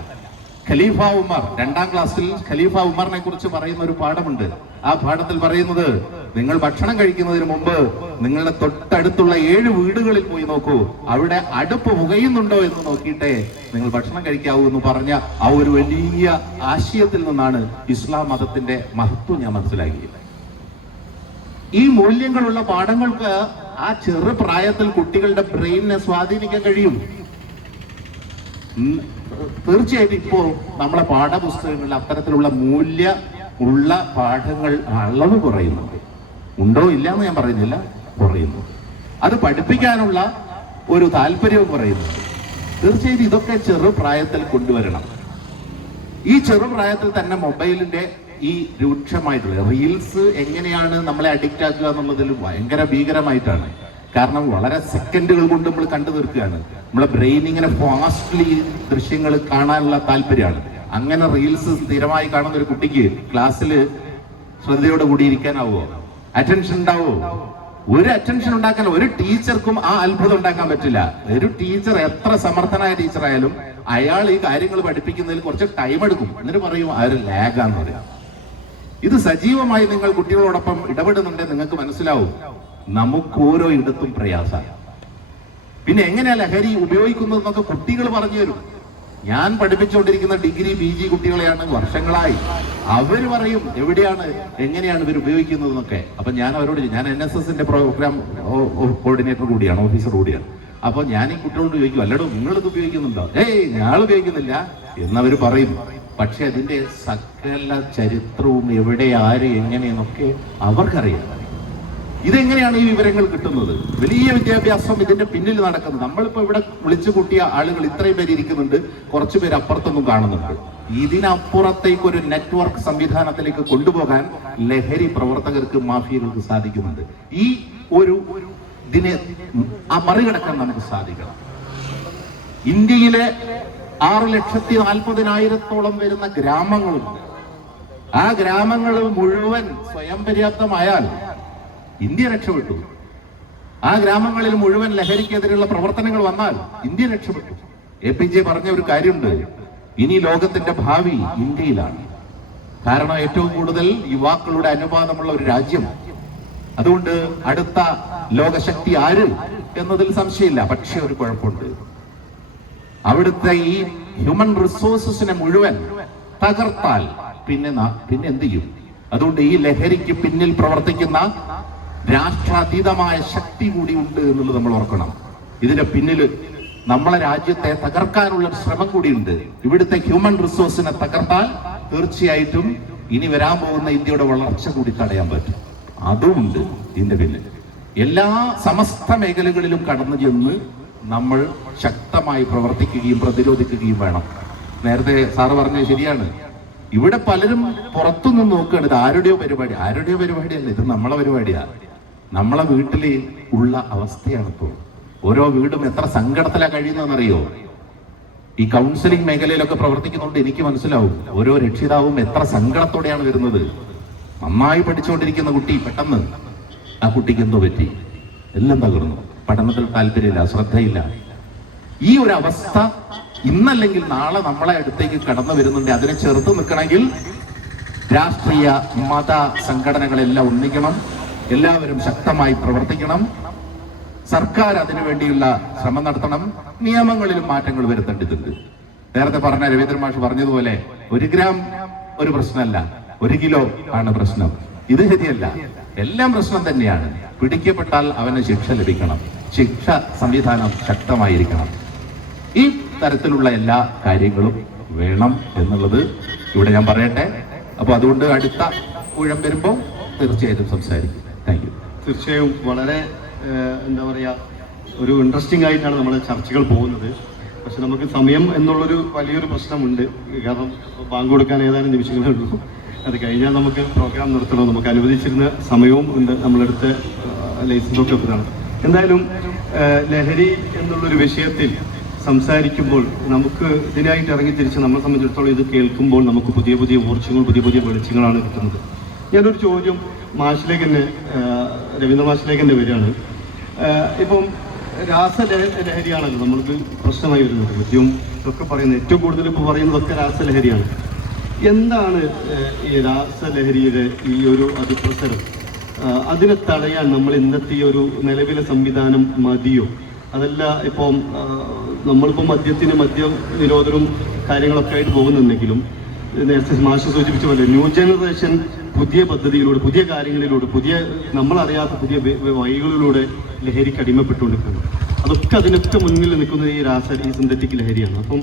ഖലീഫ ഉമർ, 2ാം ക്ലാസ്സിൽ ഖലീഫ ഉമറിനെ കുറിച്ച് പറയുന്ന ഒരു പാഠമുണ്ട്. ആ പാഠത്തിൽ പറയുന്നത്, നിങ്ങൾ ഭക്ഷണം കഴിക്കുന്നതിന് മുമ്പ് നിങ്ങളുടെ തൊട്ടടുത്തുള്ള 7 വീടുകളിൽ പോയി നോക്കൂ, അവിടെ അടുപ്പ് പുകയുന്നുണ്ടോ എന്ന് നോക്കിയിട്ടേ നിങ്ങൾ ഭക്ഷണം കഴിക്കാവൂ എന്ന് പറഞ്ഞ ആ ഒരു വലിയ ആശയത്തിൽ നിന്നാണ് ഇസ്ലാം മതത്തിന്റെ മഹത്വം ഞാൻ മനസ്സിലാക്കിയത്. ഈ മൂല്യങ്ങളുള്ള പാഠങ്ങൾക്ക് ആ ചെറു പ്രായത്തിൽ കുട്ടികളുടെ ബ്രെയിനിനെ സ്വാധീനിക്കാൻ കഴിയും. തീർച്ചയായിട്ടും ഇപ്പോ നമ്മളെ പാഠപുസ്തകങ്ങളിൽ അത്തരത്തിലുള്ള മൂല്യ ഉള്ള പാഠങ്ങൾ അളവ് കുറയുന്നുണ്ട്. ഉണ്ടോ ഇല്ല എന്ന് ഞാൻ പറയുന്നില്ല, കുറയുന്നു. അത് പഠിപ്പിക്കാനുള്ള ഒരു താല്പര്യവും കുറയുന്നുണ്ട്. തീർച്ചയായിട്ടും ഇതൊക്കെ ചെറുപ്രായത്തിൽ കൊണ്ടുവരണം. ഈ ചെറുപ്രായത്തിൽ തന്നെ മൊബൈലിന്റെ ഈ രൂക്ഷമായിട്ടുള്ള റീൽസ് എങ്ങനെയാണ് നമ്മളെ അഡിക്റ്റ് ആക്കുക എന്നുള്ളതിൽ ഭയങ്കര ഭീകരമായിട്ടാണ്. കാരണം വളരെ സെക്കൻഡുകൾ കൊണ്ട് നമ്മൾ കണ്ടു തീർക്കുകയാണ്. നമ്മളെ ബ്രെയിൻ ഇങ്ങനെ ഫാസ്റ്റ്ലി ദൃശ്യങ്ങൾ കാണാനുള്ള താല്പര്യമാണ്. അങ്ങനെ റീൽസ് സ്ഥിരമായി കാണുന്ന ഒരു കുട്ടിക്ക് ക്ലാസ്സിൽ ശ്രദ്ധയോടെ കൂടി ഇരിക്കാനാവോ? അറ്റൻഷൻ ഉണ്ടാവോ? ഒരു അറ്റൻഷൻ ഉണ്ടാക്കാൻ ഒരു ടീച്ചർക്കും ആ അത്ഭുതം ഉണ്ടാക്കാൻ പറ്റില്ല. ഒരു ടീച്ചർ എത്ര സമർത്ഥനായ ടീച്ചറായാലും അയാൾ ഈ കാര്യങ്ങൾ പഠിപ്പിക്കുന്നതിൽ കുറച്ച് ടൈം എടുക്കും. എന്നിട്ട് പറയും ആ ഒരു ലാഗാന്ന് പറയാം. ഇത് സജീവമായി നിങ്ങൾ കുട്ടികളോടൊപ്പം ഇടപെടുന്നുണ്ടെങ്കിൽ നിങ്ങൾക്ക് മനസ്സിലാവും നമുക്ക് ഓരോ ഇടത്തും പ്രയാസമാണ്. പിന്നെ എങ്ങനെയാ ലഹരി ഉപയോഗിക്കുന്നതെന്നൊക്കെ കുട്ടികൾ പറഞ്ഞു തരും. ഞാൻ പഠിപ്പിച്ചുകൊണ്ടിരിക്കുന്ന ഡിഗ്രി PG കുട്ടികളെയാണ് വർഷങ്ങളായി. അവർ പറയും എവിടെയാണ് എങ്ങനെയാണ് ഇവർ ഉപയോഗിക്കുന്നത് എന്നൊക്കെ. അപ്പൊ ഞാൻ അവരോട്, ഞാൻ NSSന്റെ പ്രോഗ്രാം കോർഡിനേറ്റർ കൂടിയാണ്, ഓഫീസർ കൂടിയാണ്. അപ്പൊ ഞാൻ ഈ കുട്ടികളോട് ചോദിക്കും, അല്ലടോ നിങ്ങളിത് ഉപയോഗിക്കുന്നുണ്ടോ? ഞാൻ ഉപയോഗിക്കുന്നില്ല എന്നവർ പറയും. പക്ഷെ അതിന്റെ സകല ചരിത്രവും എവിടെ, ആര്, എങ്ങനെയെന്നൊക്കെ അവർക്കറിയാം. ഇതെങ്ങനെയാണ് ഈ വിവരങ്ങൾ കിട്ടുന്നത്? വലിയ വിദ്യാഭ്യാസം ഇതിന്റെ പിന്നിൽ നടക്കുന്നത്. നമ്മളിപ്പോ ഇവിടെ വിളിച്ചു കൂട്ടിയ ആളുകൾ ഇത്രയും പേര് ഇരിക്കുന്നുണ്ട്, കുറച്ചു പേര് അപ്പുറത്തൊന്നും കാണുന്നുണ്ട്. ഇതിനപ്പുറത്തേക്ക് ഒരു നെറ്റ്വർക്ക് സംവിധാനത്തിലേക്ക് കൊണ്ടുപോകാൻ ലഹരി പ്രവർത്തകർക്ക്, മാഫിയകൾക്ക് സാധിക്കുന്നുണ്ട്. ഈ ഒരു ഇതിനെ മറികടക്കാൻ നമുക്ക് സാധിക്കണം. ഇന്ത്യയിലെ 6,40,000-ഓളം വരുന്ന ഗ്രാമങ്ങളുണ്ട്. ആ ഗ്രാമങ്ങൾ മുഴുവൻ സ്വയം പര്യാപ്തമായാൽ ഇന്ത്യ രക്ഷപ്പെട്ടു. ആ ഗ്രാമങ്ങളിൽ മുഴുവൻ ലഹരിക്കെതിരെയുള്ള പ്രവർത്തനങ്ങൾ വന്നാൽ ഇന്ത്യ രക്ഷപ്പെട്ടു. APJ പറഞ്ഞ ഒരു കാര്യമുണ്ട്, ഇനി ലോകത്തിന്റെ ഭാവി ഇന്ത്യയിലാണ്. കാരണം ഏറ്റവും കൂടുതൽ യുവാക്കളുടെ അനുപാതമുള്ള ഒരു രാജ്യം. അതുകൊണ്ട് അടുത്ത ലോകശക്തി ആര് എന്നതിൽ സംശയമില്ല. പക്ഷെ ഒരു കുഴപ്പമുണ്ട്, അവിടുത്തെ ഈ ഹ്യൂമൻ റിസോഴ്സസിനെ മുഴുവൻ തകർത്താൽ പിന്നെ എന്ത് ചെയ്യും? അതുകൊണ്ട് ഈ ലഹരിക്ക് പിന്നിൽ പ്രവർത്തിക്കുന്ന രാഷ്ട്രാതീതമായ ശക്തി കൂടി ഉണ്ട് എന്നുള്ളത് നമ്മൾ ഓർക്കണം. ഇതിന്റെ പിന്നിൽ നമ്മളെ രാജ്യത്തെ തകർക്കാനുള്ള ശ്രമം കൂടിയുണ്ട്. ഇവിടുത്തെ ഹ്യൂമൻ റിസോഴ്സിനെ തകർത്താൽ തീർച്ചയായിട്ടും ഇനി വരാൻ പോകുന്ന ഇന്ത്യയുടെ വളർച്ച കൂടി തടയാൻ പറ്റും. അതുമുണ്ട് ഇതിന്റെ പിന്നിൽ. എല്ലാ സമസ്ത മേഖലകളിലും കടന്നു ചെന്ന് നമ്മൾ ശക്തമായി പ്രവർത്തിക്കുകയും പ്രതിരോധിക്കുകയും വേണം. നേരത്തെ സാറ് പറഞ്ഞത് ശരിയാണ്. ഇവിടെ പലരും പുറത്തുനിന്ന് നോക്കുകയാണ്, ഇത് ആരുടെയോ പരിപാടിയല്ല, ഇത് നമ്മളെ പരിപാടിയാണ്. നമ്മളെ വീട്ടിൽ ഉള്ള അവസ്ഥയാണ് ഇപ്പോൾ. ഓരോ വീടും എത്ര സങ്കടത്തിലാണ് കഴിയുന്നതെന്നറിയോ? ഈ കൗൺസിലിംഗ് മേഖലയിലൊക്കെ പ്രവർത്തിക്കുന്നതുകൊണ്ട് എനിക്ക് മനസ്സിലാവും, ഓരോ രക്ഷിതാവും എത്ര സങ്കടത്തോടെയാണ് വരുന്നത്. നന്നായി പഠിച്ചുകൊണ്ടിരിക്കുന്ന കുട്ടി പെട്ടെന്ന് ആ കുട്ടിക്ക് എന്തോ പറ്റി, എല്ലാം തകർന്നു, പഠനത്തിൽ താല്പര്യമില്ല, ശ്രദ്ധയില്ല. ഈ ഒരു അവസ്ഥ ഇന്നല്ലെങ്കിൽ നാളെ നമ്മളെ അടുത്തേക്ക് കടന്നു വരുന്നുണ്ട്. അതിനെ ചെറുത്ത് നിൽക്കണമെങ്കിൽ രാഷ്ട്രീയ മത സംഘടനകളെല്ലാം ഒന്നിക്കണം, എല്ലാവരും ശക്തമായി പ്രവർത്തിക്കണം. സർക്കാർ അതിനു വേണ്ടിയുള്ള ശ്രമം നടത്തണം. നിയമങ്ങളിലും മാറ്റങ്ങൾ വരുത്തേണ്ടതുണ്ട്. നേരത്തെ പറഞ്ഞ രവീന്ദ്രൻ മാഷ് പറഞ്ഞതുപോലെ 1 ഗ്രാം ഒരു പ്രശ്നമല്ല, 1 കിലോ ആണ് പ്രശ്നം. ഇത് ശരിയല്ല, എല്ലാം പ്രശ്നം തന്നെയാണ്. പിടിക്കപ്പെട്ടാൽ അവന് ശിക്ഷ ലഭിക്കണം, ശിക്ഷ സംവിധാനം ശക്തമായിരിക്കണം. ഈ തരത്തിലുള്ള എല്ലാ കാര്യങ്ങളും വേണം എന്നുള്ളത് ഇവിടെ ഞാൻ പറയട്ടെ. അപ്പൊ അതുകൊണ്ട് അടുത്ത ഊഴം വരുമ്പോൾ തീർച്ചയായിട്ടും സംസാരിക്കും. Thank you. തീർച്ചയായും വളരെ എന്താ പറയുക, ഒരു ഇൻട്രസ്റ്റിംഗ് ആയിട്ടാണ് നമ്മുടെ ചർച്ചകൾ പോകുന്നത്. പക്ഷെ നമുക്ക് സമയം എന്നുള്ളൊരു വലിയൊരു പ്രശ്നമുണ്ട്. കാരണം ബാങ്ക് കൊടുക്കാൻ ഏതാനും നിമിഷങ്ങളേ ഉള്ളൂ. അത് കഴിഞ്ഞാൽ നമുക്ക് പ്രോഗ്രാം നിർത്തണം. നമുക്ക് അനുവദിച്ചിരുന്ന സമയവും ഉണ്ട്, നമ്മളെടുത്ത ലൈസൻസൊക്കെ ഇതാണ്. എന്തായാലും ലഹരി എന്നുള്ളൊരു വിഷയത്തിൽ സംസാരിക്കുമ്പോൾ നമുക്ക് ഇതിനായിട്ട് ഇറങ്ങി തിരിച്ച് നമ്മളെ സംബന്ധിച്ചിടത്തോളം ഇത് കേൾക്കുമ്പോൾ നമുക്ക് പുതിയ പുതിയ ഊർജ്ജങ്ങൾ, പുതിയ പുതിയ വെളിച്ചങ്ങളാണ് കിട്ടുന്നത്. ഞാനൊരു ചോദ്യം മാഷിലേക്ക് തന്നെ, രവീന്ദ്ര മാഷിലേക്ക് തന്നെ വരികയാണ്. ഇപ്പം രാസലഹരിയാണല്ലോ നമ്മൾക്ക് പ്രശ്നമായി വരുന്നത്. മദ്യവും ഇതൊക്കെ പറയുന്നത്, ഏറ്റവും കൂടുതൽ ഇപ്പോൾ പറയുന്നതൊക്കെ രാസലഹരിയാണ്. എന്താണ് ഈ രാസലഹരിയുടെ ഈ ഒരു അതിപ്രസരം? അതിനെ തടയാൻ നമ്മൾ ഇന്നത്തെ ഈ ഒരു നിലവിലെ സംവിധാനം മതിയോ? അതല്ല ഇപ്പം നമ്മളിപ്പോൾ മദ്യ നിരോധനവും കാര്യങ്ങളൊക്കെ ആയിട്ട് പോകുന്നുണ്ടെങ്കിലും നേരത്തെ മാഷ് സൂചിപ്പിച്ച പോലെ ന്യൂ ജനറേഷൻ പുതിയ പദ്ധതിയിലൂടെ, പുതിയ കാര്യങ്ങളിലൂടെ, നമ്മളറിയാത്ത പുതിയ വഴികളിലൂടെ ലഹരിക്ക് അടിമപ്പെട്ടുകൊണ്ടിരിക്കുന്നത്. അതിനൊക്കെ മുന്നിൽ നിൽക്കുന്നത് ഈ സിന്തറ്റിക് ലഹരിയാണ്. അപ്പം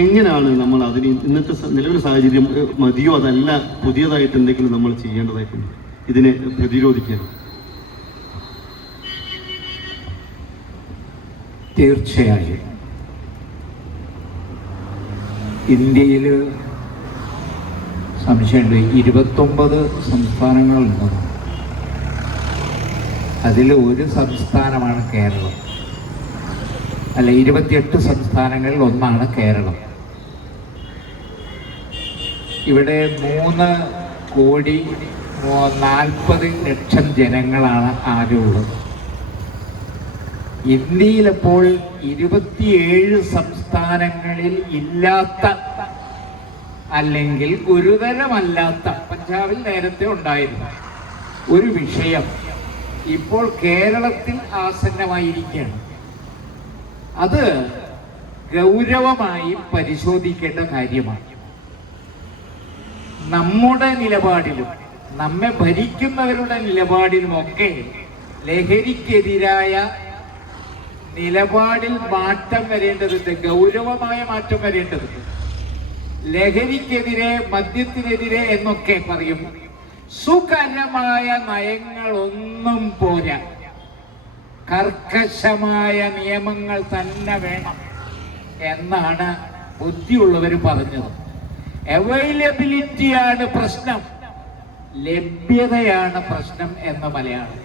എങ്ങനെയാണ് നമ്മൾ അതിന് ഇന്നത്തെ നിലവിലെ സാഹചര്യം മതിയോ, അതല്ല പുതിയതായിട്ട് എന്തെങ്കിലും നമ്മൾ ചെയ്യേണ്ടതായിട്ടുണ്ട് ഇതിനെ പ്രതിരോധിക്കാൻ? തീർച്ചയായും ഇന്ത്യയിൽ സംശയമുണ്ട്, 29 സംസ്ഥാനങ്ങളുണ്ട്. അതിൽ ഒരു സംസ്ഥാനമാണ് കേരളം. അല്ല, 28 സംസ്ഥാനങ്ങളിൽ ഒന്നാണ് കേരളം. ഇവിടെ 3,40,00,000 ജനങ്ങളാണ് ആകെയുള്ളത്. ഇന്ത്യയിലപ്പോൾ 27 സംസ്ഥാനങ്ങളിൽ ഇല്ലാത്ത, അല്ലെങ്കിൽ ഗുരുതരമല്ലാത്ത, പഞ്ചാബിൽ നേരത്തെ ഉണ്ടായിരുന്നു ഒരു വിഷയം ഇപ്പോൾ കേരളത്തിൽ ആസന്നമായിരിക്കുകയാണ്. അത് ഗൗരവമായി പരിശോധിക്കേണ്ട കാര്യമാണ്. നമ്മുടെ നിലപാടിലും നമ്മെ ഭരിക്കുന്നവരുടെ നിലപാടിലുമൊക്കെ ലഹരിക്കെതിരായ നിലപാടിൽ മാറ്റം വരേണ്ടതുണ്ട്, ഗൗരവമായ മാറ്റം വരേണ്ടതുണ്ട്. ലഹരിക്കെതിരെ, മദ്യത്തിനെതിരെ എന്നൊക്കെ പറയും. സുകരമായ നയങ്ങളൊന്നും പോരാ, കർക്കശമായ നിയമങ്ങൾ തന്നെ വേണം എന്നാണ് ബുദ്ധിയുള്ളവർ പറഞ്ഞത്. അവൈലബിലിറ്റിയാണ് പ്രശ്നം, ലഭ്യതയാണ് പ്രശ്നം എന്ന മലയാളം.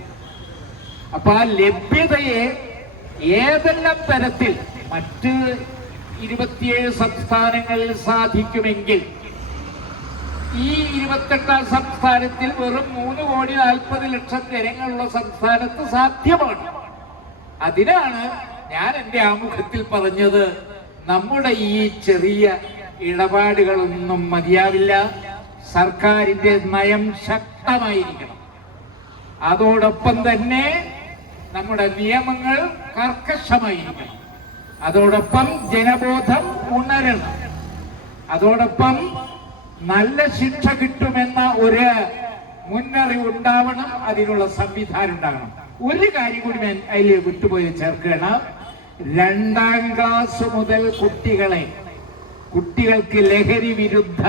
അപ്പൊ ആ ലഭ്യതയെ ഏതെല്ലാം തരത്തിൽ മറ്റ് 27 സംസ്ഥാനങ്ങളിൽ സാധിക്കുമെങ്കിൽ ഈ 28ാം സംസ്ഥാനത്തിൽ വെറും 3,40,00,000 ജനങ്ങളുള്ള സംസ്ഥാനത്ത് സാധ്യമാണ്. അതിനാണ് ഞാൻ എൻ്റെ ആമുഖത്തിൽ പറഞ്ഞത്, നമ്മുടെ ഈ ചെറിയ ഇടപാടുകളൊന്നും മതിയാവില്ല, സർക്കാരിന്റെ നയം ശക്തമായിരിക്കണം. അതോടൊപ്പം തന്നെ നമ്മുടെ നിയമങ്ങൾ കർക്കശമായിരിക്കണം. അതോടൊപ്പം ജനബോധം ഉണരണം. അതോടൊപ്പം നല്ല ശിക്ഷ കിട്ടുമെന്ന ഒരു മുന്നറിവ് ഉണ്ടാവണം, അതിനുള്ള സംവിധാനം ഉണ്ടാകണം. ഒരു കാര്യം കൂടി ഞാൻ അതിൽ വിട്ടുപോയി ചേർക്കണം. 2ാം ക്ലാസ് മുതൽ കുട്ടികൾക്ക് ലഹരി വിരുദ്ധ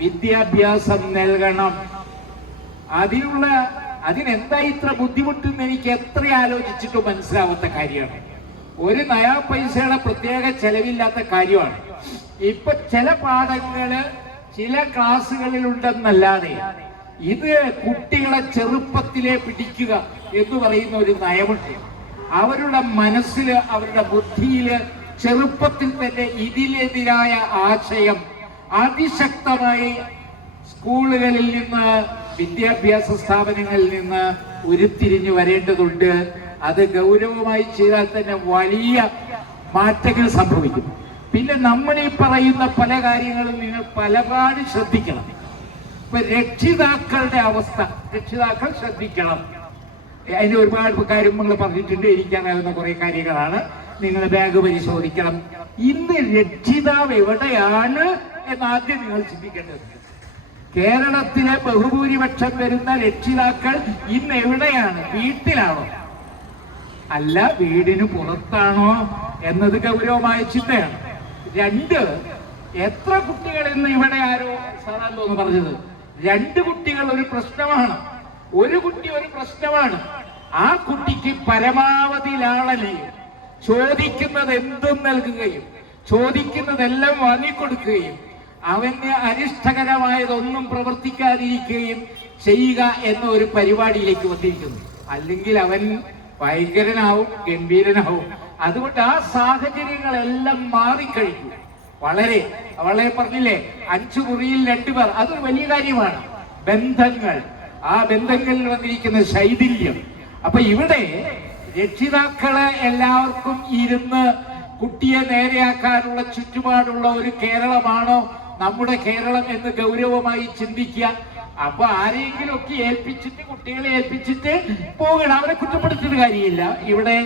വിദ്യാഭ്യാസം നൽകണം. അതിനെന്താ ഇത്ര ബുദ്ധിമുട്ടെന്ന് എനിക്ക് എത്ര ആലോചിച്ചിട്ടും മനസ്സിലാവാത്ത കാര്യമാണ്. ഒരു നയാ പൈസയുടെ പ്രത്യേക ചെലവില്ലാത്ത കാര്യമാണ്. ഇപ്പൊ ചില പാഠങ്ങള് ചില ക്ലാസ്സുകളിൽ ഉണ്ടെന്നല്ലാതെ ഇത് കുട്ടികളെ ചെറുപ്പത്തിലെ പിടിക്കുക എന്ന് പറയുന്ന ഒരു നയമുണ്ട്. അവരുടെ മനസ്സില്, അവരുടെ ബുദ്ധിയില് ചെറുപ്പത്തിൽ തന്നെ ഇതിനെതിരായ ആശയം അതിശക്തമായി സ്കൂളുകളിൽ നിന്ന്, വിദ്യാഭ്യാസ സ്ഥാപനങ്ങളിൽ നിന്ന് ഉരുത്തിരിഞ്ഞു വരേണ്ടതുണ്ട്. അത് ഗൗരവമായി ചെയ്താൽ തന്നെ വലിയ മാറ്റങ്ങൾ സംഭവിക്കും. പിന്നെ നമ്മൾ ഈ പറയുന്ന പല കാര്യങ്ങളും നിങ്ങൾ പലപാട് ശ്രദ്ധിക്കണം. ഇപ്പൊ രക്ഷിതാക്കളുടെ അവസ്ഥ, രക്ഷിതാക്കൾ ശ്രദ്ധിക്കണം. അതിന് ഒരുപാട് കാര്യങ്ങൾ പറഞ്ഞിട്ടുണ്ട്, എനിക്കറിയാവുന്ന കുറെ കാര്യങ്ങളാണ്. നിങ്ങൾ ബാഗ് പരിശോധിക്കണം. ഇന്ന് രക്ഷിതാവ് എവിടെയാണ് എന്നാദ്യം നിങ്ങൾ ചിന്തിക്കേണ്ടത്. കേരളത്തിലെ ബഹുഭൂരിപക്ഷം വരുന്ന രക്ഷിതാക്കൾ ഇന്ന് എവിടെയാണ്? വീട്ടിലാണോ അല്ല വീടിന് പുറത്താണോ എന്നത് ഗൗരവമായ ചിന്തയാണ്. 2, എത്ര കുട്ടികൾ ഇന്ന് ഇവിടെ ആരോ സാറാന്തോന്ന് പറഞ്ഞത് 2 കുട്ടികൾ ഒരു പ്രശ്നമാണ്, ഒരു കുട്ടി ഒരു പ്രശ്നമാണ്. ആ കുട്ടിക്ക് പരമാവധി ലാളനയും ചോദിക്കുന്നത് എന്തും നൽകുകയും ചോദിക്കുന്നതെല്ലാം വാങ്ങിക്കൊടുക്കുകയും അവന് അനിഷ്ടകരമായതൊന്നും പ്രവർത്തിക്കാതിരിക്കുകയും ചെയ്യുക എന്ന ഒരു പരിപാടിയിലേക്ക് വന്നിരിക്കുന്നു. അല്ലെങ്കിൽ അവൻ ഭയങ്കരനാവും, ഗംഭീരനാവും. അതുകൊണ്ട് ആ സാഹചര്യങ്ങളെല്ലാം മാറിക്കഴിഞ്ഞു. വളരെ പറഞ്ഞില്ലേ, 5 മുറിയിൽ 2 പേർ, അതൊരു വലിയ കാര്യമാണ്. ബന്ധങ്ങൾ, ആ ബന്ധങ്ങളിൽ വന്നിരിക്കുന്ന ശൈഥില്യം. അപ്പൊ ഇവിടെ രക്ഷിതാക്കളെ എല്ലാവർക്കും ഇരുന്ന് കുട്ടിയെ നേരെയാക്കാനുള്ള ചുറ്റുപാടുള്ള ഒരു കേരളമാണോ നമ്മുടെ കേരളം എന്ന് ഗൗരവമായി ചിന്തിക്കുക. അപ്പൊ ആരെങ്കിലും ഒക്കെ ഏൽപ്പിച്ചിട്ട്, കുട്ടികളെ ഏൽപ്പിച്ചിട്ട് പോകണം. അവരെ കുറ്റപ്പെടുത്തിയിട്ട് കാര്യമില്ല. ഇവിടെ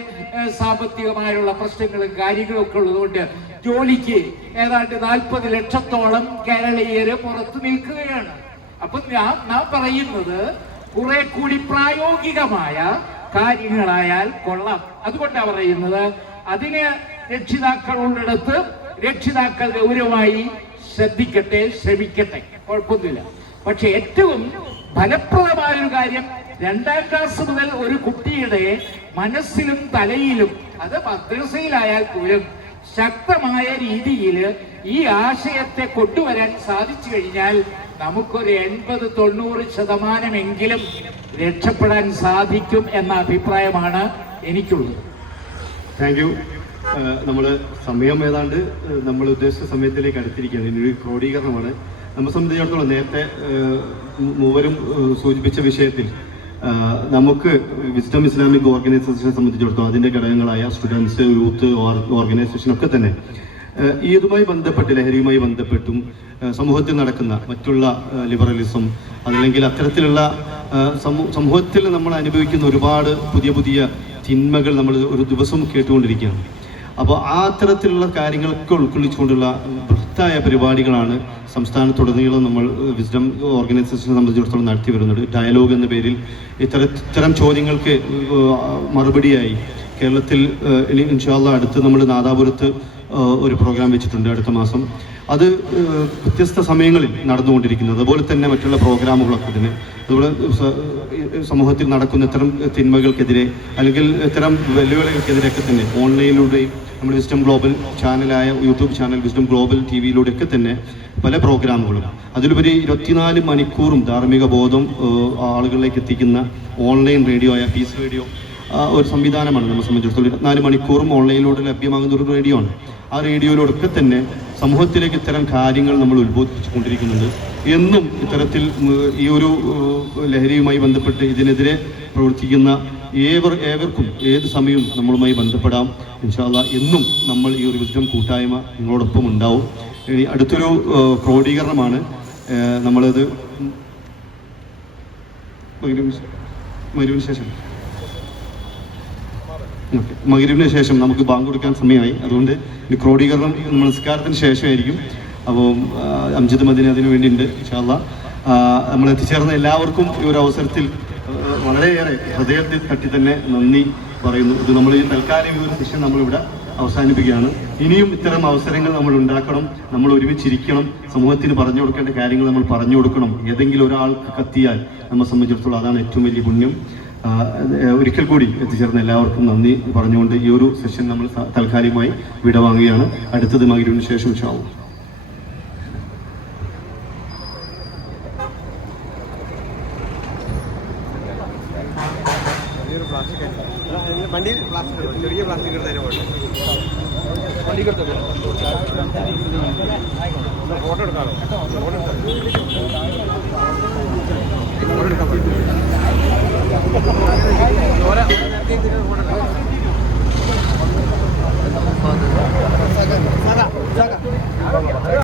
സാമ്പത്തികമായുള്ള പ്രശ്നങ്ങളും കാര്യങ്ങളും ഒക്കെ ഉള്ളതുകൊണ്ട് ജോലിക്ക് ഏതാണ്ട് 40 ലക്ഷത്തോളം കേരളീയര് പുറത്തു നിൽക്കുകയാണ്. അപ്പൊ നാം പറയുന്നത് കുറെ കൂടി പ്രായോഗികമായ കാര്യങ്ങളായാൽ കൊള്ളാം. അതുകൊണ്ടാണ് പറയുന്നത്, അതിന് രക്ഷിതാക്കളുള്ളിടത്ത് രക്ഷിതാക്കൾ ഗൗരവമായി ശ്രദ്ധിക്കട്ടെ, ശ്രമിക്കട്ടെ, കുഴപ്പമൊന്നുമില്ല. പക്ഷെ ഏറ്റവും ഫലപ്രദമായൊരു കാര്യം, 2ാം ക്ലാസ് മുതൽ ഒരു കുട്ടിയുടെ മനസ്സിലും തലയിലും, അത് മദ്രസയിലായാൽ പോലും ശക്തമായ രീതിയിൽ ഈ ആശയത്തെ കൊണ്ടുവരാൻ സാധിച്ചു കഴിഞ്ഞാൽ നമുക്കൊരു 80-90% രക്ഷപ്പെടാൻ സാധിക്കും എന്ന അഭിപ്രായമാണ് എനിക്കുള്ളത്. Thank you. നമ്മൾ സമയം ഏതാണ്ട് നമ്മൾ ഉദ്ദേശിച്ച സമയത്തിലേക്ക് അടുത്തിരിക്കുകയാണ്. ഇതൊരു ക്രോഡീകരണമാണ്. നമ്മെ സംബന്ധിച്ചിടത്തോളം നേരത്തെ മൂവരും സൂചിപ്പിച്ച വിഷയത്തിൽ നമുക്ക് വിസ്ഡം ഇസ്ലാമിക് ഓർഗനൈസേഷനെ സംബന്ധിച്ചിടത്തോളം അതിൻ്റെ ഘടകങ്ങളായ സ്റ്റുഡൻസ്, യൂത്ത് ഓർഗനൈസേഷൻ ഒക്കെ തന്നെ ഇതുമായി ബന്ധപ്പെട്ട്, ലഹരിയുമായി ബന്ധപ്പെട്ടും സമൂഹത്തിൽ നടക്കുന്ന മറ്റുള്ള ലിബറലിസം, അതല്ലെങ്കിൽ അത്തരത്തിലുള്ള സമൂഹത്തിൽ നമ്മൾ അനുഭവിക്കുന്ന ഒരുപാട് പുതിയ പുതിയ തിന്മകൾ നമ്മൾ ഒരു ദിവസം കേട്ടുകൊണ്ടിരിക്കുകയാണ്. അപ്പോൾ ആ അത്തരത്തിലുള്ള കാര്യങ്ങളൊക്കെ ഉൾക്കൊള്ളിച്ചുകൊണ്ടുള്ള ബൃഹത്തായ പരിപാടികളാണ് സംസ്ഥാനത്തുടനീളം നമ്മൾ വിസ്ഡം ഓർഗനൈസേഷനെ സംബന്ധിച്ചിടത്തോളം നടത്തി വരുന്നത്. ഡയലോഗ് എന്ന പേരിൽ ഇത്തരം ചോദ്യങ്ങൾക്ക് മറുപടിയായി കേരളത്തിൽ ഇനി ഇൻഷാ അല്ലാഹ് അടുത്ത് നമ്മൾ നാദാപുരത്ത് ഒരു പ്രോഗ്രാം വെച്ചിട്ടുണ്ട് അടുത്ത മാസം. അത് വ്യത്യസ്ത സമയങ്ങളിൽ നടന്നുകൊണ്ടിരിക്കുന്നത്. അതുപോലെ തന്നെ മറ്റുള്ള പ്രോഗ്രാമുകളൊക്കെ തന്നെ അതുപോലെ സമൂഹത്തിൽ നടക്കുന്ന ഇത്തരം തിന്മകൾക്കെതിരെ അല്ലെങ്കിൽ ഇത്തരം വെല്ലുവിളികൾക്കെതിരെയൊക്കെ തന്നെ ഓൺലൈനിലൂടെയും നമ്മുടെ വിസ്ഡം ഗ്ലോബൽ ചാനലായ യൂട്യൂബ് ചാനൽ വിസ്ഡം ഗ്ലോബൽ TV-യിലൂടെയൊക്കെ തന്നെ പല പ്രോഗ്രാമുകളും, അതിലുപരി 24 മണിക്കൂറും ധാർമ്മിക ബോധം ആളുകളിലേക്ക് എത്തിക്കുന്ന ഓൺലൈൻ റേഡിയോ ആയ പീസ് റേഡിയോ ഒരു സംവിധാനമാണ് നമ്മെ സംബന്ധിച്ചിടത്തോളം. 24 മണിക്കൂറും ഓൺലൈനിലൂടെ ലഭ്യമാകുന്ന ഒരു റേഡിയോ ആണ്. ആ റേഡിയോയിലൂടെയൊക്കെ തന്നെ സമൂഹത്തിലേക്ക് ഇത്തരം കാര്യങ്ങൾ നമ്മൾ ഉത്ബോധിപ്പിച്ചുകൊണ്ടിരിക്കുന്നുണ്ട്. എന്നും ഇത്തരത്തിൽ ഈ ഒരു ലഹരിയുമായി ബന്ധപ്പെട്ട് ഇതിനെതിരെ പ്രവർത്തിക്കുന്ന ഏവർക്കും ഏത് സമയവും നമ്മളുമായി ബന്ധപ്പെടാം. ഇൻഷാ അല്ലാഹ് എന്നും നമ്മൾ ഈ ഒരു വിസ്ഡം കൂട്ടായ്മ നിങ്ങളോടൊപ്പം ഉണ്ടാവും. ഇനി അടുത്തൊരു ക്രോഡീകരണമാണ്. നമ്മളത് മഗ്‌രിബിന് ശേഷം നമുക്ക് ബാങ്ക് കൊടുക്കാൻ സമയമായി. അതുകൊണ്ട് ഈ ക്രോഡീകരണം നമസ്കാരത്തിന് ശേഷമായിരിക്കും. അപ്പോൾ അംജിദ് മദീന അതിന് വേണ്ടിയുണ്ട്. ഇൻഷാ അല്ലാഹ് നമ്മൾ എത്തിച്ചേർന്ന എല്ലാവർക്കും ഈ ഒരു അവസരത്തിൽ വളരെയേറെ ഹൃദയത്തിൽ തട്ടി തന്നെ നന്ദി പറയുന്നു. ഇത് നമ്മൾ ഈ തൽക്കാലം ഈ ഒരു സെഷൻ നമ്മളിവിടെ അവസാനിപ്പിക്കുകയാണ്. ഇനിയും ഇത്തരം അവസരങ്ങൾ നമ്മൾ ഉണ്ടാക്കണം, നമ്മൾ ഒരുമിച്ചിരിക്കണം, സമൂഹത്തിന് പറഞ്ഞു കൊടുക്കേണ്ട കാര്യങ്ങൾ നമ്മൾ പറഞ്ഞു കൊടുക്കണം. ഏതെങ്കിലും ഒരാൾക്ക് കത്തിയാൽ നമ്മെ സംബന്ധിച്ചിടത്തോളം അതാണ് ഏറ്റവും വലിയ പുണ്യം. ഒരിക്കൽ കൂടി എത്തിച്ചേർന്ന എല്ലാവർക്കും നന്ദി പറഞ്ഞുകൊണ്ട് ഈ ഒരു സെഷൻ നമ്മൾ താൽക്കാലികമായി വിടവാങ്ങുകയാണ്. അടുത്തത് മഗ്‌രിബിന് ശേഷം ഇൻഷാ Saga.